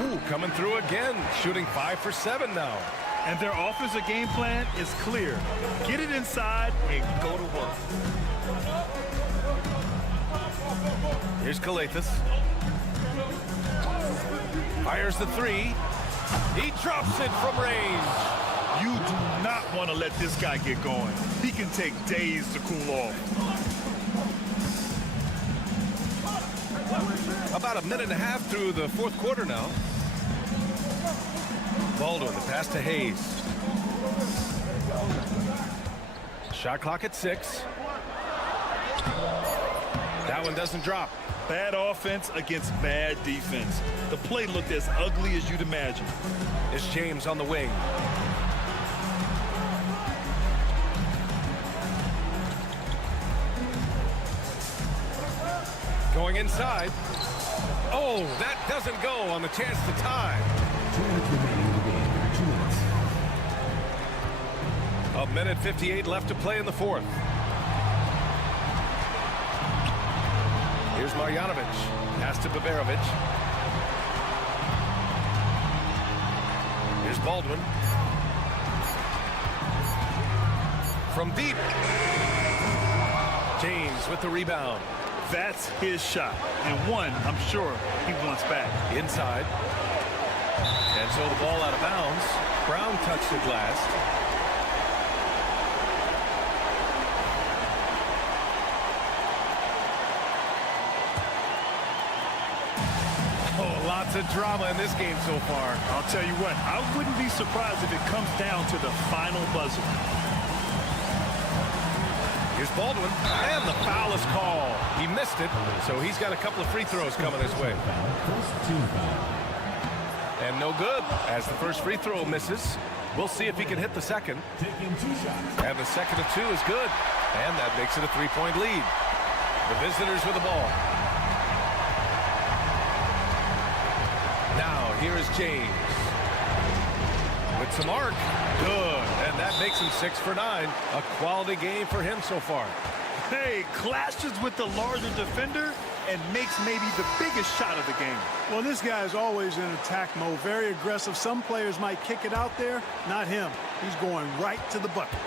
Ooh, coming through again, shooting 5 for 7 now. And their offensive game plan is clear. Get it inside and go to work. Here's Calethus. Fires the 3. He drops it from range. You do not want to let this guy get going. He can take days to cool off. About a minute and a half through the fourth quarter now. Baldwin, the pass to Hayes. Shot clock at 6. That one doesn't drop. Bad offense against bad defense. The play looked as ugly as you'd imagine. It's James on the wing. Going inside. Oh, that doesn't go on the chance to tie. 2 minutes remaining in the game. 2 minutes. A minute 58 left to play in the fourth. Here's Marjanovic. Pass to Baberovic. Here's Baldwin. From deep. James with the rebound. That's his shot. And one, I'm sure, he wants back. Inside. And so the ball out of bounds. Brown touched it last. Lots of drama in this game so far. I'll tell you what, I wouldn't be surprised if it comes down to the final buzzer. Here's Baldwin, and the foul is called. He missed it, so he's got a couple of free throws coming his way. And no good, as the first free throw misses. We'll see if he can hit the second. And the second of two is good. And that makes it a three-point lead. The visitors with the ball. Now, here is James. With some arc. Good. And that makes him 6 for 9. A quality game for him so far. Hey, clashes with the larger defender and makes maybe the biggest shot of the game. Well, this guy is always in attack mode, very aggressive. Some players might kick it out there, not him. He's going right to the bucket.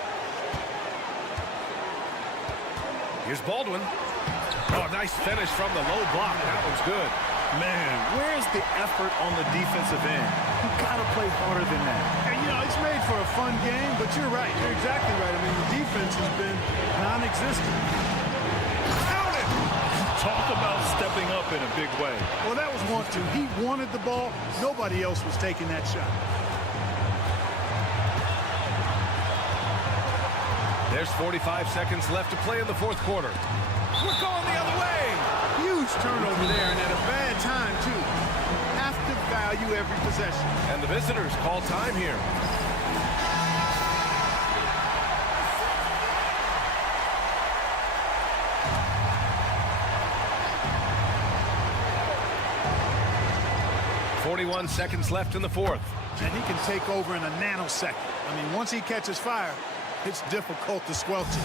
Here's Baldwin. Oh, nice finish from the low block. That one's good. Man, where's the effort on the defensive end? You gotta play harder than that. And, you know, it's made for a fun game, but you're right. You're exactly right. I mean, the defense has been non-existent. Count it! Talk about stepping up in a big way. Well, that was want to. He wanted the ball. Nobody else was taking that shot. There's 45 seconds left to play in the fourth quarter. We're going the other way. Huge turnover there, and at a bad time, too. Have to value every possession. And the visitors call time here. .41 seconds left in the fourth. And he can take over in a nanosecond. I mean, once he catches fire, it's difficult to squelch it.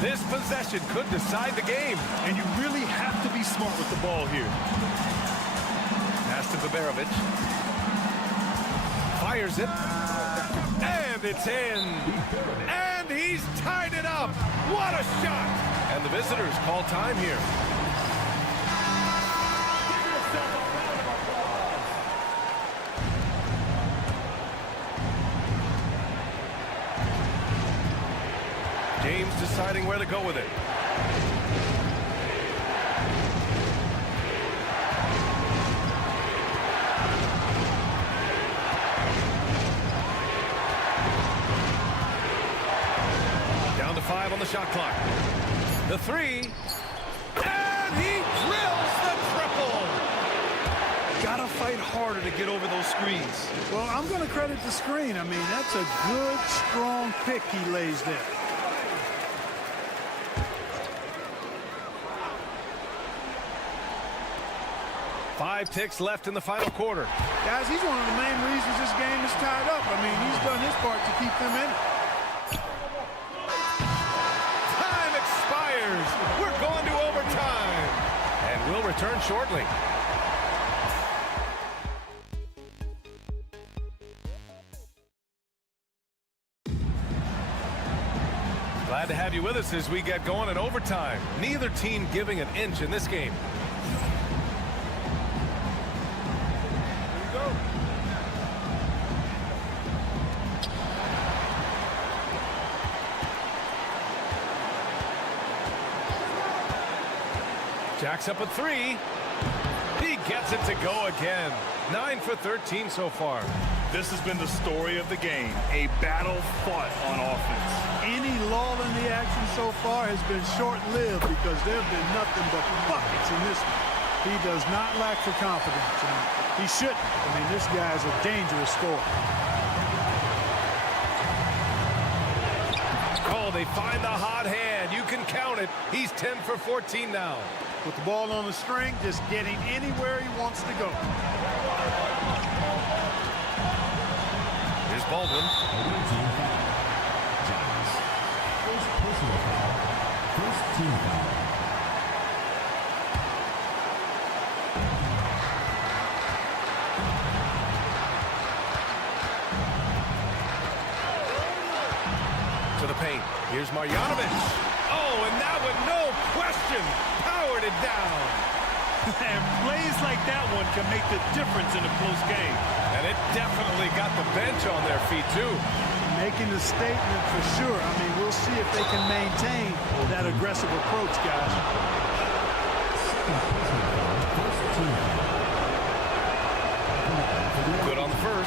This possession could decide the game. And you really have to be smart with the ball here. Pass to Baberovic. Fires it. And it's in. And he's tied it up. What a shot. And the visitors call time here. James deciding where to go with it. Down to 5 on the shot clock. The three. And he drills the triple. Gotta fight harder to get over those screens. Well, I'm going to credit the screen. I mean, that's a good, strong pick he lays there. Five ticks left in the final quarter. Guys, he's one of the main reasons this game is tied up. I mean, he's done his part to keep them in it. Time expires. We're going to overtime. And we'll return shortly. Glad to have you with us as we get going in overtime. Neither team giving an inch in this game. Jacks up a three. He gets it to go again. 9 for 13 so far. This has been the story of the game. A battle fought on offense. Any lull in the action so far has been short-lived because there have been nothing but buckets in this one. He does not lack for confidence. And he shouldn't. I mean, this guy's a dangerous scorer. Oh, they find the hot hand. You can count it. He's 10 for 14 now. With the ball on the string, just getting anywhere he wants to go. Here's Baldwin. First personal foul. First team foul. To the paint. Here's Marjanovic. Oh, and that one, no question, powered it down. And plays like that one can make the difference in a close game. And it definitely got the bench on their feet, too. Making a statement for sure. I mean, we'll see if they can maintain that aggressive approach, guys.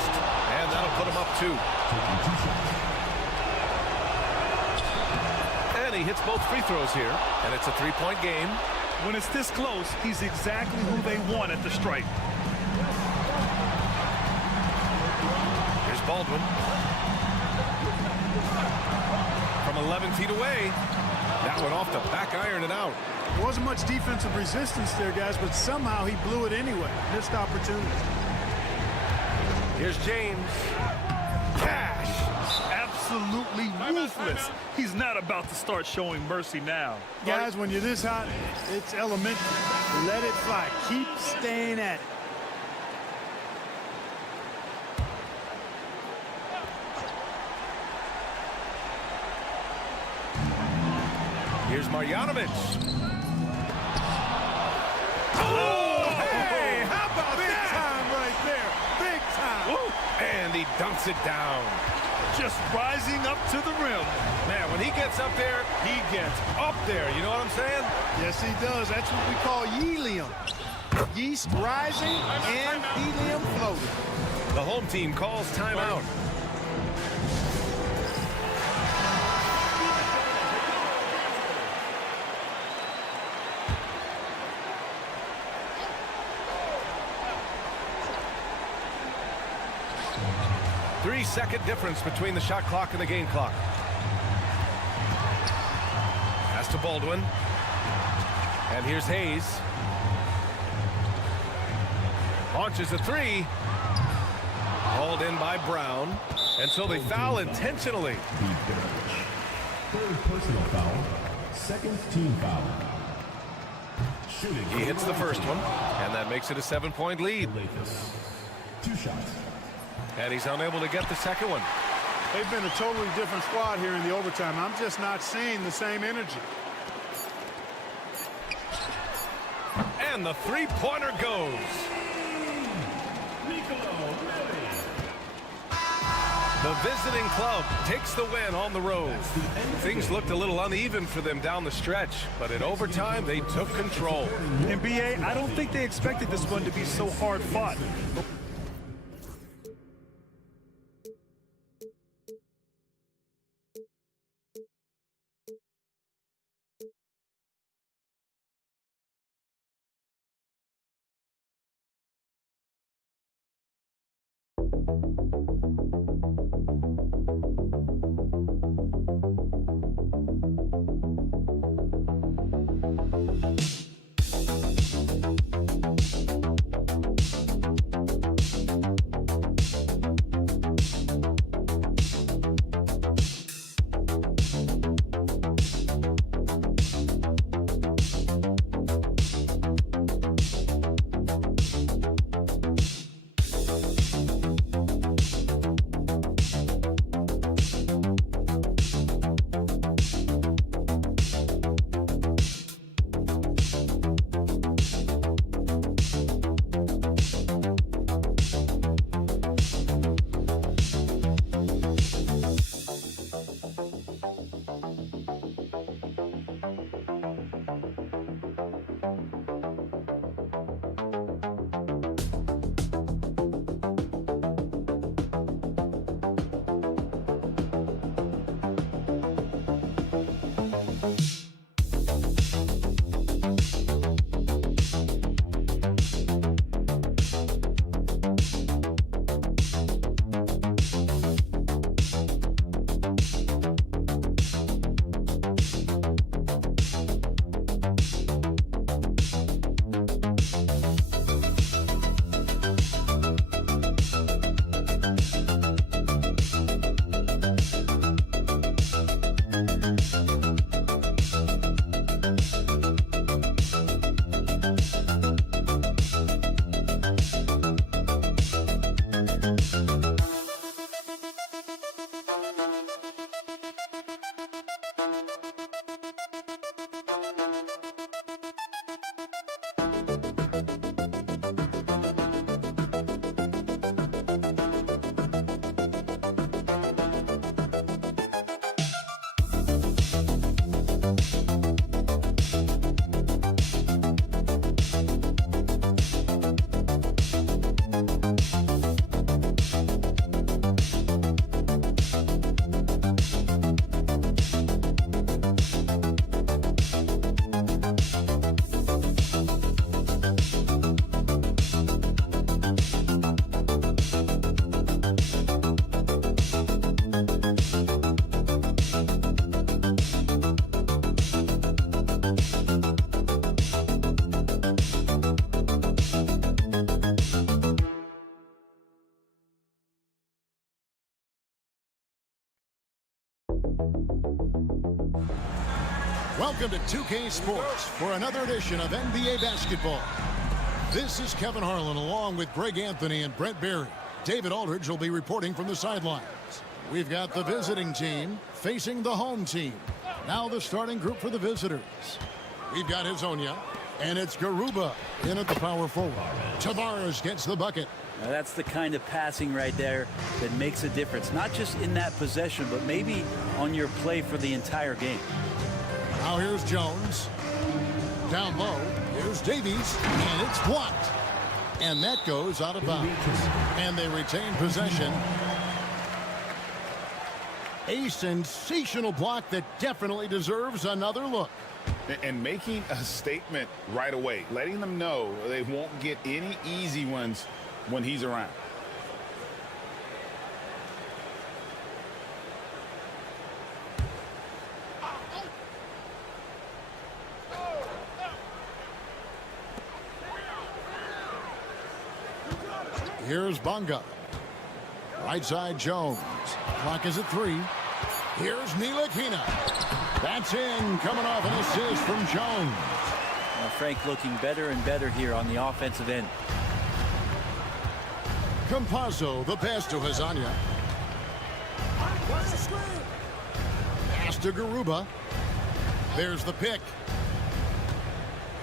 missed, and that'll put him up 2. And he hits both free throws here, and it's a 3-point game. When it's this close, he's exactly who they want at the stripe. Here's Baldwin. From 11 feet away. That went off the back iron and out. There wasn't much defensive resistance there, guys, but somehow he blew it anyway. Missed opportunity. Here's James. Cash. Absolutely ruthless. He's not about to start showing mercy now. Guys, when you're this hot, it's elementary. Let it fly. Keep staying at it. Here's Marjanovic. Oh, hey, how about big that? time right there. Big time. Woo. And he dunks it down. Just rising up to the rim. Man, when he gets up there, he gets up there. You know what I'm saying? Yes, he does. That's what we call helium. Yeast rising and helium floating. The home team calls timeout. Three-second difference between the shot clock and the game clock. Pass to Baldwin. And here's Hayes. Launches a 3. Hauled in by Brown. And so they foul intentionally. Third personal foul. Second team foul. Shooting. He hits the first one. And that makes it a 7-point lead. 2 shots. And he's unable to get the second one. They've been a totally different squad here in the overtime. I'm just not seeing the same energy. And the three-pointer goes. The visiting club takes the win on the road. Things looked a little uneven for them down the stretch, but in overtime, they took control. In BA, I don't think they expected this one to be so hard-fought. Welcome to 2K Sports for another edition of NBA basketball. This is Kevin Harlan along with Greg Anthony and Brent Barry. David Aldridge will be reporting from the sidelines. We've got the visiting team facing the home team. Now the starting group for the visitors. We've got Hezonja, and it's Garuba in at the power forward. Tavares gets the bucket. Now that's the kind of passing right there that makes a difference, not just in that possession, but maybe on your play for the entire game. Now here's Jones. Down low, here's Davies, and it's blocked. And that goes out of bounds. And they retain possession. A sensational block that definitely deserves another look. And making a statement right away, letting them know they won't get any easy ones when he's around. Here's Bonga. Right side Jones. Clock is at 3. Here's Ntilikina. That's in, coming off an assist from Jones. Well, Frank looking better and better here on the offensive end. Campazzo, the pass to Hezonja. Pass to Garuba. There's the pick.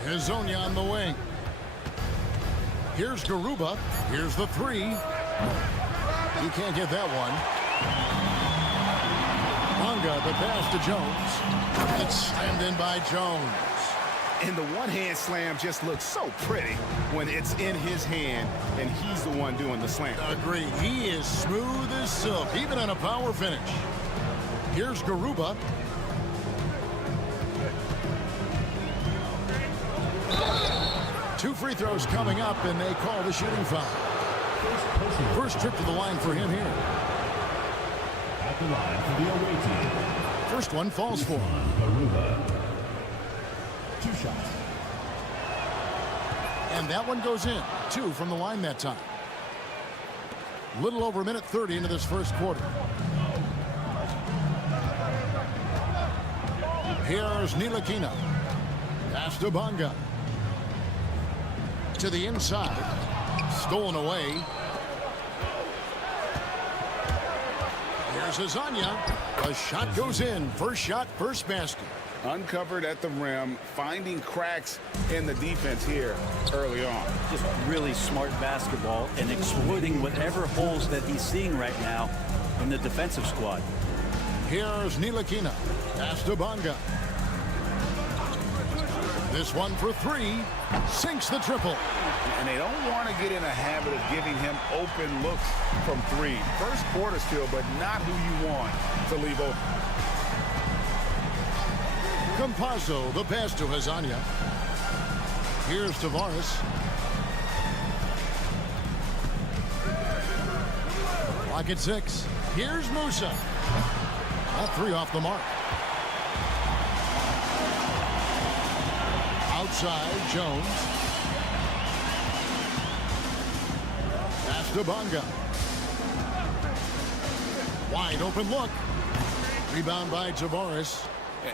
Hezonja on the wing. Here's Garuba. Here's the 3. He can't get that one. Bonga, the pass to Jones. It's slammed in by Jones. And the one-hand slam just looks so pretty when it's in his hand and he's the one doing the slam. Agreed. He is smooth as silk, even on a power finish. Here's Garuba. Two free throws coming up, and they call the shooting foul. First trip to the line for him here. At the line for the away team. First one falls for him. Garuba. 2 shots. And that one goes in. 2 from the line that time. Little over a minute 30 into this first quarter. Here's Ntilikina. Pass to Bonga. To the inside. Stolen away. Here's Hezonja. A shot goes in. First shot, first basket. Uncovered at the rim, finding cracks in the defense here early on. Just really smart basketball and exploiting whatever holes that he's seeing right now in the defensive squad. Here's Ntilikina. Pass to Bonga. This one for 3. Sinks the triple. And they don't want to get in a habit of giving him open looks from 3. First quarter still, but not who you want to leave open. Campazzo, the pass to Hezonja. Here's Tavares. Clock at 6. Here's Musa. All 3 off the mark. Outside, Jones. Pass to Bonga. Wide open look. Rebound by Tavares.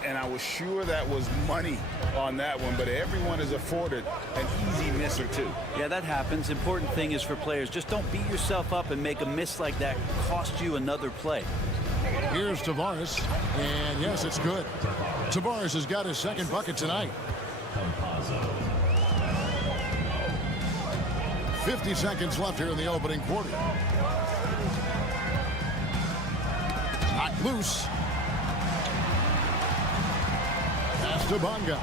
And I was sure that was money on that one, but everyone is afforded an easy miss or 2. Yeah, that happens. Important thing is for players, just don't beat yourself up and make a miss like that cost you another play. Here's Tavares, and yes, it's good. Tavares has got his second bucket tonight. 50 seconds left here in the opening quarter. Knocked loose. Pass to Bonga.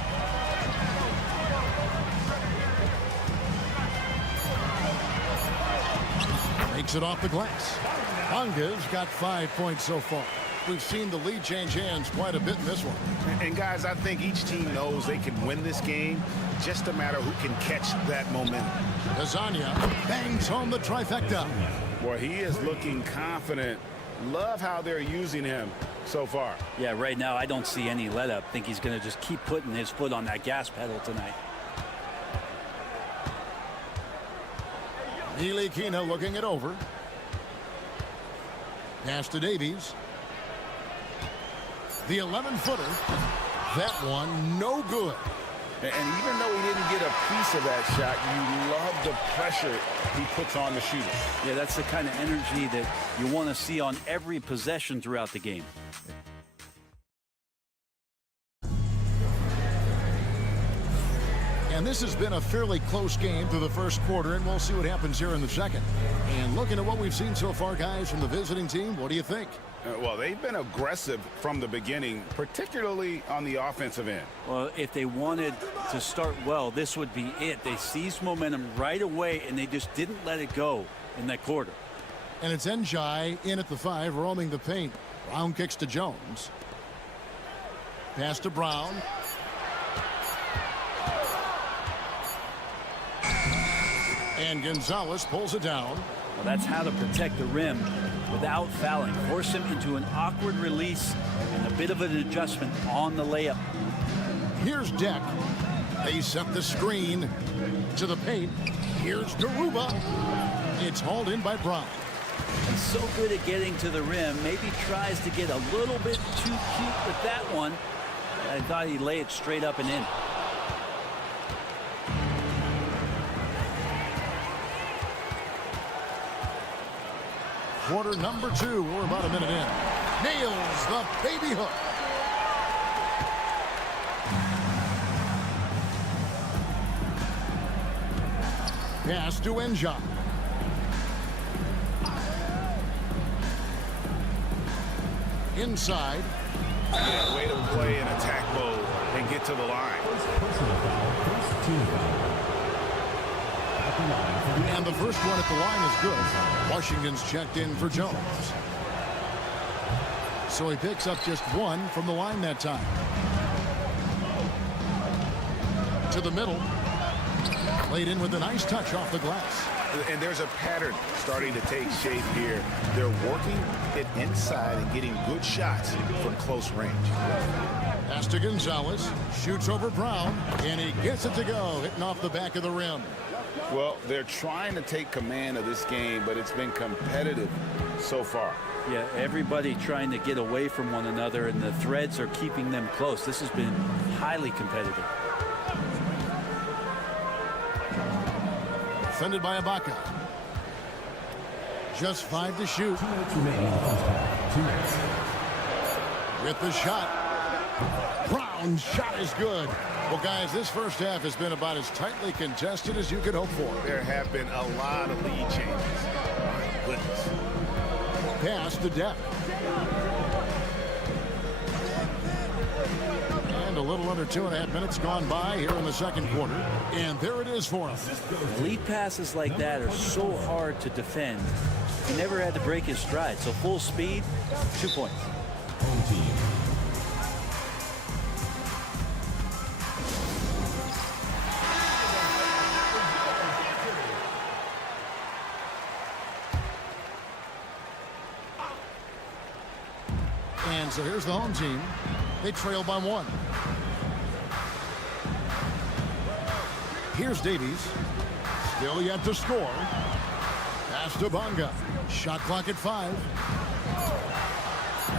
Makes it off the glass. Bonga's got 5 points so far. We've seen the lead change hands quite a bit in this one. And guys, I think each team knows they can win this game. Just a matter who can catch that momentum. Hezonja bangs home the trifecta. Boy, he is looking confident. Love how they're using him so far. Yeah, right now I don't see any let up. Think he's going to just keep putting his foot on that gas pedal tonight. Ntilikina looking it over. Pass to Davies. The 11-footer. That one, no good. And even though he didn't get a piece of that shot, you love the pressure he puts on the shooter. Yeah, that's the kind of energy that you want to see on every possession throughout the game. And this has been a fairly close game through the first quarter, and we'll see what happens here in the second. And looking at what we've seen so far, guys, from the visiting team, what do you think? Well, they've been aggressive from the beginning, particularly on the offensive end. Well, if they wanted to start well, this would be it. They seized momentum right away, and they just didn't let it go in that quarter. And it's Njai in at the 5, roaming the paint. Brown kicks to Jones. Pass to Brown. And Gonzalez pulls it down. Well, that's how to protect the rim without fouling. Force him into an awkward release and a bit of an adjustment on the layup. Here's Deck. They set the screen to the paint. Here's Garuba. It's hauled in by Brown. He's so good at getting to the rim. Maybe tries to get a little bit too cute with that one. I thought he'd lay it straight up and in. Quarter number 2. We're about a minute in. Nails the baby hook. Pass to Njai. Inside. Yeah, way to play in attack mode and get to the line. Personal foul, first team foul. At the line. And the first one at the line is good. Washington's checked in for Jones. So he picks up just 1 from the line that time. To the middle. Played in with a nice touch off the glass. And there's a pattern starting to take shape here. They're working it inside and getting good shots from close range. Pass to Gonzalez. Shoots over Brown. And he gets it to go. Hitting off the back of the rim. Well, they're trying to take command of this game, but it's been competitive so far. Yeah, everybody trying to get away from one another, and the threads are keeping them close. This has been highly competitive. Defended by Ibaka. Just 5 to shoot. 2 minutes remaining in the first half. 2 minutes. With the shot. Brown's shot is good. Well, guys, this first half has been about as tightly contested as you could hope for. There have been a lot of lead changes. My goodness. Pass to Depp. And a little under 2.5 minutes gone by here in the second quarter. And there it is for him. Lead passes like that are so hard to defend. He never had to break his stride. So full speed, 2 points. Home team. And so here's the home team. They trail by 1. Here's Davies. Still yet to score. Pass to Bonga. Shot clock at 5.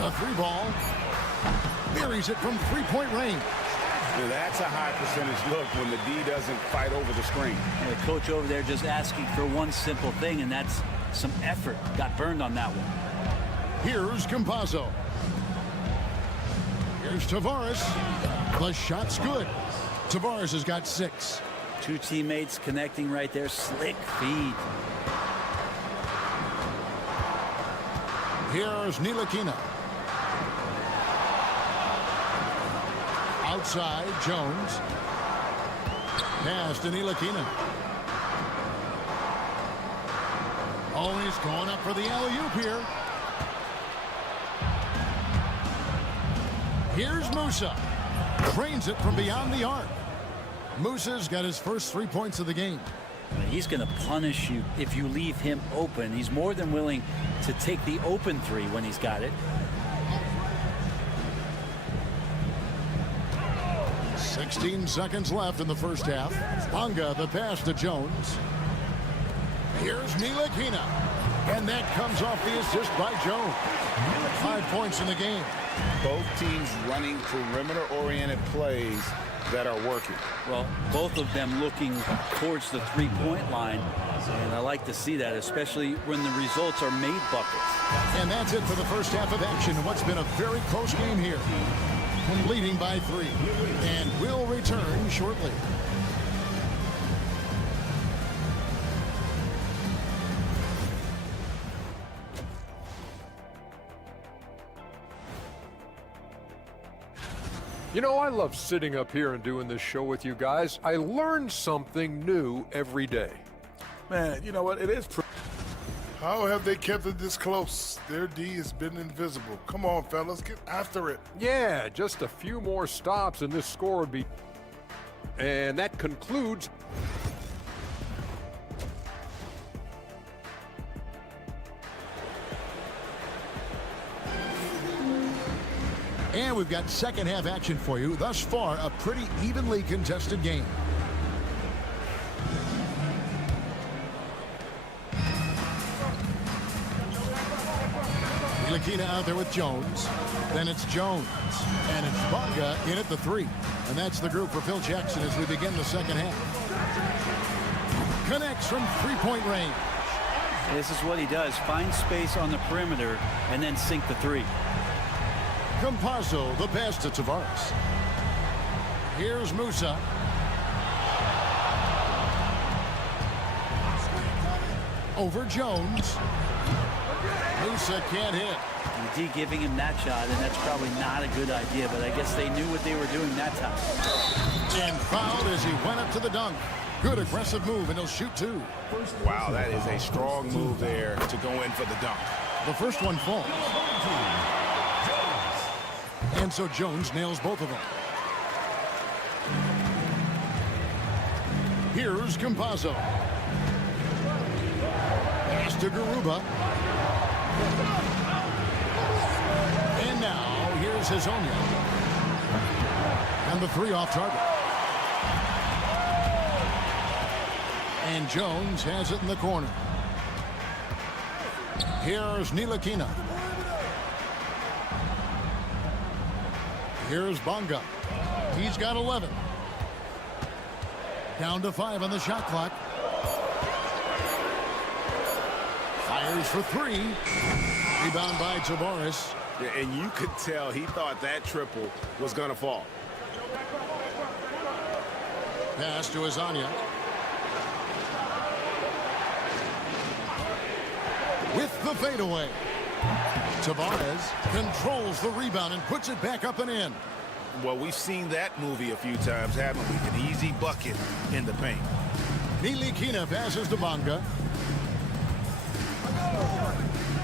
A 3-ball. Buries it from 3-point range. Now that's a high percentage look when the D doesn't fight over the screen. And the coach over there just asking for one simple thing, and that's some effort. Got burned on that one. Here's Campazzo. Here's Tavares. The shot's good. Tavares has got 6. 2 teammates connecting right there. Slick feed. Here's Ntilikina. Outside, Jones. Pass to Ntilikina. Oh, he's going up for the alley-oop here. Here's Musa. Trains it from beyond the arc. Musa's got his first 3 points of the game. He's going to punish you if you leave him open. He's more than willing to take the open 3 when he's got it. 16 seconds left in the first half. Bonga the pass to Jones. Here's Ntilikina. And that comes off the assist by Jones. 5 points in the game. Both teams running perimeter-oriented plays that are working. Well, both of them looking towards the three-point line, and I like to see that, especially when the results are made buckets. And that's it for the first half of action. What's been a very close game here. Leading by 3. And we'll return shortly. You know, I love sitting up here and doing this show with you guys. I learn something new every day. Man, you know what? It is. How have they kept it this close? Their D has been invisible. Come on, fellas, get after it. Yeah, just a few more stops and this score would be... And that concludes... And we've got second half action for you. Thus far, a pretty evenly contested game. Ntilikina out there with Jones. Then it's Jones. And it's Bonga in at the 3. And that's the group for Phil Jackson as we begin the second half. Connects from three-point range. This is what he does. Find space on the perimeter and then sink the 3. Campazzo, the pass to Tavares. Here's Musa. Over Jones. Musa can't hit. The D giving him that shot, and that's probably not a good idea, but I guess they knew what they were doing that time. And fouled as he went up to the dunk. Good aggressive move, and he'll shoot 2. Wow, that is a strong move there to go in for the dunk. The first one falls. And so Jones nails both of them. Here's Campazzo. Pass to Garuba. And now here's Hazonia. And the 3 off target. And Jones has it in the corner. Here's Ntilikina. Here's Bonga. He's got 11. Down to 5 on the shot clock. Fires for 3. Rebound by Tavares. Yeah, and you could tell he thought that triple was going to fall. Pass to Hazonia. With the fadeaway. Tavares controls the rebound and puts it back up and in. Well, we've seen that movie a few times, haven't we? An easy bucket in the paint. Ntilikina passes to Bonga.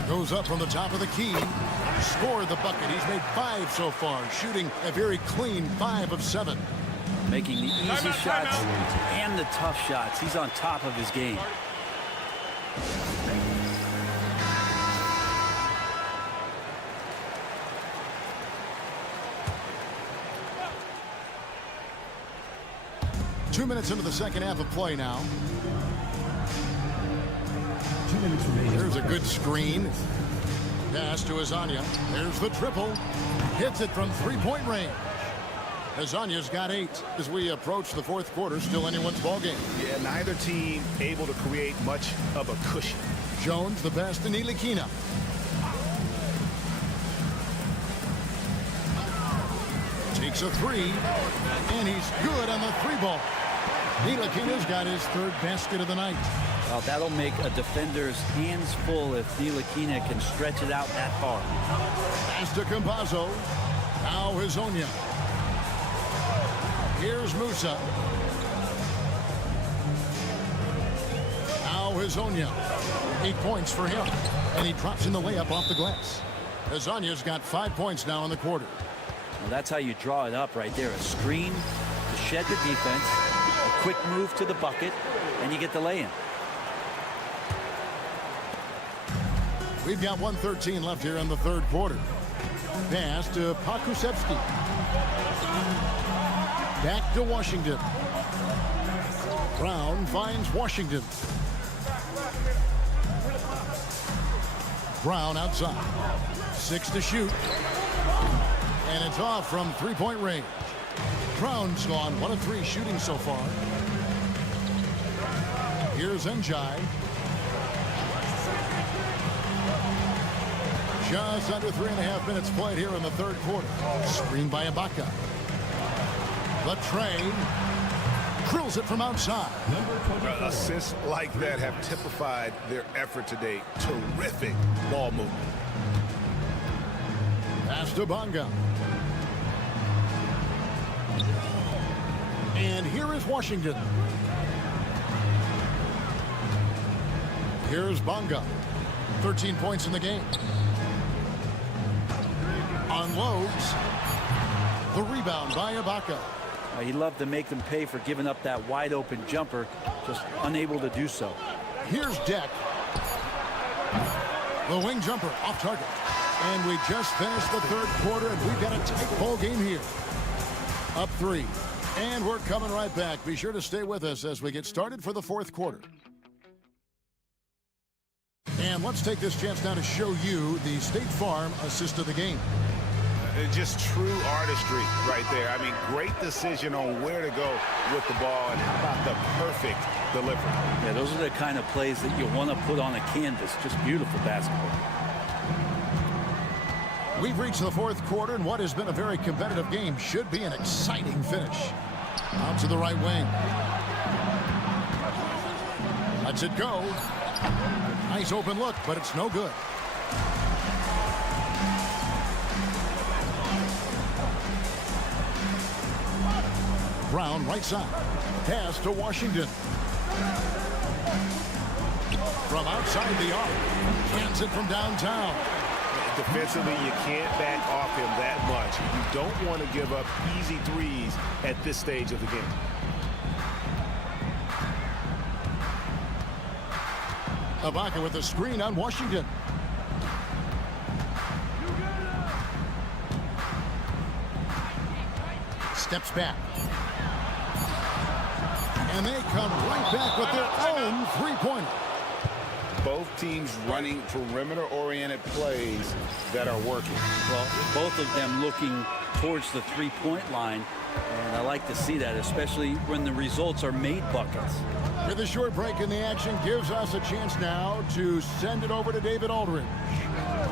Goes up from the top of the key. Scored the bucket. He's made 5 so far, shooting a very clean 5 of 7. Making the easy shots and the tough shots. He's on top of his game. Two minutes into the second half of play now. 2 minutes remaining. There's a good screen. Pass to Hazonia. There's the triple. Hits it from three-point range. Hazonia's got 8 as we approach the fourth quarter. Still anyone's ball game. Yeah, neither team able to create much of a cushion. Jones, the pass to Ntilikina. Takes a 3, and he's good on the 3-ball. Ntilikina's got his 3rd basket of the night. Well, that'll make a defender's hands full if Ntilikina can stretch it out that far. Pass to Campazzo. Now Hazonia. Here's Musa. Now Hazonia. 8 points for him. And he drops in the layup off the glass. Hazonia's got 5 points now in the quarter. Well, that's how you draw it up right there. A screen to shed the defense, a quick move to the bucket, and you get the lay-in. We've got 1:13 left here in the third quarter. Pass to Pakusevsky. Back to Washington. Brown finds Washington. Brown outside. 6 to shoot. And it's off from three-point range. Brown's gone 1 of 3 shooting so far. Here's Njai. Just under 3.5 minutes played here in the third quarter. Screen by Ibaka. The trade. Drills it from outside. Assists like that have typified their effort today. Terrific ball movement. Pass to Bonga. And here is Washington. Here's Bonga. 13 points in the game. Unloads. The rebound by Ibaka. He'd love to make them pay for giving up that wide open jumper, just unable to do so. Here's Deck. The wing jumper off target. And we just finished the third quarter, and we've got a tight ball game here. Up 3. And we're coming right back. Be sure to stay with us as we get started for the fourth quarter. And let's take this chance now to show you the State Farm assist of the game. Just true artistry right there. I mean, great decision on where to go with the ball, and how about the perfect delivery. Yeah, those are the kind of plays that you want to put on a canvas. Just beautiful basketball. We've reached the fourth quarter, and what has been a very competitive game should be an exciting finish. Out to the right wing. Lets it go. Nice open look, but it's no good. Brown right side. Pass to Washington. From outside the arc. Cans it from downtown. Defensively, you can't back off him that much. You don't want to give up easy threes at this stage of the game. Ibaka with a screen on Washington. Steps back. And they come right back with their own three-pointer. Both teams running perimeter-oriented plays that are working. Well, both of them looking towards the three-point line, and I like to see that, especially when the results are made buckets. With a short break in the action gives us a chance now to send it over to David Aldridge.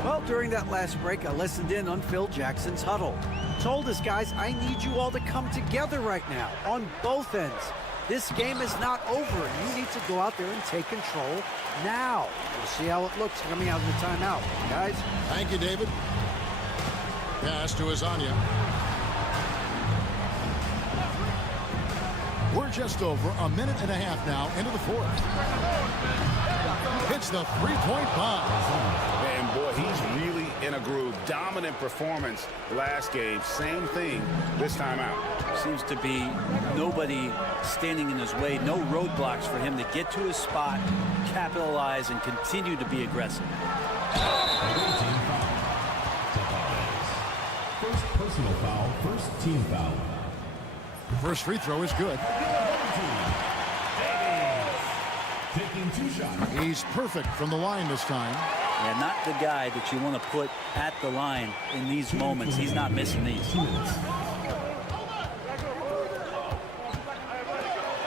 Well, during that last break, I listened in on Phil Jackson's huddle. Told us, guys, I need you all to come together right now on both ends. This game is not over. You need to go out there and take control now. We'll see how it looks coming out of the timeout. Guys? Thank you, David. Pass to Azania. We're just over a minute and a half now into the fourth. Hits the three-point bomb. And boy, he's really in a groove. Dominant performance last game. Same thing this time out. Seems to be nobody standing in his way. No roadblocks for him to get to his spot, capitalize, and continue to be aggressive. First personal foul, first team foul. First free throw is good. Taking 2 shots. He's perfect from the line this time. Yeah, not the guy that you want to put at the line in these moments. He's not missing these.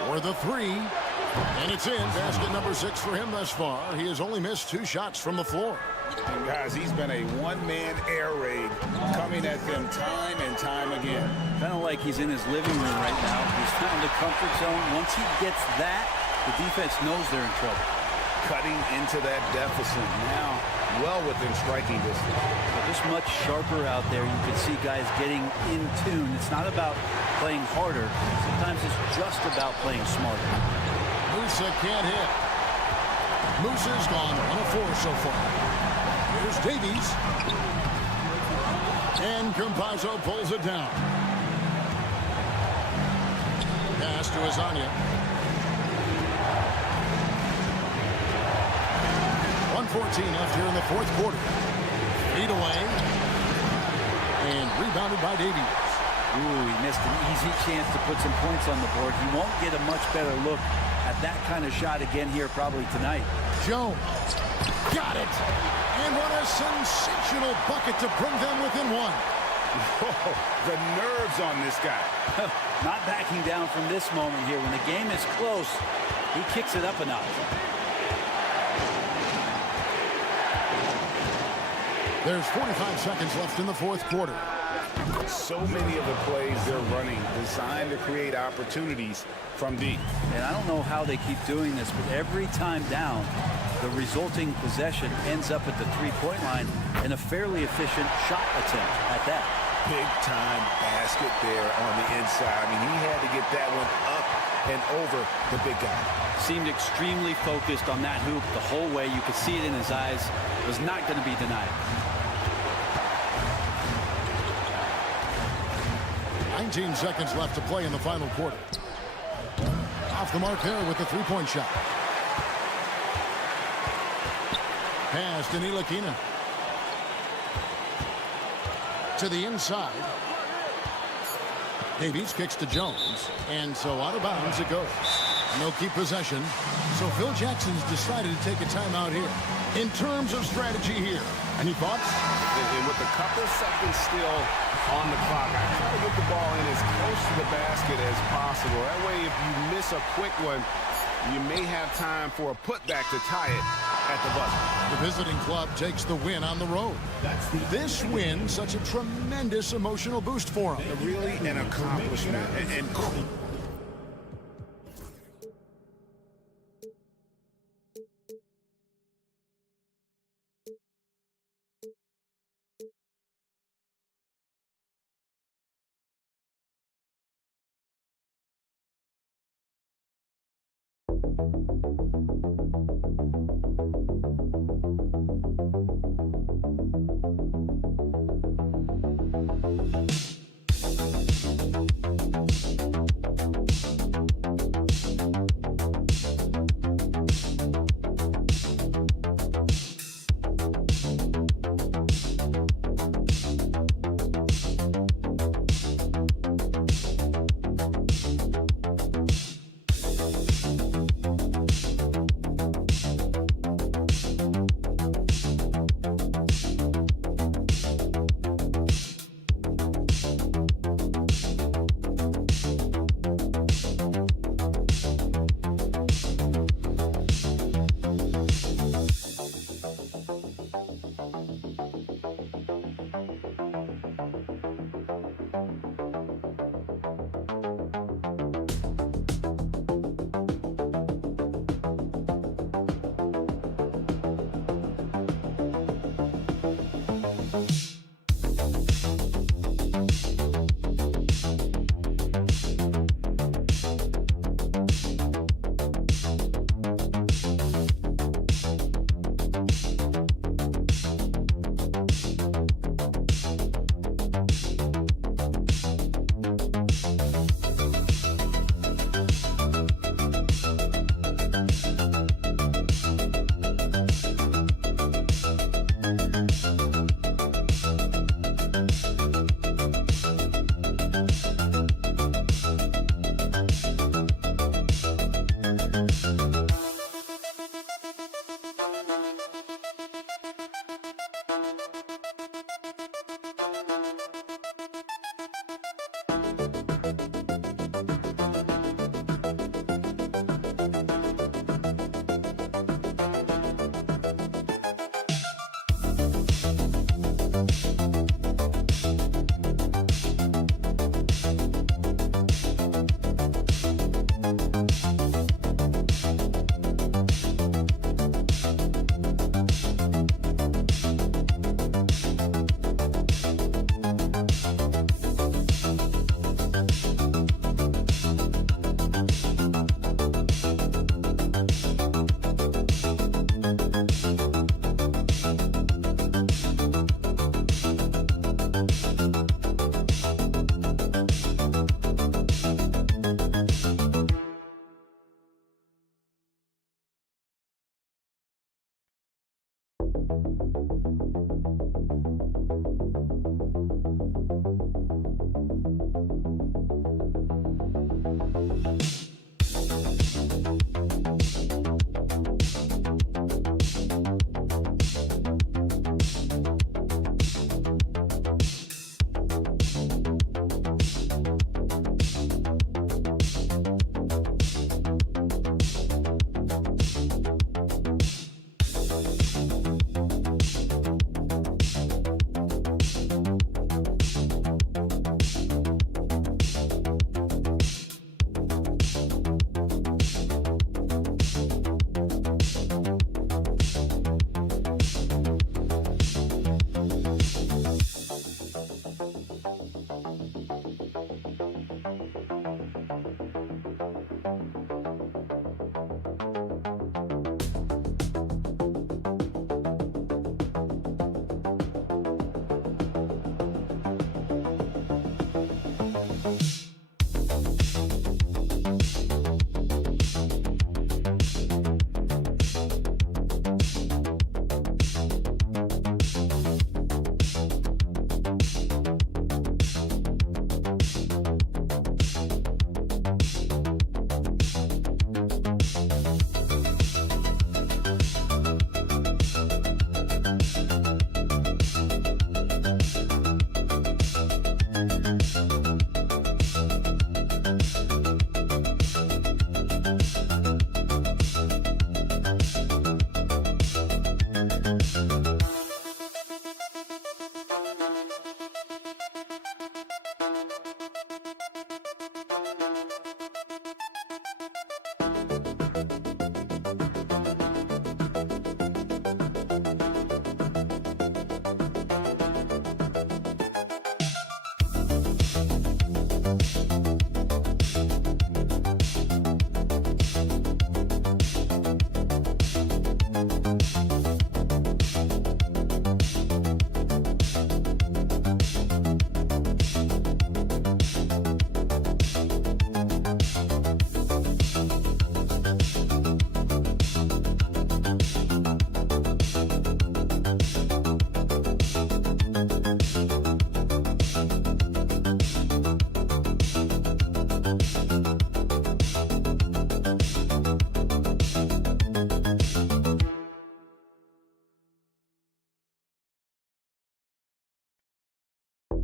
For the three. And it's in. Basket number 6 for him thus far. He has only missed 2 shots from the floor. And guys, he's been a one-man air raid coming at them time and time again. Kind of like he's in his living room right now. He's found a comfort zone. Once he gets that, the defense knows they're in trouble. Cutting into that deficit now, well within striking distance. Just much sharper out there. You can see guys getting in tune. It's not about playing harder. Sometimes it's just about playing smarter. Musa can't hit. Musa's gone 1 of 4 so far. Here's Davies. And Campazzo pulls it down. Pass to Azania. 1:14 left here in the fourth quarter. Feed away. And rebounded by Davies. Ooh, he missed an easy chance to put some points on the board. He won't get a much better look at that kind of shot again here probably tonight. Jones. Got it. And what a sensational bucket to bring them within 1. The nerves on this guy. Not backing down from this moment here. When the game is close, he kicks it up a notch. There's 45 seconds left in the fourth quarter. So many of the plays they're running designed to create opportunities from deep. And I don't know how they keep doing this, but every time down, the resulting possession ends up at the three-point line and a fairly efficient shot attempt at that. Big-time basket there on the inside. I mean, he had to get that one up and over the big guy. Seemed extremely focused on that hoop the whole way. You could see it in his eyes. Was not going to be denied. 19 seconds left to play in the final quarter. Off the mark there with the three-point shot. Pass to Ntilikina. To the inside. Davies kicks to Jones. And so out of bounds it goes. No keep possession. So Phil Jackson's decided to take a timeout here. In terms of strategy here, any thoughts? And with a couple seconds still on the clock, I try to get the ball in as close to the basket as possible. That way, if you miss a quick one, you may have time for a putback to tie it at the buzzer. The visiting club takes the win on the road. This win, such a tremendous emotional boost for them. Really an accomplishment. And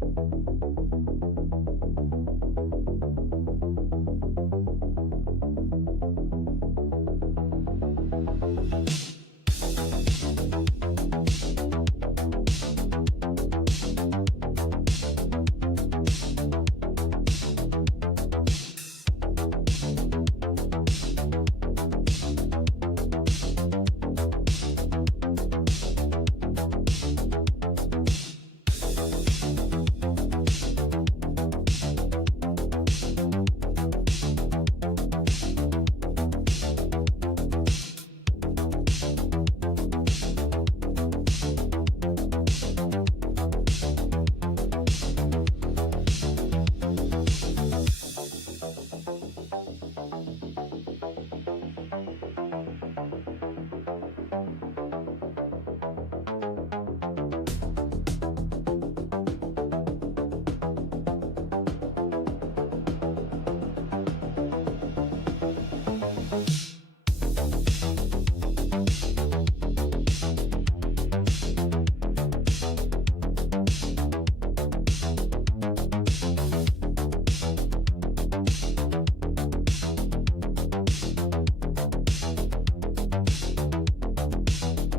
you.